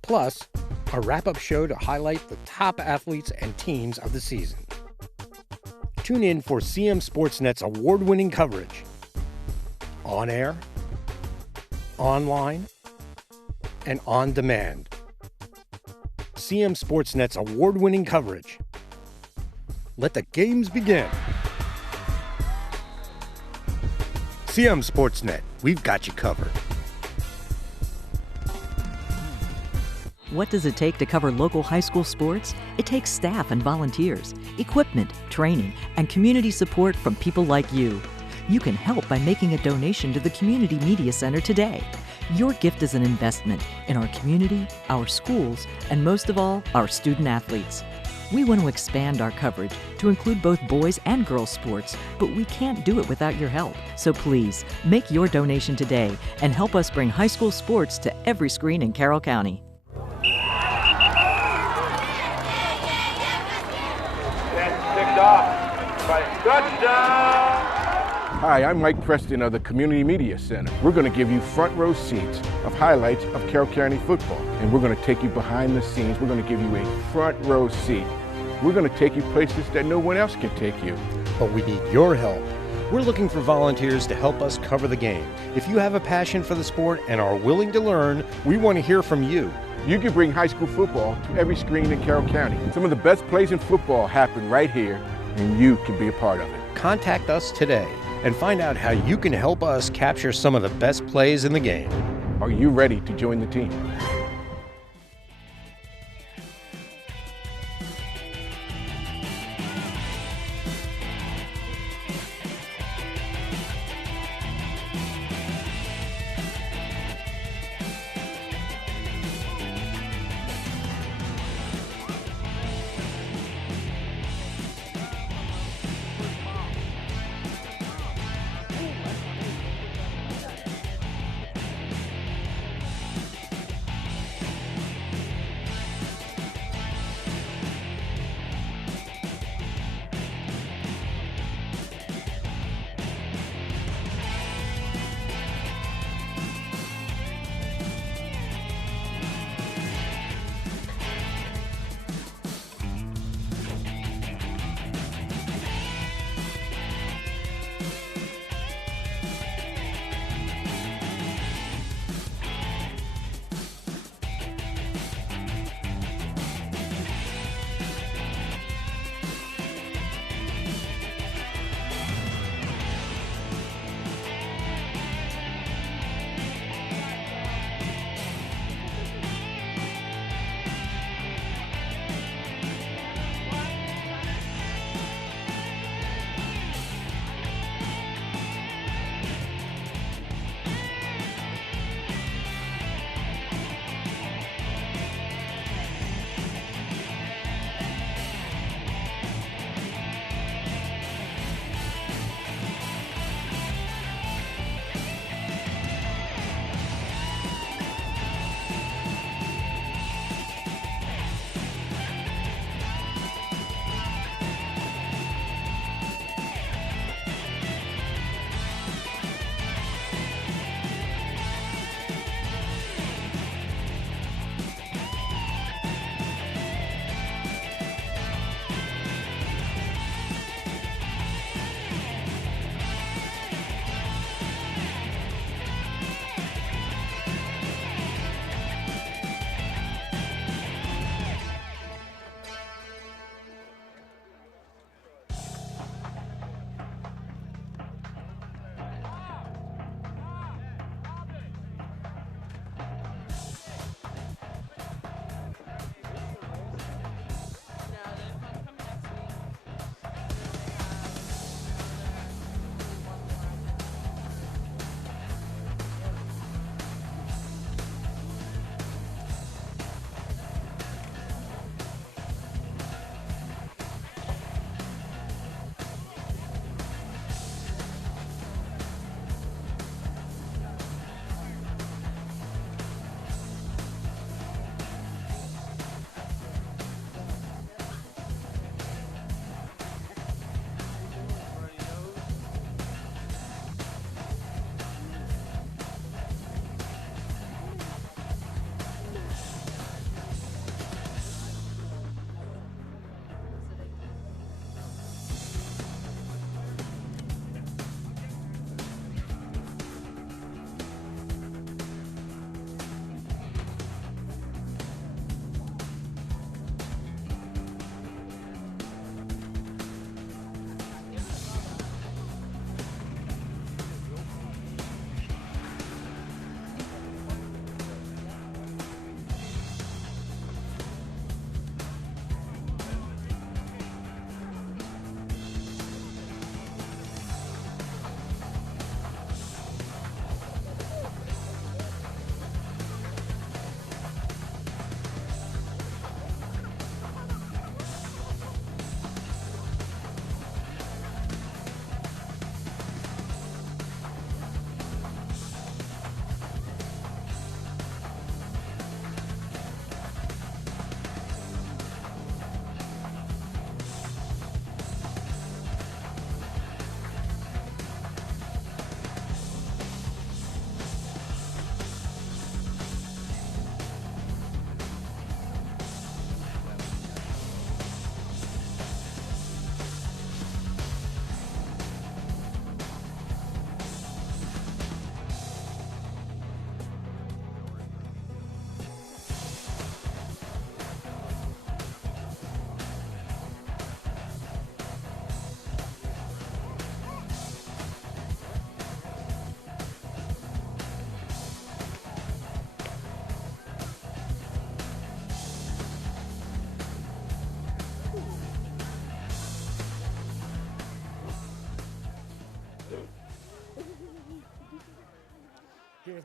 Plus, a wrap-up show to highlight the top athletes and teams of the season. Tune in for CM Sportsnet's award-winning coverage. On air, online, and on demand. CM Sportsnet's award-winning coverage. Let the games begin. CM Sportsnet, we've got you covered. What does it take to cover local high school sports? It takes staff and volunteers, equipment, training, and community support from people like you. You can help by making a donation to the Community Media Center today. Your gift is an investment in our community, our schools, and most of all, our student athletes. We want to expand our coverage to include both boys and girls sports, but we can't do it without your help. So please, make your donation today and help us bring high school sports to every screen in Carroll County. Touchdown! Hi, I'm Mike Preston of the Community Media Center. We're going to give you front row seats of highlights of Carroll County football. And we're going to take you behind the scenes. We're going to give you a front row seat. We're going to take you places that no one else can take you. But we need your help. We're looking for volunteers to help us cover the game. If you have a passion for the sport and are willing to learn, we want to hear from you. You can bring high school football to every screen in Carroll County. Some of the best plays in football happen right here, and you can be a part of it. Contact us today and find out how you can help us capture some of the best plays in the game. Are you ready to join the team?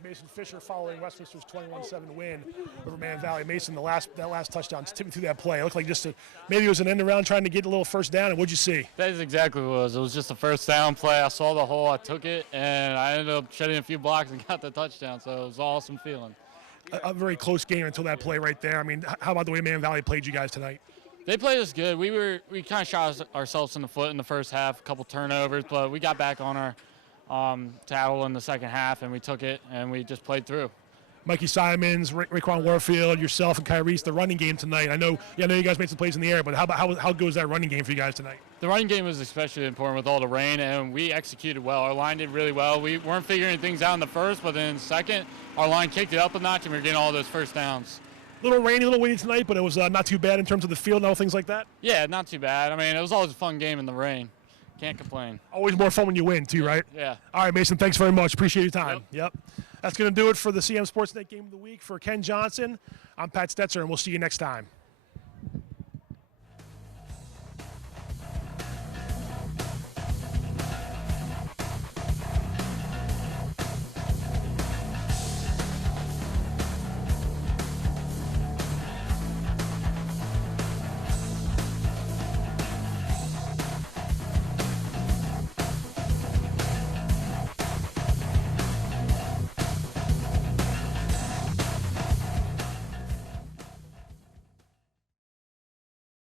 Mason Fisher following Westminster's 21-7 win over Man Valley. Mason, that last touchdown, tipping through that play. It looked like maybe it was an end around trying to get a little first down. And what'd you see? That is exactly what it was. It was just a first down play. I saw the hole, I took it, and I ended up shedding a few blocks and got the touchdown. So it was an awesome feeling. A very close game until that play right there. I mean, how about the way Man Valley played you guys tonight? They played us good. We kind of shot ourselves in the foot in the first half, a couple turnovers, but we got back on our tattle in the second half, and we took it, and we just played through. Mikey Simons, Raekwon Warfield, yourself, and Kyrie, the running game tonight. I know you guys made some plays in the air, but how good was that running game for you guys tonight? The running game was especially important with all the rain, and we executed well. Our line did really well. We weren't figuring things out in the first, but then in the second, our line kicked it up a notch, and we were getting all those first downs. A little rainy, a little windy tonight, but it was not too bad in terms of the field and all things like that? Yeah, not too bad. I mean, it was always a fun game in the rain. Can't complain. Always more fun when you win, too, right? Yeah. All right, Mason, thanks very much. Appreciate your time. Yep. That's going to do it for the CM Sportsnet Game of the Week. For Ken Johnson, I'm Pat Stetzer, and we'll see you next time.